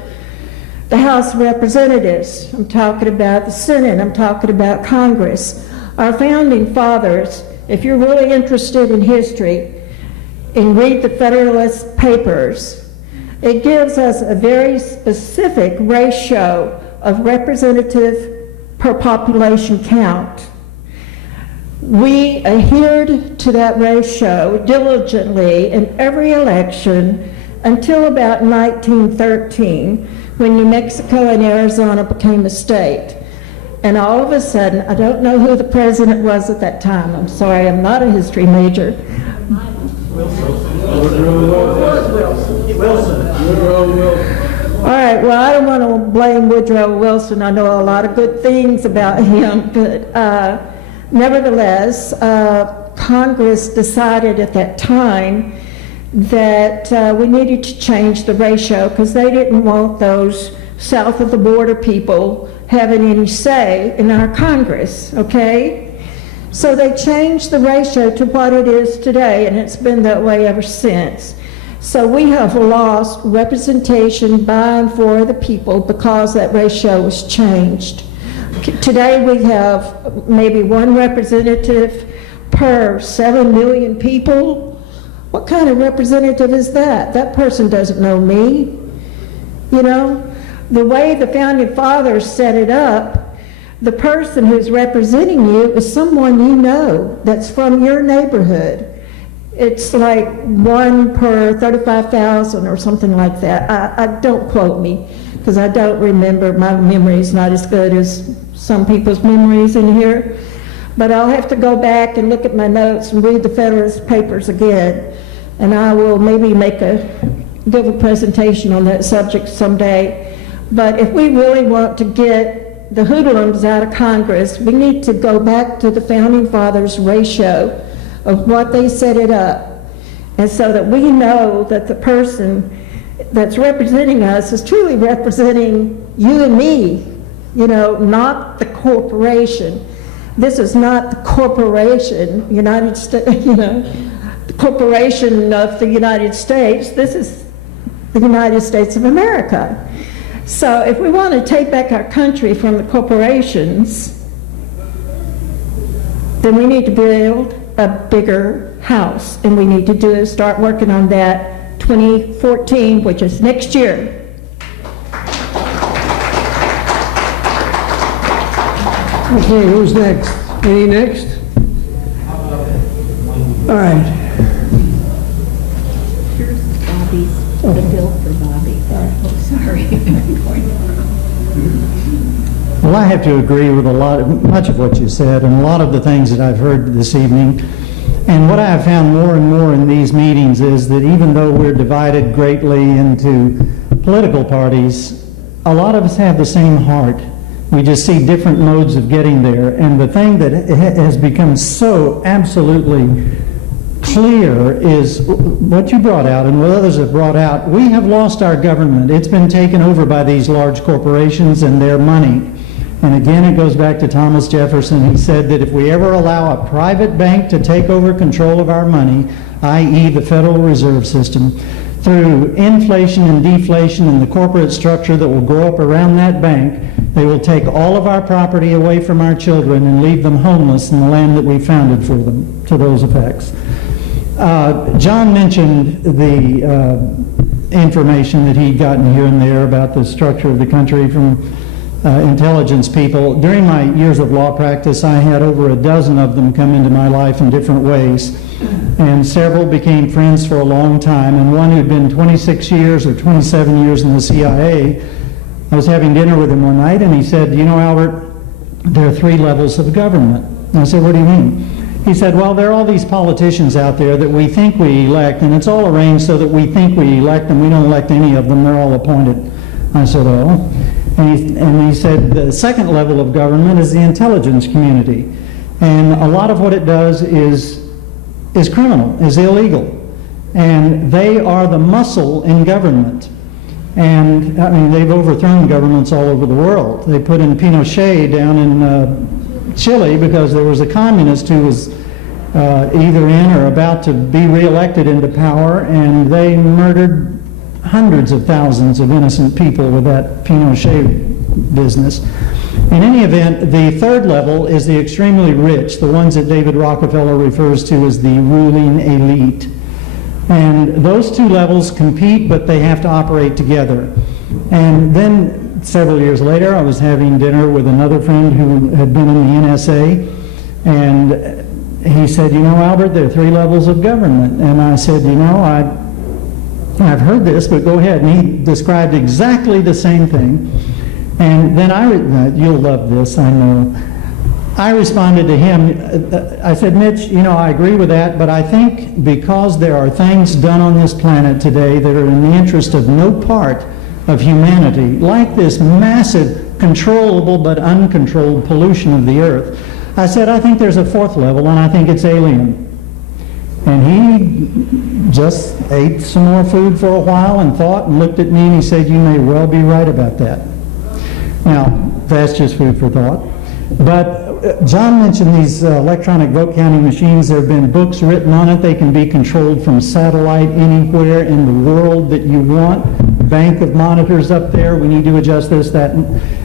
the House of Representatives. I'm talking about the Senate. I'm talking about Congress. Our founding fathers, if you're really interested in history, and read the Federalist Papers, It gives us a very specific ratio of representative per population count. We adhered to that ratio diligently in every election until about 1913, when New Mexico and Arizona became a state. And all of a sudden, I don't know who the president was at that time. I'm sorry, I'm not a history major. All right, well, I don't want to blame Woodrow Wilson. I know a lot of good things about him, but nevertheless, Congress decided at that time that we needed to change the ratio because they didn't want those south of the border people having any say in our Congress, okay? So they changed the ratio to what it is today, and it's been that way ever since. So we have lost representation by and for the people because that ratio was changed. Today we have maybe one representative per 7 million people. What kind of representative is that? That person doesn't know me. You know, the way the Founding Fathers set it up, the person who's representing you is someone you know that's from your neighborhood. It's like 1 per 35,000 or something like that. I don't quote me because I don't remember. My memory is not as good as some people's memories in here. But I'll have to go back and look at my notes and read the Federalist Papers again. And I will maybe give a presentation on that subject someday. But if we really want to get the hoodlums out of Congress, we need to go back to the Founding Fathers ratio of what they set it up. And so that we know that the person that's representing us is truly representing you and me, you know, not the corporation. This is not the corporation, United States, you know, the corporation of the United States. This is the United States of America. So if we want to take back our country from the corporations, then we need to build a bigger house, and we need to start working on that 2014, which is next year. Okay, who's next? Any next? All right. Here's Bobby's, the bill for Bobby. Oh, sorry. Well, I have to agree with much of what you said and a lot of the things that I've heard this evening. And what I have found more and more in these meetings is that even though we're divided greatly into political parties, a lot of us have the same heart. We just see different modes of getting there. And the thing that has become so absolutely clear is what you brought out and what others have brought out. We have lost our government. It's been taken over by these large corporations and their money. And again, it goes back to Thomas Jefferson. He said that if we ever allow a private bank to take over control of our money, i.e. the Federal Reserve System, through inflation and deflation and the corporate structure that will grow up around that bank, they will take all of our property away from our children and leave them homeless in the land that we founded for them, to those effects. John mentioned the information that he'd gotten here and there about the structure of the country from intelligence people. During my years of law practice, I had over a dozen of them come into my life in different ways, and several became friends for a long time, and one who'd been 26 years or 27 years in the CIA, I was having dinner with him one night, and he said, you know, Albert, there are 3 levels of government. And I said, what do you mean? He said, well, there are all these politicians out there that we think we elect, and it's all arranged so that we think we elect them. We don't elect any of them. They're all appointed. I said, oh. And he said the second level of government is the intelligence community. And a lot of what it does is criminal, is illegal. And they are the muscle in government. And, I mean, they've overthrown governments all over the world. They put in Pinochet down in Chile because there was a communist who was either in or about to be reelected into power, and they murdered hundreds of thousands of innocent people with that Pinochet business. In any event, the third level is the extremely rich, the ones that David Rockefeller refers to as the ruling elite. And those two levels compete, but they have to operate together. And then several years later, I was having dinner with another friend who had been in the NSA, and he said, you know, Albert, there are 3 levels of government. And I said, you know, I've heard this, but go ahead. And he described exactly the same thing. And then you'll love this, I know. I responded to him, I said, Mitch, you know, I agree with that, but I think because there are things done on this planet today that are in the interest of no part of humanity, like this massive, controllable but uncontrolled pollution of the earth, I said, I think there's a 4th level, and I think it's alien. And he just ate some more food for a while and thought and looked at me and he said, you may well be right about that. Now, that's just food for thought. But John mentioned these electronic vote counting machines. There have been books written on it. They can be controlled from satellite anywhere in the world that you want. Bank of monitors up there. We need to adjust this, that.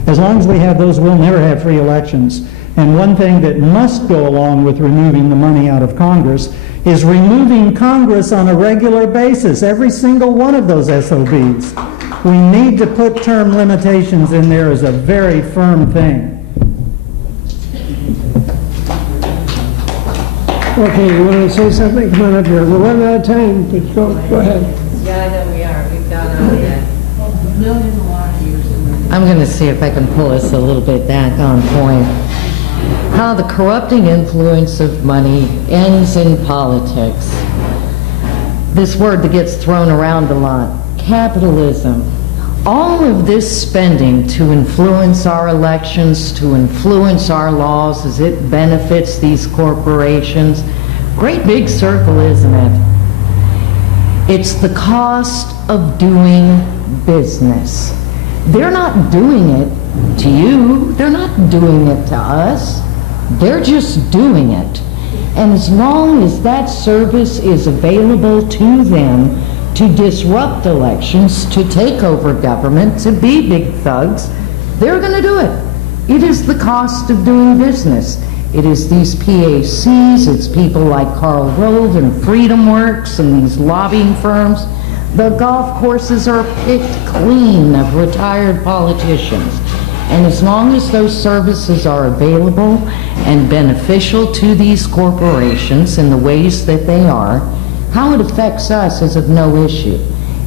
As long as we have those, we'll never have free elections. And one thing that must go along with removing the money out of Congress is removing Congress on a regular basis, every single one of those SOBs. We need to put term limitations in there as a very firm thing. Okay, you want to say something? Come on up here. We're running out of time, but go ahead. Yeah, I know we are. We've gone on that. I'm going to see if I can pull us a little bit back on point. How the corrupting influence of money ends in politics. This word that gets thrown around a lot, capitalism. All of this spending to influence our elections, to influence our laws as it benefits these corporations, great big circle, isn't it? It's the cost of doing business. They're not doing it to you. They're not doing it to us. They're just doing it. And as long as that service is available to them to disrupt elections, to take over government, to be big thugs, they're going to do it. It is the cost of doing business. It is these PACs, it's people like Karl Rove and Freedom Works and these lobbying firms. The golf courses are picked clean of retired politicians. And as long as those services are available and beneficial to these corporations in the ways that they are, how it affects us is of no issue.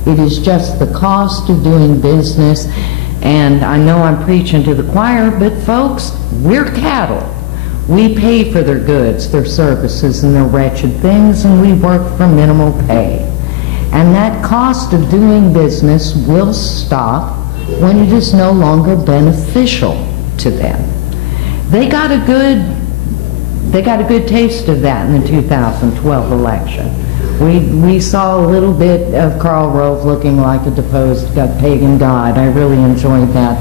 It is just the cost of doing business. And I know I'm preaching to the choir, but folks, we're cattle. We pay for their goods, their services, and their wretched things, and we work for minimal pay. And that cost of doing business will stop when it is no longer beneficial to them. They got a good taste of that in the 2012 election. We saw a little bit of Karl Rove looking like a deposed pagan god. I really enjoyed that.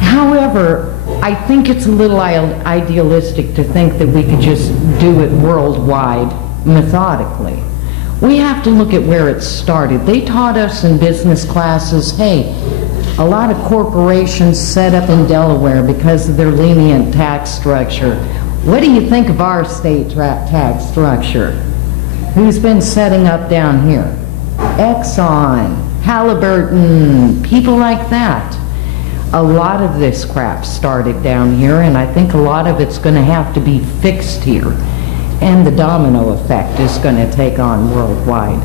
However, I think it's a little idealistic to think that we could just do it worldwide methodically. We have to look at where it started. They taught us in business classes, hey, a lot of corporations set up in Delaware because of their lenient tax structure. What do you think of our state tax structure? Who's been setting up down here? Exxon, Halliburton, people like that. A lot of this crap started down here, and I think a lot of it's going to have to be fixed here. And the domino effect is going to take on worldwide.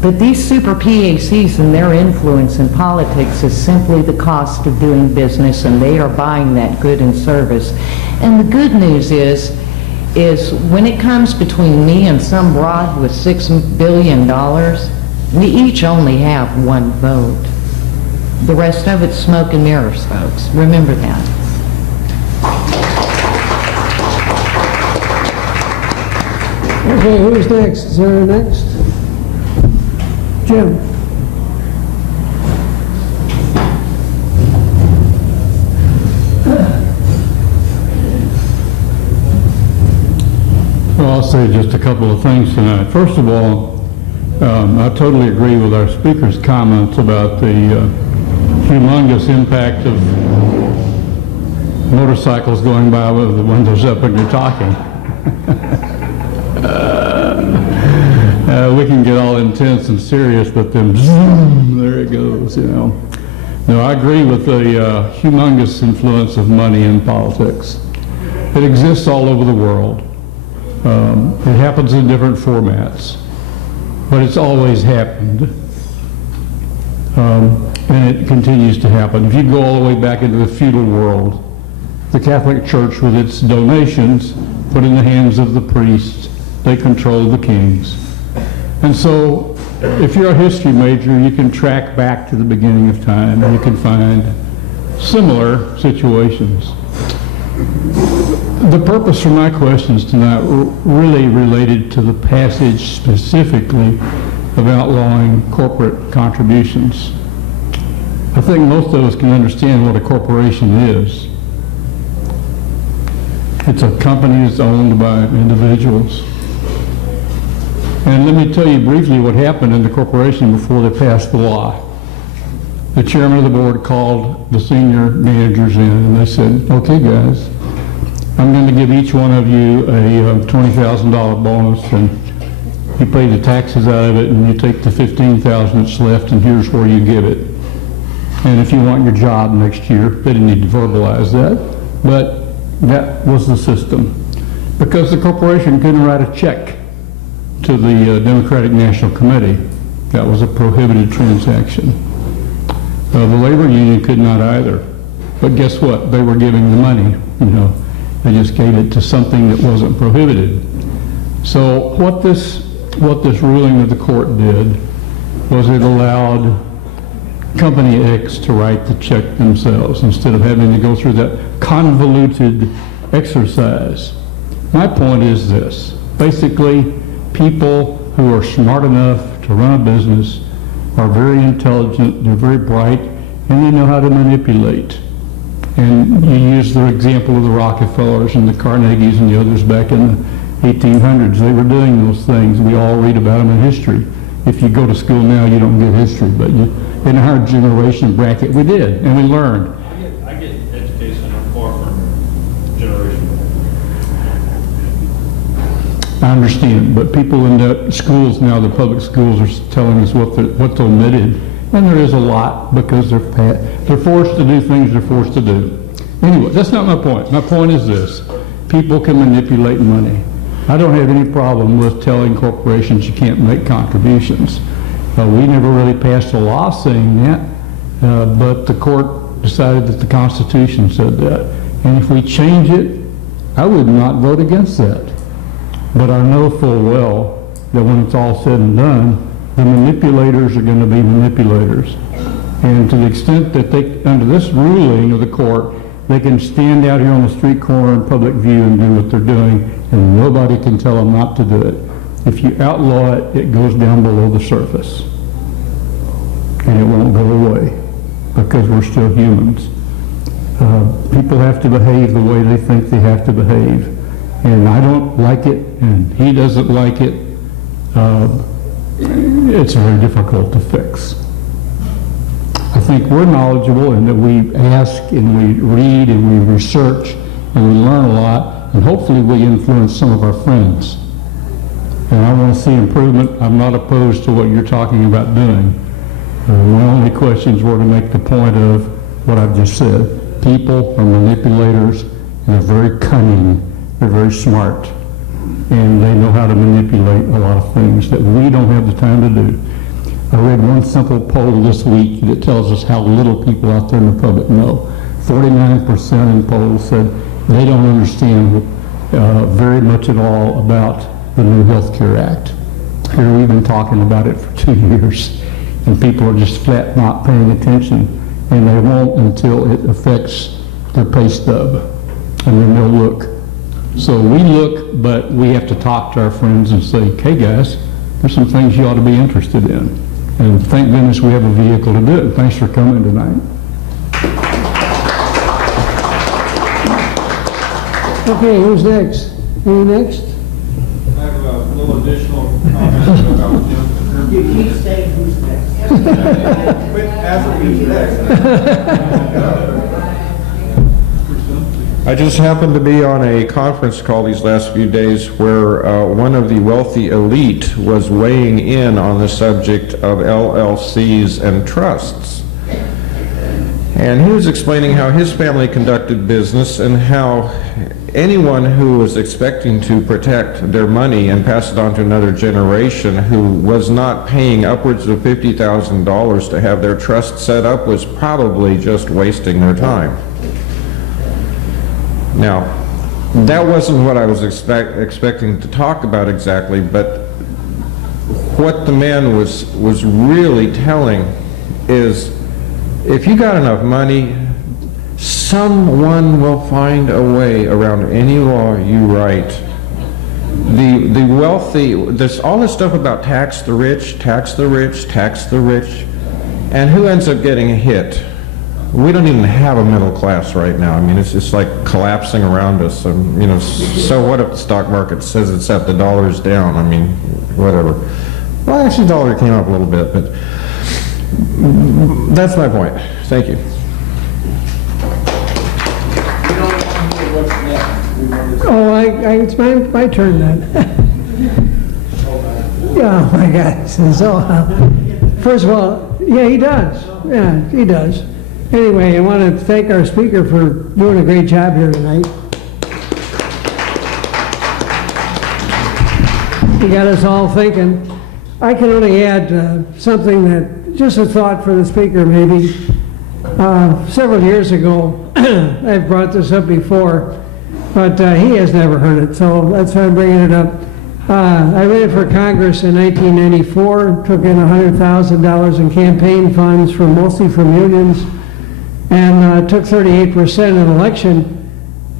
But these super PACs and their influence in politics is simply the cost of doing business, and they are buying that good and service. And the good news is when it comes between me and some broad with $6 billion, we each only have one vote. The rest of it's smoke and mirrors, folks. Remember that. Okay, who's next? Is there a next? Jim. Well, I'll say just a couple of things tonight. First of all, I totally agree with our speaker's comments about the humongous impact of motorcycles going by with the windows up when you're talking. We can get all intense and serious, but then zoom, there it goes, you know. No, I agree with the humongous influence of money in politics. It exists all over the world. It happens in different formats, but it's always happened. And it continues to happen. If you go all the way back into the feudal world, the Catholic Church with its donations put in the hands of the priests, they controlled the kings. And so, if you're a history major, you can track back to the beginning of time and you can find similar situations. The purpose for my questions tonight really related to the passage specifically of outlawing corporate contributions. I think most of us can understand what a corporation is. It's a company that's owned by individuals. And let me tell you briefly what happened in the corporation before they passed the law. The chairman of the board called the senior managers in and they said, okay guys, I'm going to give each one of you a $20,000 bonus, and you pay the taxes out of it and you take the $15,000 that's left and here's where you give it. And if you want your job next year, they didn't need to verbalize that, but that was the system. Because the corporation couldn't write a check to the Democratic National Committee. That was a prohibited transaction. The labor union could not either. But guess what? They were giving the money, you know. They just gave it to something that wasn't prohibited. So what this ruling of the court did was it allowed Company X to write the check themselves instead of having to go through that convoluted exercise. My point is this. Basically, people who are smart enough to run a business are very intelligent, they're very bright, and they know how to manipulate. And you use the example of the Rockefellers and the Carnegies and the others back in the 1800s. They were doing those things. We all read about them in history. If you go to school now, you don't get history, but in our generation bracket, we did, and we learned. I get education far from generation. I understand, but people in the schools now, the public schools, are telling us what's omitted, and there is a lot because they're forced to do things they're forced to do. Anyway, that's not my point. My point is this: people can manipulate money. I don't have any problem with telling corporations you can't make contributions. We never really passed a law saying that, but the court decided that the Constitution said that. And if we change it, I would not vote against that. But I know full well that when it's all said and done, the manipulators are going to be manipulators. And to the extent that they, under this ruling of the court, they can stand out here on the street corner in public view and do what they're doing, and nobody can tell them not to do it. If you outlaw it, it goes down below the surface. And it won't go away, because we're still humans. People have to behave the way they think they have to behave. And I don't like it, and he doesn't like it. It's very difficult to fix. I think we're knowledgeable in that we ask and we read and we research and we learn a lot, and hopefully we influence some of our friends. And I want to see improvement. I'm not opposed to what you're talking about doing. My only questions were to make the point of what I've just said. People are manipulators, and they're very cunning, they're very smart, and they know how to manipulate a lot of things that we don't have the time to do. I read one simple poll this week that tells us how little people out there in the public know. 49% in polls said they don't understand very much at all about the new Health Care Act. Here we've been talking about it for 2 years, and people are just flat not paying attention, and they won't until it affects their pay stub, and then they'll look. So we look, but we have to talk to our friends and say, hey guys, there's some things you ought to be interested in. And thank goodness we have a vehicle to do it. Thanks for coming tonight. Okay, who's next? Who next? I have a little additional comment about Jim. You keep saying who's next. Quit asking who's next. I just happened to be on a conference call these last few days where one of the wealthy elite was weighing in on the subject of LLCs and trusts. And he was explaining how his family conducted business and how anyone who was expecting to protect their money and pass it on to another generation who was not paying upwards of $50,000 to have their trust set up was probably just wasting their time. Now, that wasn't what I was expecting to talk about exactly, but what the man was really telling is, if you got enough money, someone will find a way around any law you write. The wealthy, there's all this stuff about tax the rich, tax the rich, tax the rich, and who ends up getting hit? We don't even have a middle class right now. I mean, it's just like collapsing around us. And, you know, so what if the stock market says it's up, the dollar's down? I mean, whatever. Well, actually, the dollar came up a little bit, but that's my point. Thank you. Oh, it's my turn then. Yeah, oh my God. So, first of all, yeah, he does. Yeah, he does. Anyway, I want to thank our speaker for doing a great job here tonight. He got us all thinking. I can only add something that, just a thought for the speaker maybe. Several years ago, I've brought this up before, but he has never heard it, so that's why I'm bringing it up. I ran for Congress in 1994, took in $100,000 in campaign funds mostly from unions, and took 38% in an election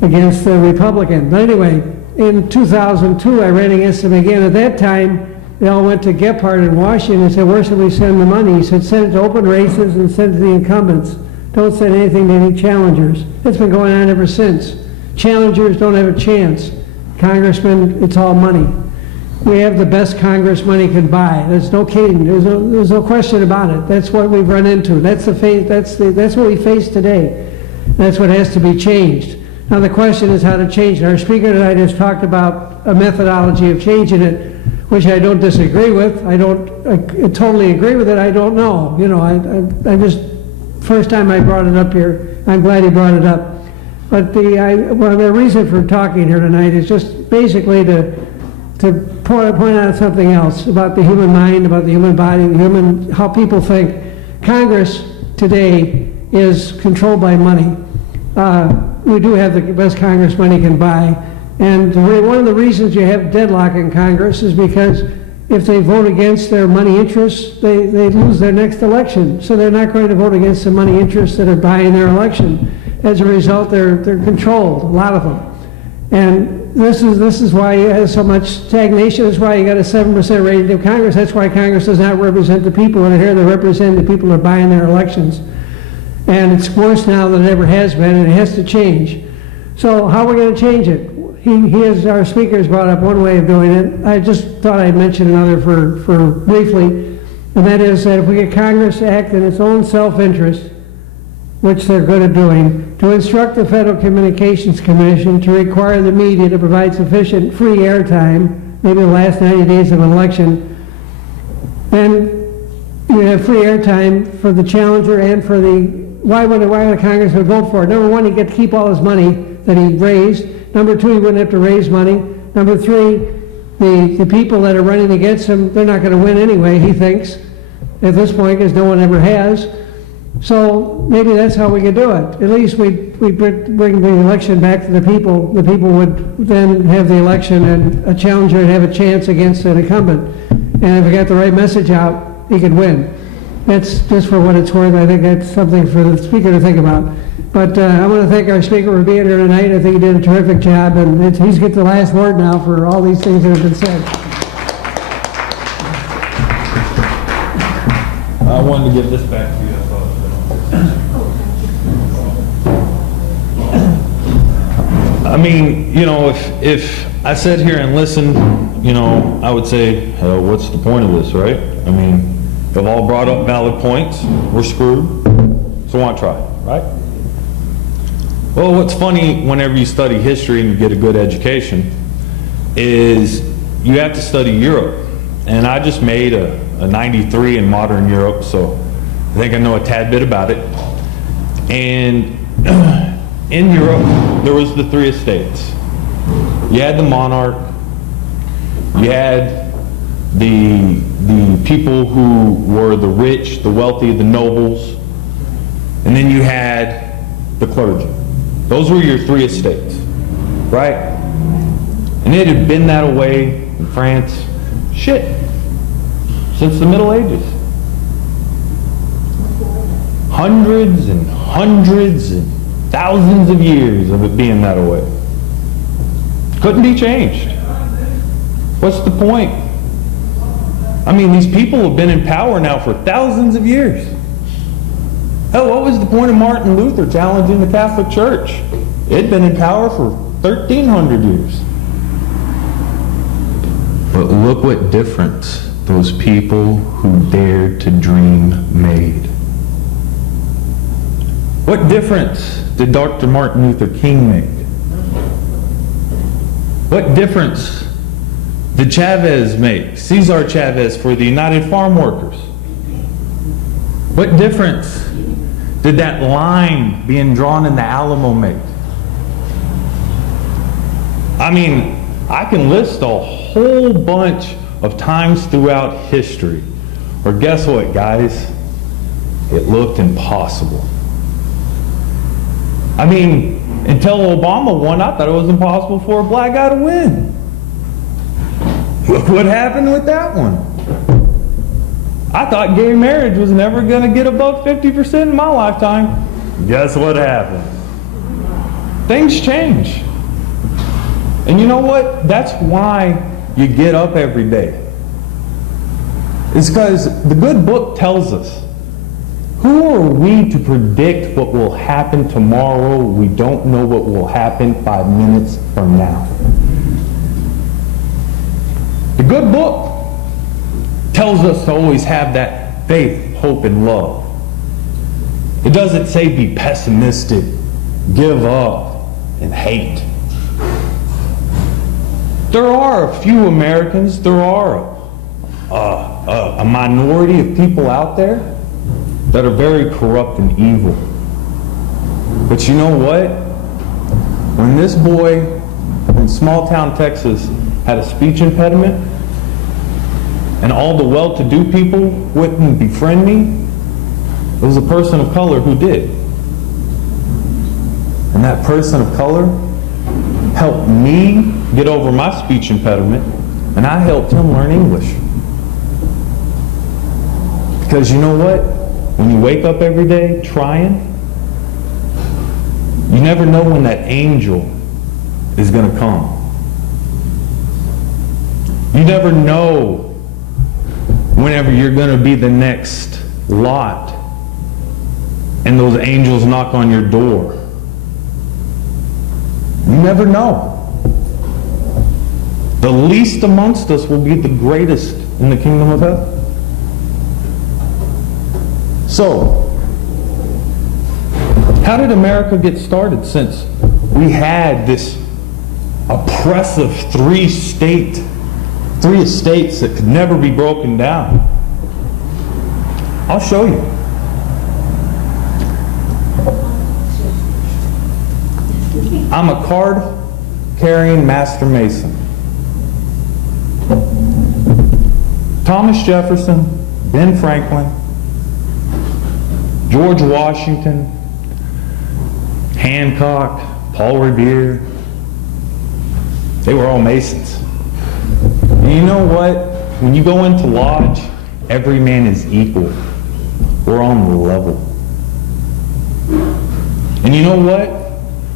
against the Republican. But anyway, in 2002, I ran against him again. At that time, they all went to Gephardt in Washington and said, where should we send the money? He said, send it to open races and send it to the incumbents. Don't send anything to any challengers. It's been going on ever since. Challengers don't have a chance. Congressmen, it's all money. We have the best Congress money can buy. There's no kidding. There's no question about it. That's what we've run into. That's what we face today. That's what has to be changed. Now the question is how to change it. Our speaker tonight has talked about a methodology of changing it, which I don't disagree with. I totally agree with it. I don't know. You know, I just, first time I brought it up here, I'm glad he brought it up. But the reason for talking here tonight is just basically to point out something else about the human mind, about the human body, how people think. Congress today is controlled by money. We do have the best Congress money can buy. And one of the reasons you have deadlock in Congress is because if they vote against their money interests, they lose their next election. So they're not going to vote against the money interests that are buying their election. As a result, they're controlled, a lot of them. And this is why you have so much stagnation. That's why you got a 7% rating of Congress. That's why Congress does not represent the people that are here. They represent the people that are buying their elections. And it's worse now than it ever has been, and it has to change. So how are we going to change it? Our speaker has brought up one way of doing it. I just thought I'd mention another for briefly, and that is that if we get Congress to act in its own self-interest, which they're good at doing, to instruct the Federal Communications Commission to require the media to provide sufficient free airtime, maybe the last 90 days of an election, then you have free airtime for the challenger and for why would the Congress would vote for it? Number one, he'd get to keep all his money that he raised. Number two, he wouldn't have to raise money. Number three, the people that are running against him, they're not going to win anyway, he thinks, at this point, because no one ever has. So maybe that's how we could do it. At least we bring the election back to the people. The people would then have the election, and a challenger would have a chance against an incumbent. And if we got the right message out, he could win. That's just for what it's worth. I think that's something for the speaker to think about. But I want to thank our speaker for being here tonight. I think he did a terrific job, and he's got the last word now for all these things that have been said. I wanted to give this back to you. I mean, you know, if I sat here and listened, you know, I would say, what's the point of this, right? I mean, they've all brought up valid points. We're screwed. So why try, right? Well, what's funny whenever you study history and you get a good education is you have to study Europe. And I just made a 93 in modern Europe, so I think I know a tad bit about it. And in Europe, there was the three estates. You had the monarch, you had the people who were the rich, the wealthy, the nobles, and then you had the clergy. Those were your three estates, right? And it had been that way in France, since the Middle Ages. Hundreds and hundreds and thousands of years of it being that way. Couldn't be changed. What's the point? I mean, these people have been in power now for thousands of years. Hell, what was the point of Martin Luther challenging the Catholic Church? It'd been in power for 1,300 years. But look what difference those people who dared to dream made. What difference did Dr. Martin Luther King make? What difference did Chavez make? Cesar Chavez for the United Farm Workers. What difference did that line being drawn in the Alamo make? I mean, I can list a whole bunch of times throughout history where, guess what, guys? It looked impossible. I mean, until Obama won, I thought it was impossible for a black guy to win. Look what happened with that one. I thought gay marriage was never going to get above 50% in my lifetime. Guess what happened? Things change. And you know what? That's why you get up every day. It's because the good book tells us, who are we to predict what will happen tomorrow? We don't know what will happen 5 minutes from now. The good book tells us to always have that faith, hope, and love. It doesn't say be pessimistic, give up, and hate. There are a few Americans, there are a minority of people out there that are very corrupt and evil. But you know what? When this boy in small town Texas had a speech impediment and all the well-to-do people wouldn't befriend me, it was a person of color who did. And that person of color helped me get over my speech impediment, and I helped him learn English. Because you know what? When you wake up every day trying, you never know when that angel is going to come. You never know whenever you're going to be the next lot and those angels knock on your door. You never know. The least amongst us will be the greatest in the kingdom of heaven. So, how did America get started since we had this oppressive three estates that could never be broken down? I'll show you. I'm a card-carrying master mason. Thomas Jefferson, Ben Franklin, George Washington, Hancock, Paul Revere, they were all Masons. And you know what? When you go into lodge, every man is equal. We're on the level. And you know what?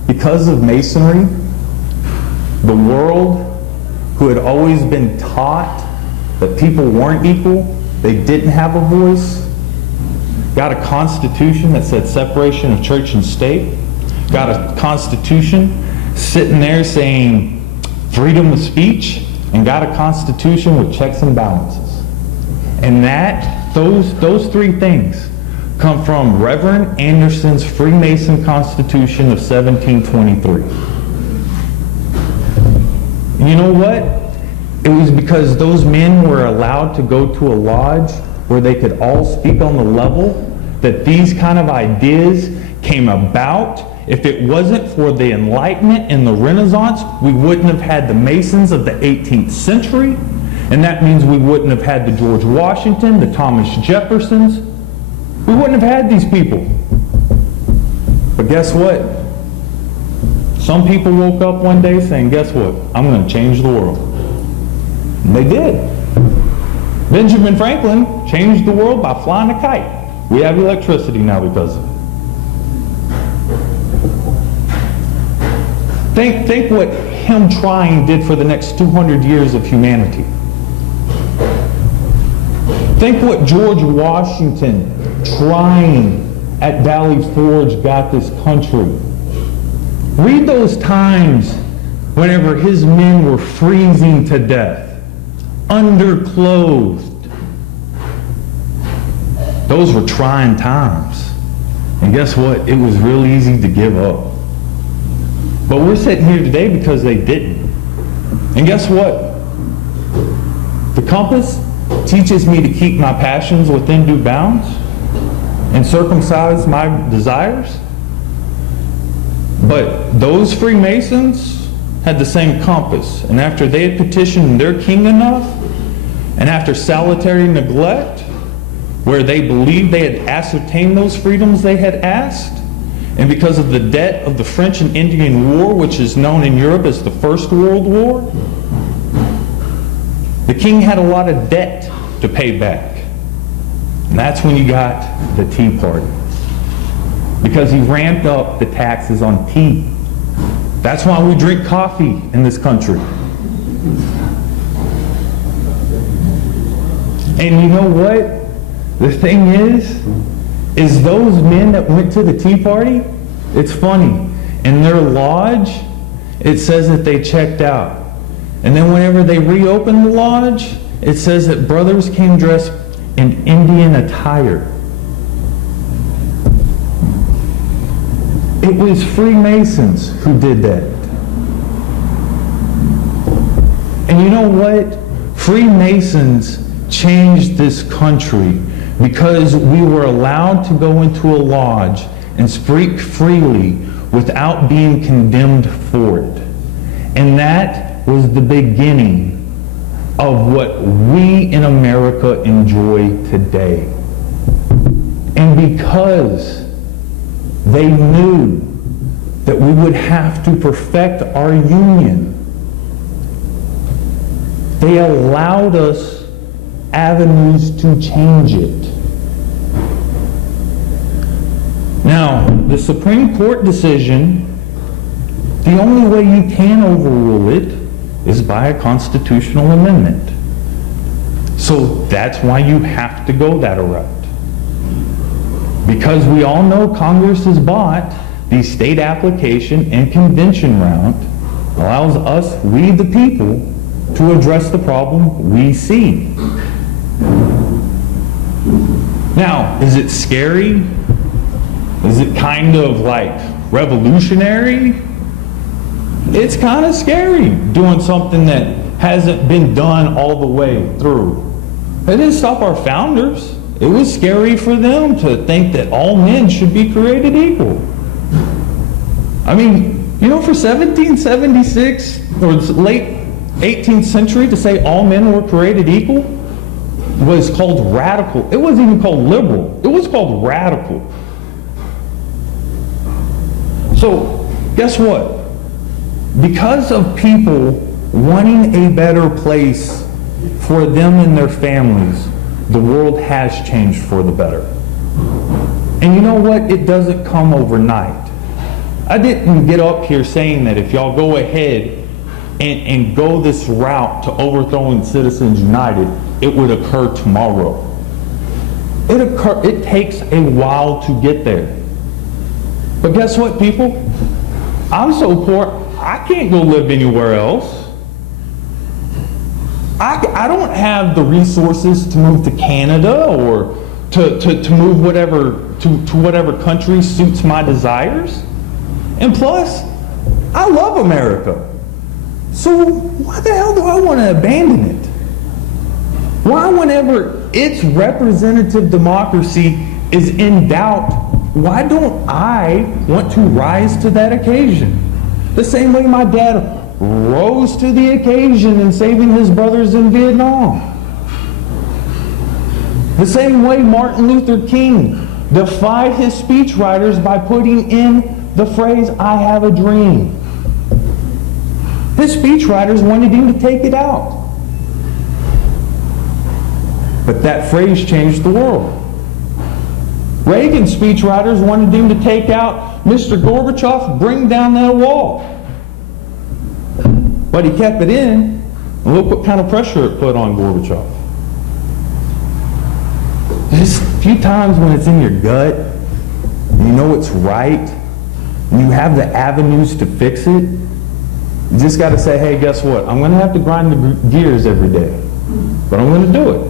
Because of Masonry, the world, who had always been taught that people weren't equal, they didn't have a voice, got a constitution that said separation of church and state, got a constitution sitting there saying freedom of speech, and got a constitution with checks and balances. And those three things come from Reverend Anderson's Freemason Constitution of 1723. You know what? It was because those men were allowed to go to a lodge where they could all speak on the level that these kind of ideas came about. If it wasn't for the Enlightenment and the Renaissance, we wouldn't have had the Masons of the 18th century, and that means we wouldn't have had the George Washington, the Thomas Jeffersons. We wouldn't have had these people. But guess what? Some people woke up one day saying, guess what? I'm going to change the world. And they did. Benjamin Franklin changed the world by flying a kite. We have electricity now because of it. Think what him trying did for the next 200 years of humanity. Think what George Washington trying at Valley Forge got this country. Read those times whenever his men were freezing to death, underclothed. Those were trying times. And guess what? It was real easy to give up. But we're sitting here today because they didn't. And guess what? The compass teaches me to keep my passions within due bounds and circumcise my desires. But those Freemasons had the same compass. And after they had petitioned their king enough, and after salutary neglect, where they believed they had ascertained those freedoms they had asked, and because of the debt of the French and Indian War, which is known in Europe as the First World War, the king had a lot of debt to pay back. And that's when you got the Tea Party. Because he ramped up the taxes on tea. That's why we drink coffee in this country. And you know what? The thing is those men that went to the Tea Party, it's funny, in their lodge, it says that they checked out. And then whenever they reopened the lodge, it says that brothers came dressed in Indian attire. It was Freemasons who did that. And you know what? Freemasons changed this country because we were allowed to go into a lodge and speak freely without being condemned for it. And that was the beginning of what we in America enjoy today. And because they knew that we would have to perfect our union, they allowed us avenues to change it. Now, the Supreme Court decision, the only way you can overrule it is by a constitutional amendment. So that's why you have to go that route. Because we all know Congress has bought the state application and convention route, allows us, we the people, to address the problem we see. Now, is it scary? Is it kind of like revolutionary? It's kind of scary doing something that hasn't been done all the way through. It didn't stop our founders. It was scary for them to think that all men should be created equal. I mean, you know, for 1776 or late 18th century to say all men were created equal was called radical. It wasn't even called liberal. It was called radical. So, guess what? Because of people wanting a better place for them and their families, the world has changed for the better. And you know what? It doesn't come overnight. I didn't get up here saying that if y'all go ahead and go this route to overthrowing Citizens United, it would occur tomorrow. It takes a while to get there. But guess what, people? I'm so poor, I can't go live anywhere else. I don't have the resources to move to Canada or to move to whatever country suits my desires. And plus, I love America. So why the hell do I want to abandon it? Why, whenever its representative democracy is in doubt, why don't I want to rise to that occasion? The same way my dad rose to the occasion in saving his brothers in Vietnam. The same way Martin Luther King defied his speechwriters by putting in the phrase, "I have a dream." His speechwriters wanted him to take it out. But that phrase changed the world. Reagan's speechwriters wanted him to take out, "Mr. Gorbachev, bring down that wall." But he kept it in, and look what kind of pressure it put on Gorbachev. Just a few times when it's in your gut, and you know it's right, and you have the avenues to fix it, you just got to say, hey, guess what? I'm going to have to grind the gears every day, but I'm going to do it.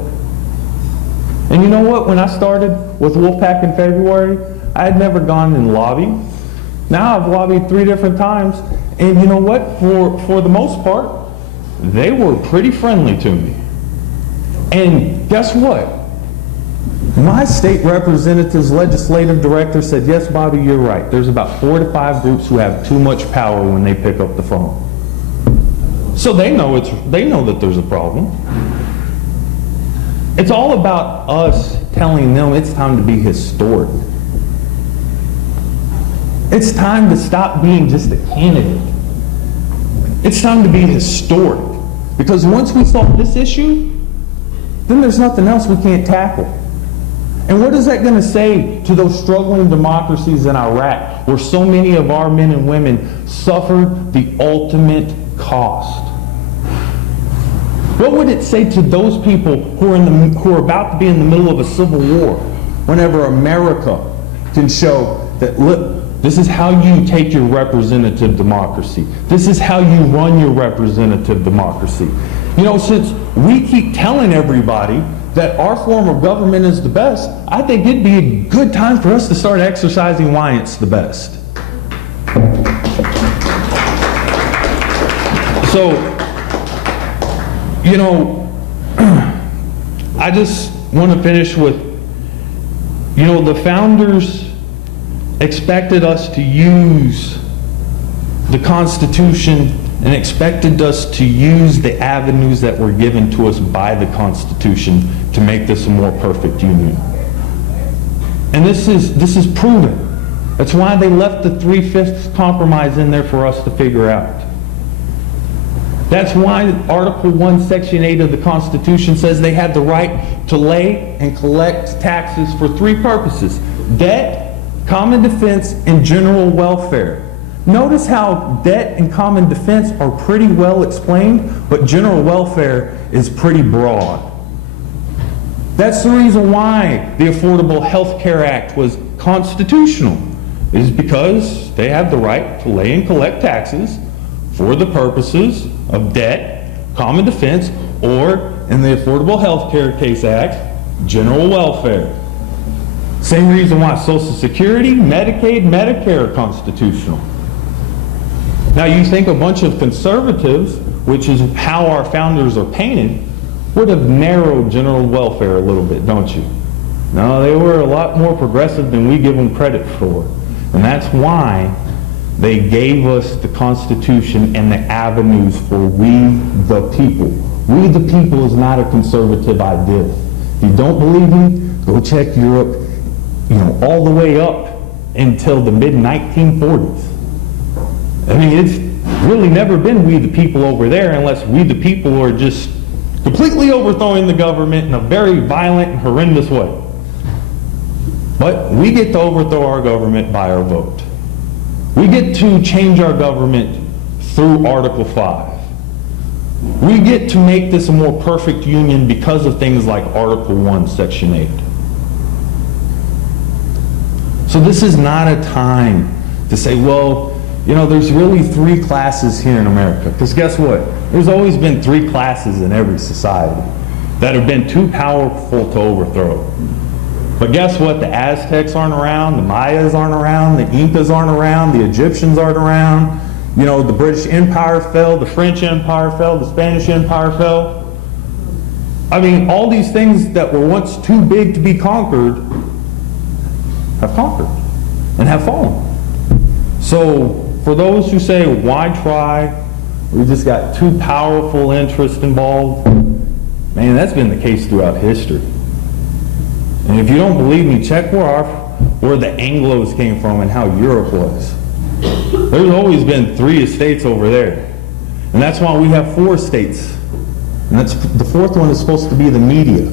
And you know what? When I started with Wolfpack in February, I had never gone and lobbied. Now I've lobbied 3 different times, and you know what? For the most part, they were pretty friendly to me. And guess what? My state representative's legislative director said, yes, Bobby, you're right. There's about 4 to 5 groups who have too much power when they pick up the phone. So they know that there's a problem. It's all about us telling them it's time to be historic. It's time to stop being just a candidate. It's time to be historic. Because once we solve this issue, then there's nothing else we can't tackle. And what is that going to say to those struggling democracies in Iraq, where so many of our men and women suffered the ultimate cost? What would it say to those people who are about to be in the middle of a civil war, whenever America can show that, look, this is how you take your representative democracy. This is how you run your representative democracy. You know, since we keep telling everybody that our form of government is the best, I think it'd be a good time for us to start exercising why it's the best. So, you know, I just want to finish with, you know, the founders expected us to use the Constitution and expected us to use the avenues that were given to us by the Constitution to make this a more perfect union. And this is proven. That's why they left the 3/5 compromise in there for us to figure out. That's why Article 1, Section 8 of the Constitution says they have the right to lay and collect taxes for 3 purposes: debt, common defense, and general welfare. Notice how debt and common defense are pretty well explained, but general welfare is pretty broad. That's the reason why the Affordable Health Care Act was constitutional, is because they have the right to lay and collect taxes for the purposes of debt, common defense, or, in the Affordable Health Care Case Act, general welfare. Same reason why Social Security, Medicaid, Medicare are constitutional. Now you think a bunch of conservatives, which is how our founders are painted, would have narrowed general welfare a little bit, don't you? No, they were a lot more progressive than we give them credit for. And that's why they gave us the Constitution and the avenues for we the people. We the people is not a conservative idea. If you don't believe me, go check Europe, you know, all the way up until the mid-1940s. I mean, it's really never been we the people over there unless we the people are just completely overthrowing the government in a very violent and horrendous way. But we get to overthrow our government by our vote. We get to change our government through Article 5. We get to make this a more perfect union because of things like Article 1, Section 8. So this is not a time to say, well, you know, there's really 3 classes here in America. Because guess what? There's always been 3 classes in every society that have been too powerful to overthrow. But guess what? The Aztecs aren't around, the Mayas aren't around, the Incas aren't around, the Egyptians aren't around. You know, the British Empire fell, the French Empire fell, the Spanish Empire fell. I mean, all these things that were once too big to be conquered have conquered and have fallen. So for those who say, why try? We just got too powerful interests involved. Man, that's been the case throughout history. And if you don't believe me, check where the Anglos came from and how Europe was. There's always been 3 estates over there. And that's why we have 4 states. And that's, the 4th one is supposed to be the media.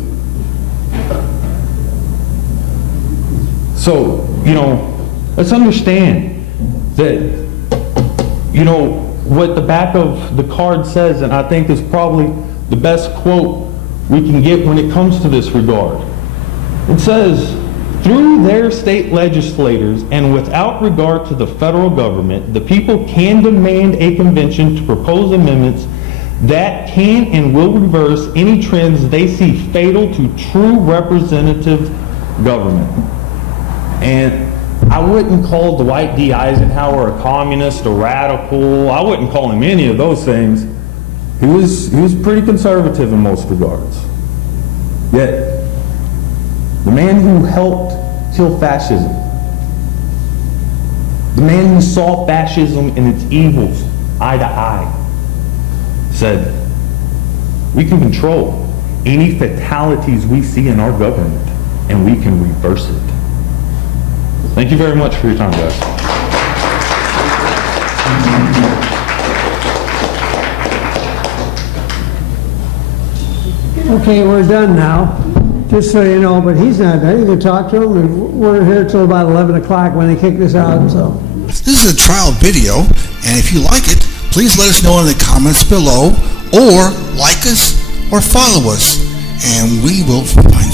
So, you know, let's understand that, you know, what the back of the card says, and I think is probably the best quote we can get when it comes to this regard. It says, through their state legislators and without regard to the federal government, the people can demand a convention to propose amendments that can and will reverse any trends they see fatal to true representative government. And I wouldn't call Dwight D. Eisenhower a communist, a radical. I wouldn't call him any of those things. He was pretty conservative in most regards. Yet, the man who helped kill fascism, the man who saw fascism and its evils eye to eye, said, we can control any fatalities we see in our government, and we can reverse it. Thank you very much for your time, guys. Okay, we're done now, just so you know, but he's not done. You can talk to him, and we're here till about 11 o'clock when they kick this out, so. This is a trial video, and if you like it, please let us know in the comments below, or like us, or follow us, and we will find